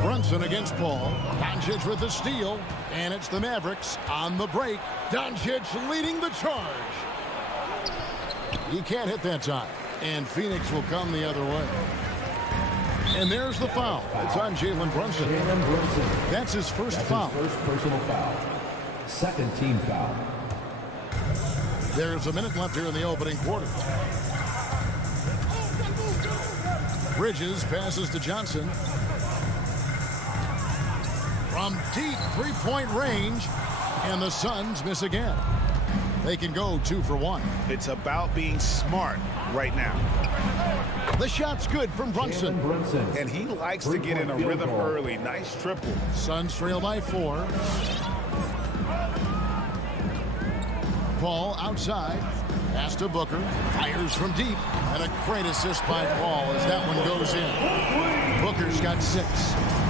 Brunson against Paul. Doncic with the steal. And it's the Mavericks on the break. Doncic leading the charge. He can't hit that time. And Phoenix will come the other way. And there's the foul. It's on Jalen Brunson. That's his first foul. First personal foul. Second team foul. There's a minute left here in the opening quarter. Bridges passes to Johnson. From deep three-point range, and the Suns miss again. They can go 2 for 1. It's about being smart right now. The shot's good from Brunson. And he likes to get in a rhythm early. Nice triple. Suns trail by 4. Paul outside. Pass to Booker. Fires from deep. And a great assist by Paul as that one goes in. Booker's got 6.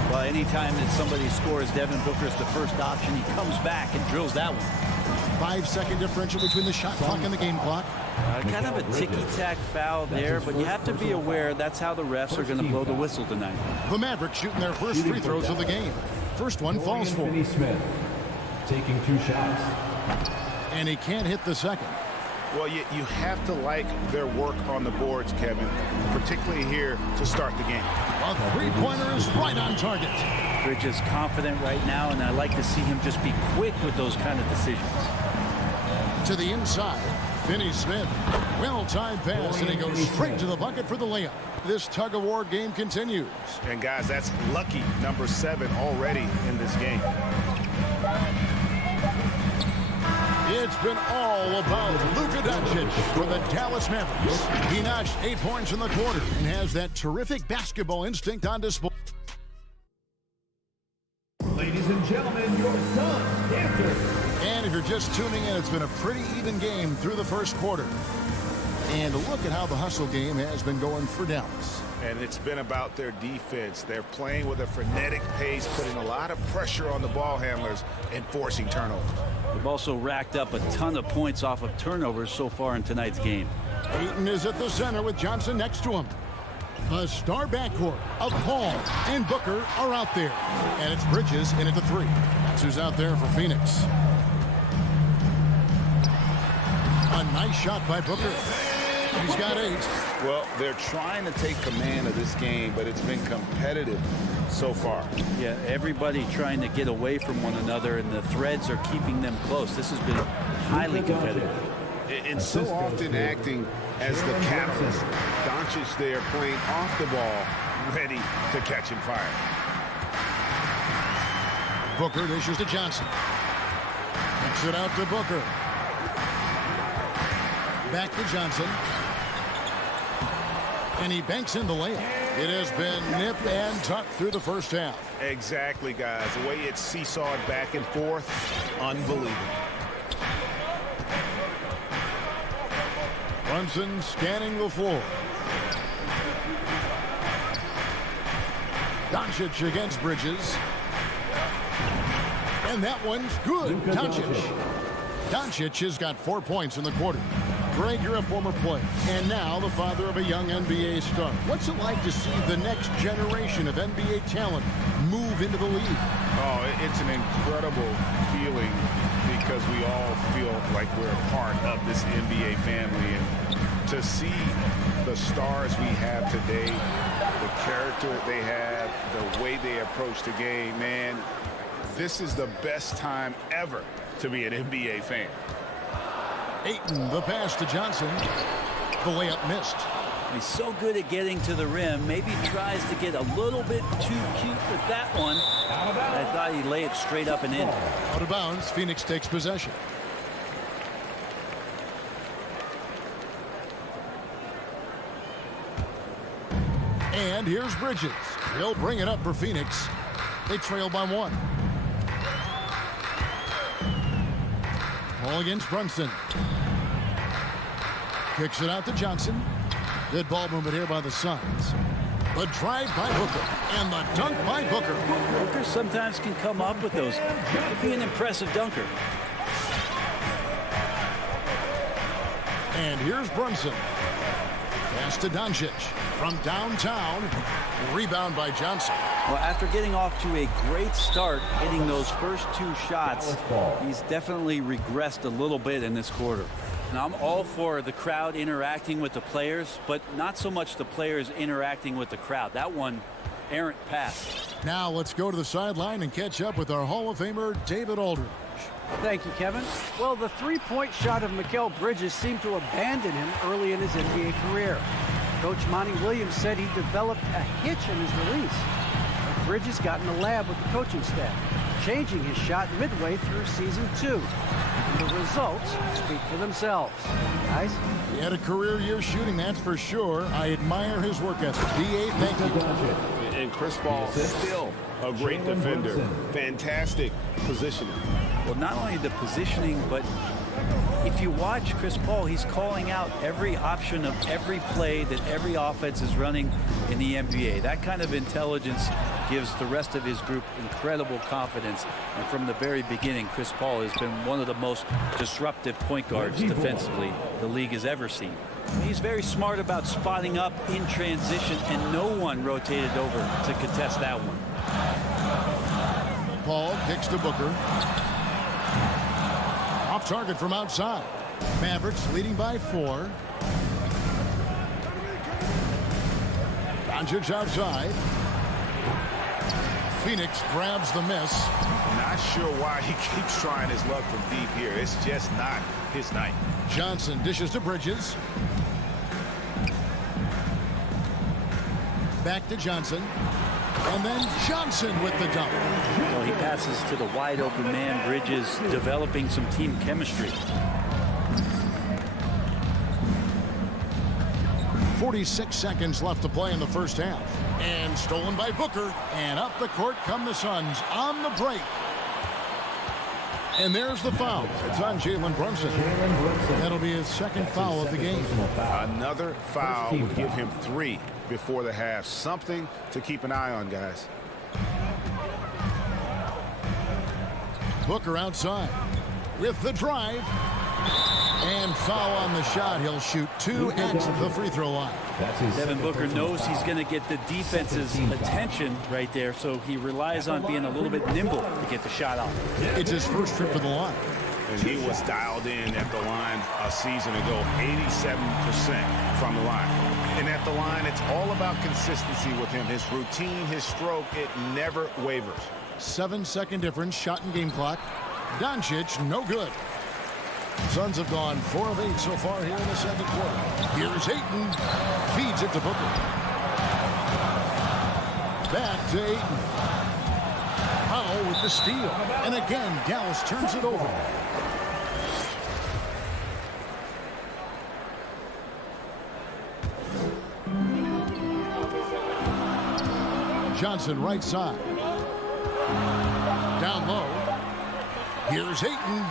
Well, anytime that somebody scores, Devin Booker's the first option. He comes back and drills that one. 5-second differential between the shot clock and the game clock. Kind of a ticky-tack foul there, but you have to be aware that's how the refs are going to blow the whistle tonight. The Mavericks shooting their first free throws of the game. First one falls for him. Smith taking 2 shots. And he can't hit the second. Well, you have to like their work on the boards, Kevin, particularly here to start the game. A three-pointer is right on target. Bridges confident right now, and I like to see him just be quick with those kind of decisions. To the inside, Finney-Smith. Well-timed pass, and he goes straight to the bucket for the layup. This tug-of-war game continues. And, guys, that's lucky number 7 already in this game. It's been all about Luka Doncic for the Dallas Mavericks. He notched 8 points in the quarter and has that terrific basketball instinct on display. Ladies and gentlemen, your Suns dancers. And if you're just tuning in, it's been a pretty even game through the first quarter. And look at how the hustle game has been going for Dallas. And it's been about their defense. They're playing with a frenetic pace, putting a lot of pressure on the ball handlers and forcing turnovers. They've also racked up a ton of points off of turnovers so far in tonight's game. Ayton is at the center with Johnson next to him. A star backcourt of Paul and Booker are out there. And it's Bridges in at the 3. That's who's out there for Phoenix. A nice shot by Booker. He's got 8. Well, they're trying to take command of this game, but it's been competitive so far. Yeah, everybody trying to get away from one another, and the threads are keeping them close. This has been highly competitive. And so often acting as the catalyst. Doncic there playing off the ball, ready to catch and fire. Booker dishes to Johnson. Kicks it out to Booker. Back to Johnson. And he banks in the layup. It has been nip and tuck through the first half. Exactly, guys. The way it's seesawed back and forth, unbelievable. Brunson scanning the floor. Doncic against Bridges. And that one's good. Doncic has got 4 points in the quarter. Greg, you're a former player, and now the father of a young NBA star. What's it like to see the next generation of NBA talent move into the league? Oh, it's an incredible feeling because we all feel like we're a part of this NBA family. And to see the stars we have today, the character they have, the way they approach the game, man, this is the best time ever to be an NBA fan. Ayton, the pass to Johnson. The layup missed. He's so good at getting to the rim. Maybe tries to get a little bit too cute with that one. I thought he'd lay it straight up and in. Out of bounds, Phoenix takes possession. And here's Bridges. He'll bring it up for Phoenix. They trail by 1. Ball against Brunson. Kicks it out to Johnson. Good ball movement here by the Suns. The drive by Booker. And the dunk by Booker. Booker sometimes can come up with those. Could be an impressive dunker. And here's Brunson. Pass to Doncic. From downtown. Rebound by Johnson. Well, after getting off to a great start, hitting those first 2 shots, he's definitely regressed a little bit in this quarter. Now, I'm all for the crowd interacting with the players, but not so much the players interacting with the crowd. That one, errant pass. Now let's go to the sideline and catch up with our Hall of Famer, David Aldridge. Thank you, Kevin. Well, the three-point shot of Mikal Bridges seemed to abandon him early in his NBA career. Coach Monty Williams said he developed a hitch in his release. But Bridges got in the lab with the coaching staff, changing his shot midway through season 2. And the results speak for themselves. Guys? He had a career year shooting, that's for sure. I admire his work ethic. D.A., thank you. And Chris Paul still a great defender. Fantastic positioning. Well, not only the positioning, but if you watch Chris Paul, he's calling out every option of every play that every offense is running in the NBA. That kind of intelligence gives the rest of his group incredible confidence. And from the very beginning, Chris Paul has been one of the most disruptive point guards defensively the league has ever seen. He's very smart about spotting up in transition, and no one rotated over to contest that one. Paul kicks to Booker. Off target from outside. Mavericks leading by 4. Doncic outside. Phoenix grabs the miss. Not sure why he keeps trying his luck from deep here. It's just not his night. Johnson dishes to Bridges. Back to Johnson. And then Johnson with the dunk. Well, he passes to the wide open man. Bridges developing some team chemistry. 46 seconds left to play in the first half. And stolen by Booker. And up the court come the Suns on the break. And there's the foul. It's on Jalen Brunson. That'll be his second foul of the game. Another foul would give him 3 before the half. Something to keep an eye on, guys. Booker outside with the drive. And foul on the shot. He'll shoot 2 at the free throw line. Devin Booker knows he's going to get the defense's attention right there, so he relies on being a little bit nimble to get the shot off. It's his first trip to the line. And he was dialed in at the line a season ago, 87% from the line. And at the line, it's all about consistency with him. His routine, his stroke, it never wavers. 7-second difference, shot and game clock. Doncic, no good. Suns have gone 4 of 8 so far here in the second quarter. Here's Ayton. Feeds it to Booker. Back to Ayton. Powell with the steal. And again, Dallas turns it over. Johnson right side. Down low. Here's Ayton.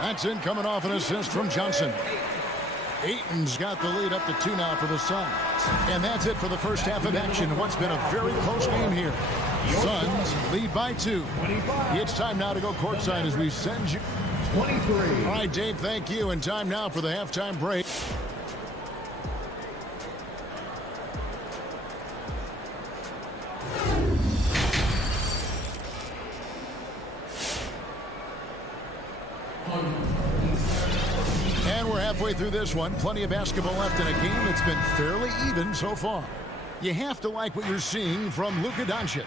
That's in, coming off an assist from Johnson. Ayton's got the lead up to 2 now for the Suns. And that's it for the first half of action. What's been a very close game here. Suns lead by 2. It's time now to go courtside as we send you. 23. All right, Dave, thank you. And time now for the halftime break. And we're halfway through this one. Plenty of basketball left in a game that's been fairly even so far. You have to like what you're seeing from Luka Doncic.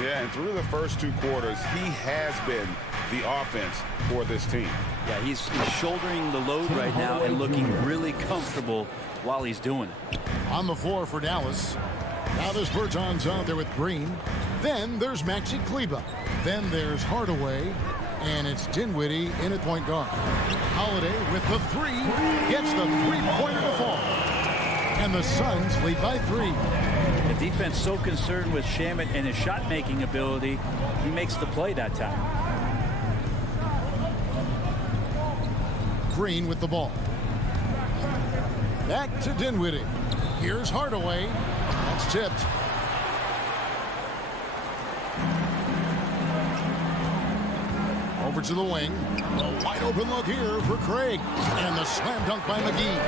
Yeah, and through the first 2 quarters, he has been the offense for this team. Yeah, he's shouldering the load right now and looking really comfortable while he's doing it. On the floor for Dallas. Now there's Bertans out there with Green. Then there's Maxi Kleber. Then there's Hardaway. And it's Dinwiddie in at point guard. Holiday with the 3. Gets the 3-pointer to fall. And the Suns lead by 3. The defense so concerned with Shamet and his shot-making ability, he makes the play that time. Green with the ball. Back to Dinwiddie. Here's Hardaway. That's tipped. Over to the wing. A wide open look here for Craig. And the slam dunk by McGee.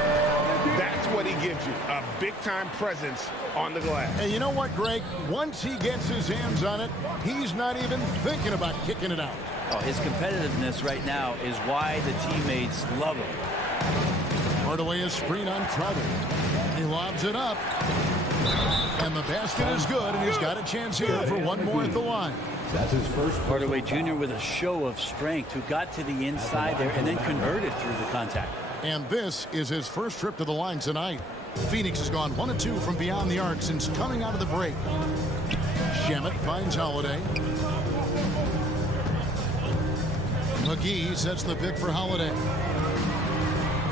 That's what he gives you, a big-time presence on the glass. And you know what, Greg? Once he gets his hands on it, he's not even thinking about kicking it out. Oh, his competitiveness right now is why the teammates love him. Hardaway is screen on Crowder. He lobs it up. And the basket is good, and he's got a chance here for one more at the line. That's his first. Hardaway Jr. with a show of strength who got to the inside there and then converted through the contact. And this is his first trip to the line tonight. Phoenix has gone 1 of 2 from beyond the arc since coming out of the break. Shamet finds Holiday. McGee sets the pick for Holiday.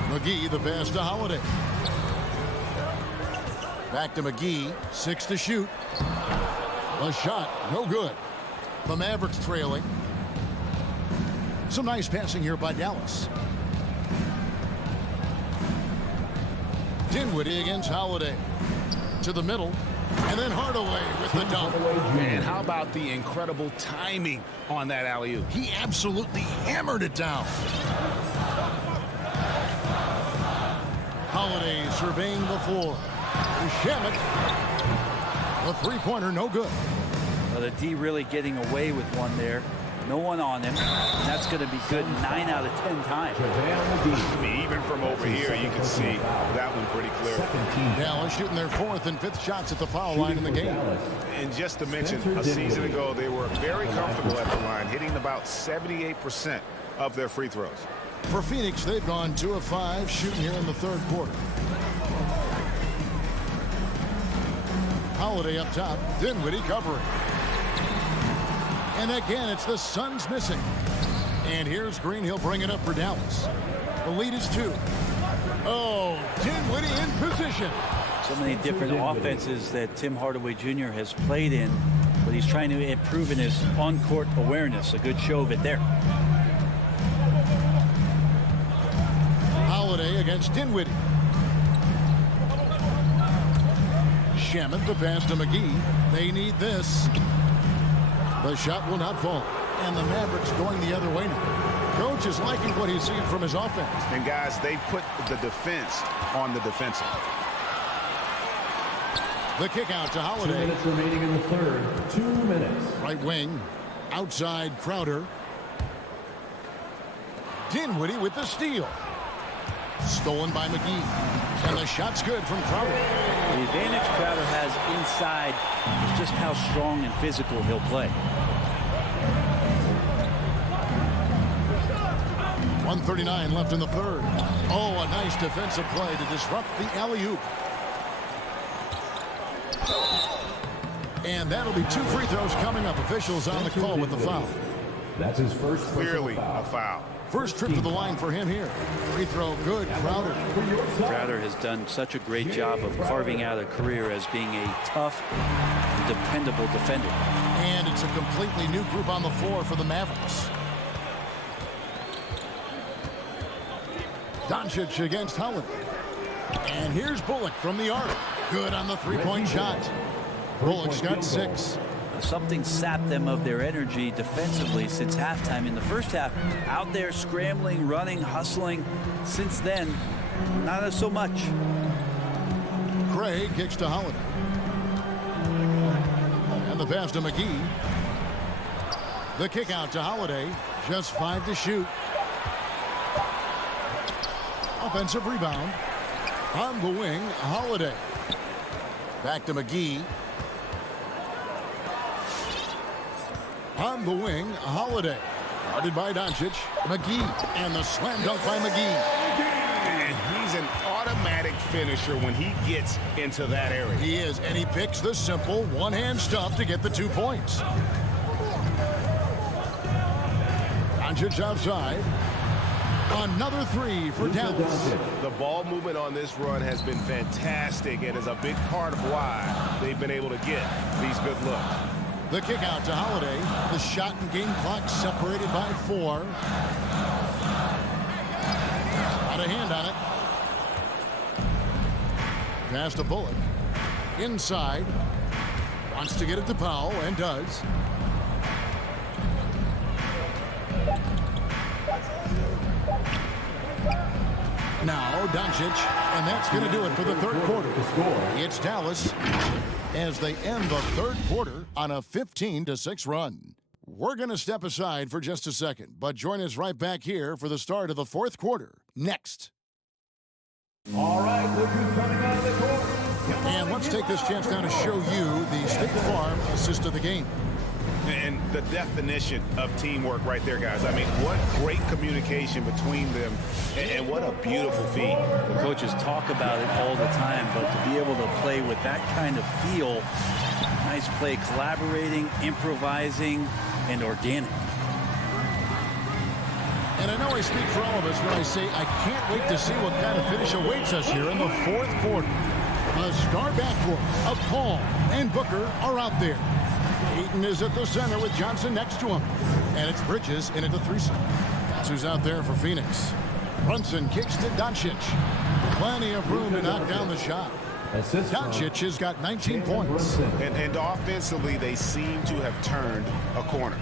McGee the pass to Holiday. Back to McGee. 6 to shoot. A shot. No good. The Mavericks trailing. Some nice passing here by Dallas. Dinwiddie against Holiday. To the middle. And then Hardaway with the dunk. And how about the incredible timing on that alley-oop? He absolutely hammered it down. Holiday surveying the floor. Shamet. The three-pointer, no good. Well, the D really getting away with one there. No one on him. And that's going to be good 9 out of 10 times. Even from over here, you can see that one pretty clear. Dallas shooting their 4th and 5th shots at the foul line in the game. And just to mention, a season ago, they were very comfortable at the line, hitting about 78% of their free throws. For Phoenix, they've gone 2 of 5 shooting here in the third quarter. Holiday up top. Dinwiddie covering. And again, it's the Suns missing. And here's Green. He'll bring it up for Dallas. The lead is 2. Oh, Dinwiddie in position. So many different offenses that Tim Hardaway Jr. has played in, but he's trying to improve in his on-court awareness. A good show of it there. Holiday against Dinwiddie. Shamet the pass to McGee. They need this. The shot will not fall. And the Mavericks going the other way now. Coach is liking what he's seeing from his offense. And guys, they put the defense on the defensive. The kick out to Holiday. 2 minutes remaining in the third. 2 minutes. Right wing. Outside Crowder. Dinwiddie with the steal. Stolen by McGee. And the shot's good from Crowder. The advantage Crowder has inside is just how strong and physical he'll play. 1:39 left in the third. Oh, a nice defensive play to disrupt the alley-oop. And that'll be 2 free throws coming up. Officials on the call with the foul. That's his first. Clearly a foul. First trip to the line for him here. Free throw good. Crowder. Crowder has done such a great job of carving out a career as being a tough, dependable defender. And it's a completely new group on the floor for the Mavericks. Doncic against Holiday. And here's Bullock from the arc. Good on the three-point shot. Bullock's got 6. Something sapped them of their energy defensively since halftime. In the first half, out there scrambling, running, hustling. Since then, not so much. Craig kicks to Holiday. And the pass to McGee. The kick out to Holiday. Just 5 to shoot. Offensive rebound. On the wing, Holiday. Back to McGee. On the wing, Holiday. Guarded by Doncic. McGee. And the slam dunk by McGee. And he's an automatic finisher when he gets into that area. He is, and he picks the simple one-hand stuff to get the 2 points. Doncic outside. Another 3 for Dallas. The ball movement on this run has been fantastic and is a big part of why they've been able to get these good looks. The kick out to Holiday. The shot and game clock separated by 4. Got a hand on it. Pass to Bullock. Inside. Wants to get it to Powell and does. Now Doncic, and that's going to do it for the third quarter. It's Dallas as they end the third quarter on a 15-6 run. We're going to step aside for just a second, but join us right back here for the start of the fourth quarter next. All right, look who's coming out of the court. And let's take this chance now to show you the State Farm assist of the game. And the definition of teamwork right there, guys. I mean, what great communication between them, and what a beautiful feed. The coaches talk about it all the time, but to be able to play with that kind of feel, nice play, collaborating, improvising, and organic. And I know I speak for all of us when I say I can't wait to see what kind of finish awaits us here in the fourth quarter. The star backcourt of Paul and Booker are out there. Ayton is at the center with Johnson next to him. And it's Bridges in at the threesome. That's who's out there for Phoenix. Brunson kicks to Doncic. Plenty of room to knock down the shot. Doncic has got 19 points. And offensively, they seem to have turned a corner.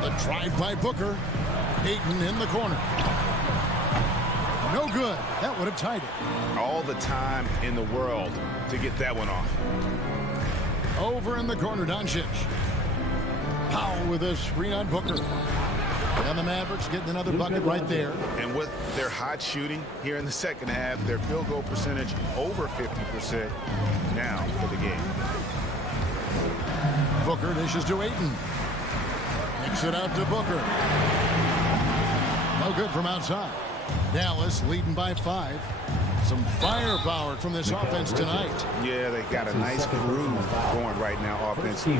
The drive by Booker. Ayton in the corner. No good. That would have tied it. All the time in the world to get that one off. Over in the corner, Doncic. Powell with a screen on Booker. And the Mavericks getting another bucket right there. And with their hot shooting here in the second half, their field goal percentage over 50% now for the game. Booker dishes to Ayton. Kicks it out to Booker. No good from outside. Dallas leading by 5. Some firepower from this offense tonight. Yeah, they got a nice groove going right now offensively.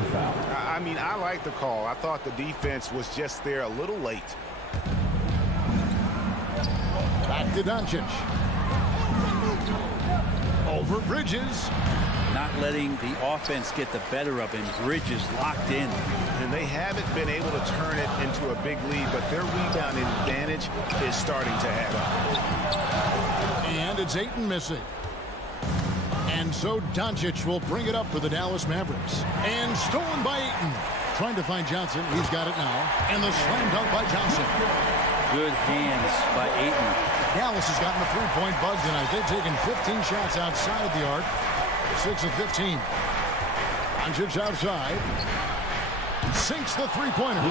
I mean, I like the call. I thought the defense was just there a little late. Back to Doncic. Over Bridges. Not letting the offense get the better of him. Bridges locked in. And they haven't been able to turn it into a big lead, but their rebounding advantage is starting to add up. And it's Ayton missing. And so Doncic will bring it up for the Dallas Mavericks. And stolen by Ayton. Trying to find Johnson. He's got it now. And the slam dunk by Johnson. Good hands by Ayton. Dallas has gotten a three-point bug tonight. They've taken 15 shots outside the arc. 6 of 15. Doncic outside. Sinks the three-pointer.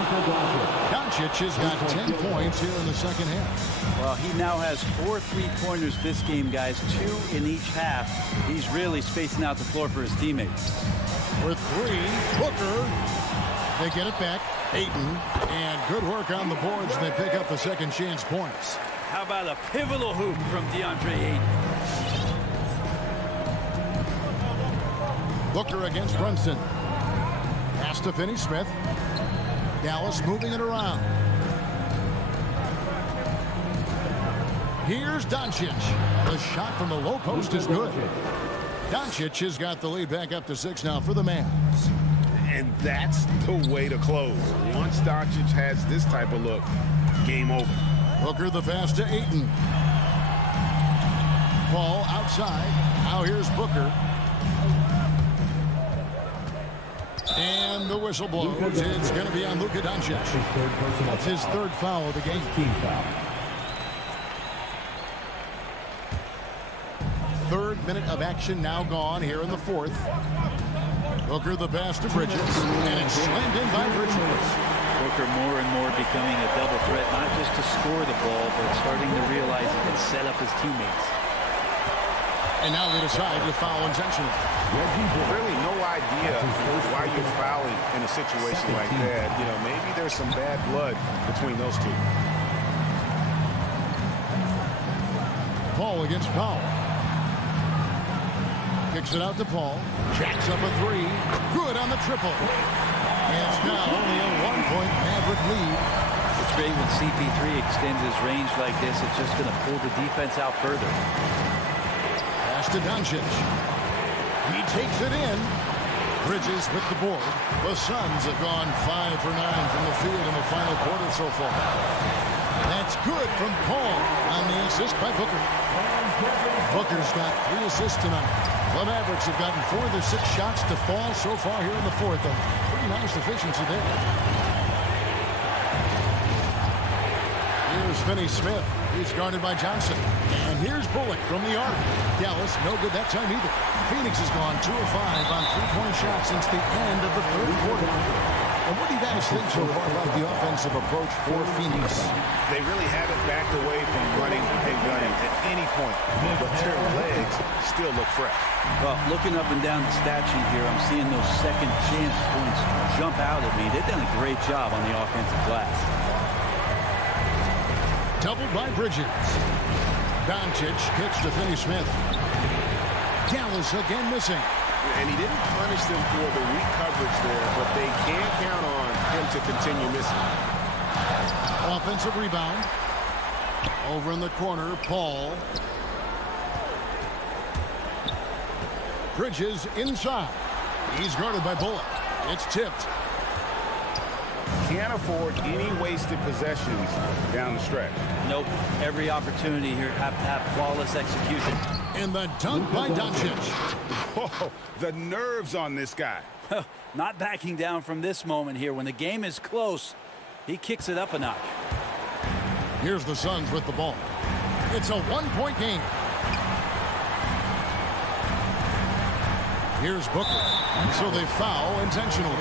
Doncic has got 10 points here in the second half. Well, he now has 4 three-pointers this game, guys. 2 in each half. He's really spacing out the floor for his teammates. With 3, Booker. They get it back. Ayton. And good work on the boards, and they pick up the second chance points. How about a pivotal hoop from DeAndre Ayton? Booker against Brunson. Pass to Finney-Smith. Dallas moving it around. Here's Doncic. The shot from the low post is good. Doncic has got the lead back up to 6 now for the Mavs. And that's the way to close. Once Doncic has this type of look, game over. Booker the pass to Ayton. Paul outside. Now here's Booker. And the whistle blows. It's going to be on Luka Doncic. That's his third foul of the game. Third minute of action now gone here in the fourth. Booker the pass to Bridges. And it's slammed in by Bridges. Booker more and more becoming a double threat, not just to score the ball, but starting to realize he can set up his teammates. And now they decide to foul intentionally. Really no idea why you're fouling in a situation like that. You know, maybe there's some bad blood between those two. Paul against Powell. Kicks it out to Paul. Jacks up a 3. Good on the triple. And it's now only a 1-point Maverick lead. It's great when CP3 extends his range like this. It's just going to pull the defense out further. Pass to Doncic. He takes it in. Bridges with the board. The Suns have gone 5 for 9 from the field in the final quarter so far. That's good from Paul on the assist by Booker. Booker's got 3 assists tonight. The Mavericks have gotten 4 of their 6 shots to fall so far here in the fourth. A pretty nice efficiency there. Here's Finney-Smith. He's guarded by Johnson. And here's Bullock from the arc. Dallas, no good that time either. Phoenix has gone 2 of 5 on 3-point shots since the end of the third quarter. And what do you guys think so far about the offensive approach for Phoenix? They really haven't backed away from running and gunning at any point, but their legs still look fresh. Well, looking up and down the stat sheet here, I'm seeing those second chance points jump out at me. They've done a great job on the offensive glass. Doubled by Bridges. Doncic kicks to Finney-Smith. Dallas again missing. And he didn't punish them for the weak coverage there, but they can't count on him to continue missing. Offensive rebound. Over in the corner, Paul. Bridges inside. He's guarded by Bullock. It's tipped. Can't afford any wasted possessions down the stretch. Nope. Every opportunity here have to have flawless execution. And the dunk by Doncic. Oh, the nerves on this guy. Not backing down from this moment here. When the game is close, he kicks it up a notch. Here's the Suns with the ball. It's a one-point game. Here's Booker. So they foul intentionally.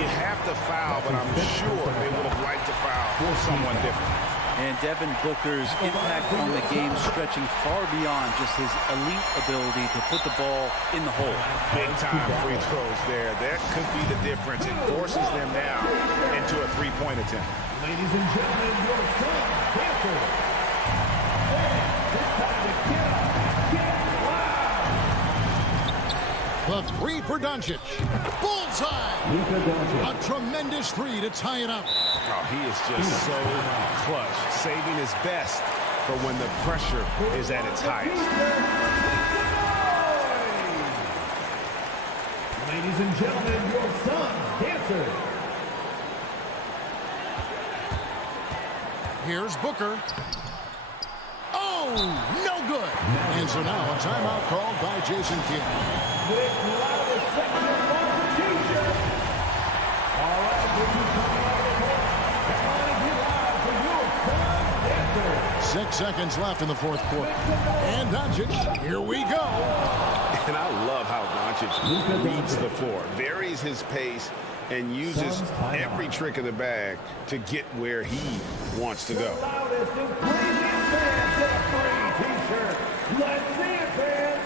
You have to foul, but I'm sure they would have liked to foul someone different. And Devin Booker's impact on the game stretching far beyond just his elite ability to put the ball in the hole. Big-time free throws there. That could be the difference. It forces them now into a three-point attempt. Ladies and gentlemen, your son, Panther. It's time to get up, get loud. The three for Doncic. Bullseye. A tremendous three to tie it up. Oh, he is just so clutch, saving his best for when the pressure is at its highest. Ladies and gentlemen, your son, Panther. Here's Booker. Oh, no good. And so now a timeout called by Jason Kidd. With loudest section of contribution. All right, this is coming out of the court. Come on and get loud for your son, Panther. 6 seconds left in the fourth quarter. And Doncic, here we go. And I love how Doncic reads the floor, varies his pace, and uses every trick of the bag to get where he wants to go. The loudest and craziest fans get a free t-shirt. Let's see it, fans.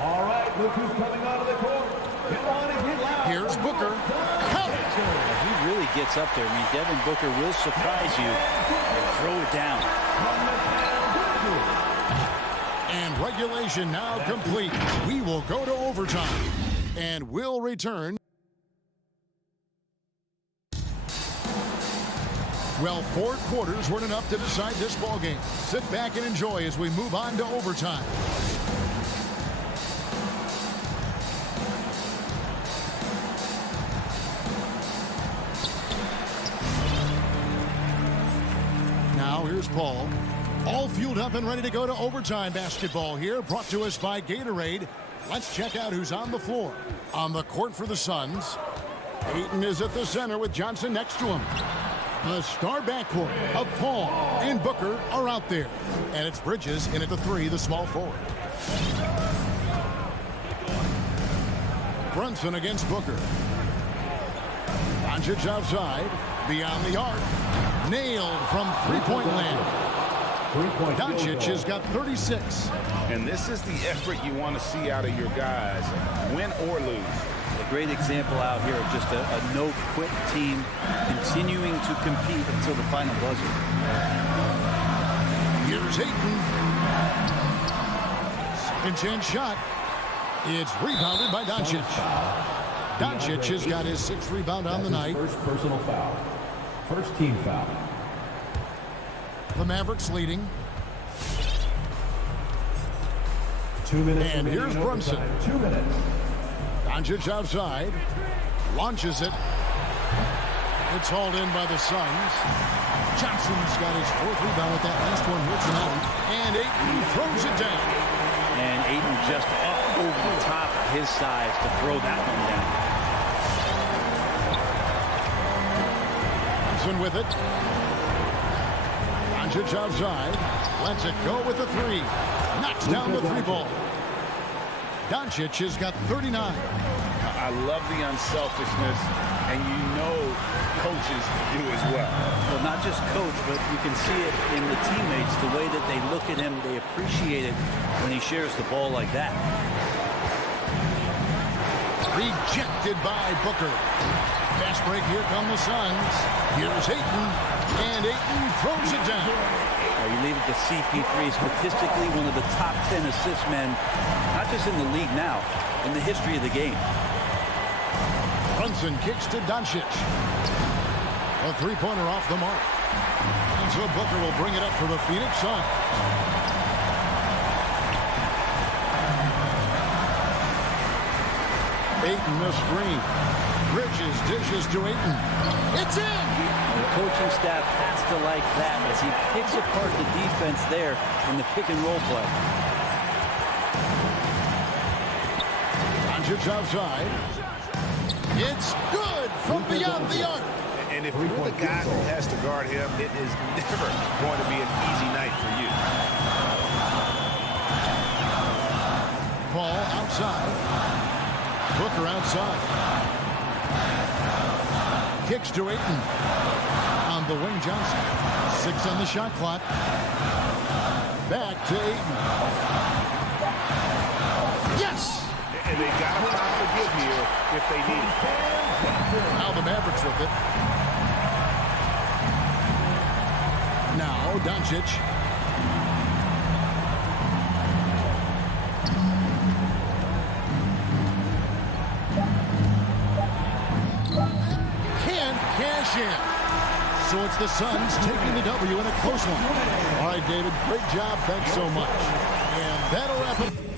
All right, look who's coming out of the court. Come on and get loud. Here's Booker. He really gets up there. I mean, Devin Booker will surprise you and throw it down. And regulation now complete. We will go to overtime. And we'll return. Well, 4 quarters weren't enough to decide this ballgame. Sit back and enjoy as we move on to overtime. Now here's Paul. All fueled up and ready to go to overtime basketball here. Brought to us by Gatorade. Let's check out who's on the floor. On the court for the Suns, Ayton is at the center with Johnson next to him. The star backcourt of Paul and Booker are out there. And it's Bridges in at the 3, the small forward. Brunson against Booker. Doncic outside, beyond the arc. Nailed from three-point land. Doncic has got 36. And this is the effort you want to see out of your guys, win or lose. A great example out here of just a no-quit team continuing to compete until the final buzzer. Here's Ayton. Second chance shot. It's rebounded by Doncic. Doncic has got his 6th rebound on the night. First personal foul. First team foul. The Mavericks leading. 2 minutes. And here's Brunson. 2 minutes. Doncic outside. Launches it. It's hauled in by the Suns. Johnson's got his 4th rebound with that last one here tonight. And Ayton throws it down. And Ayton just up over the top of his size to throw that one down. Thompson with it. Doncic outside. Lets it go with the 3. Knocks down the 3 ball. Doncic has got 39. I I love the unselfishness, and you know coaches do as well. Well, not just coach, but you can see it in the teammates, the way that they look at him. They appreciate it when he shares the ball like that. Rejected by Booker. Fast break, here come the Suns. Here's Ayton, and Ayton throws it down. You leave it to CP3, statistically one of the top 10 assist men, not just in the league now, in the history of the game. Brunson kicks to Doncic. A three-pointer off the mark. And so Booker will bring it up for the Phoenix Suns. Ayton the screen. Bridges dishes to Ayton. It's in! The coaching staff has to like that as he picks apart the defense there in the pick-and-roll play. Doncic outside. It's good from beyond the arc. And if you're the guy who has to guard him, it is never going to be an easy night for you. Paul outside. Booker outside. Kicks to Ayton. On the wing, Johnson. 6 on the shot clock. Back to Ayton. Yes! And they got a foul to give here if they need it. Now the Mavericks with it. Now Doncic. Can't cash in. So it's the Suns taking the W in a close one. All right, David, great job. Thanks so much. And that'll wrap it.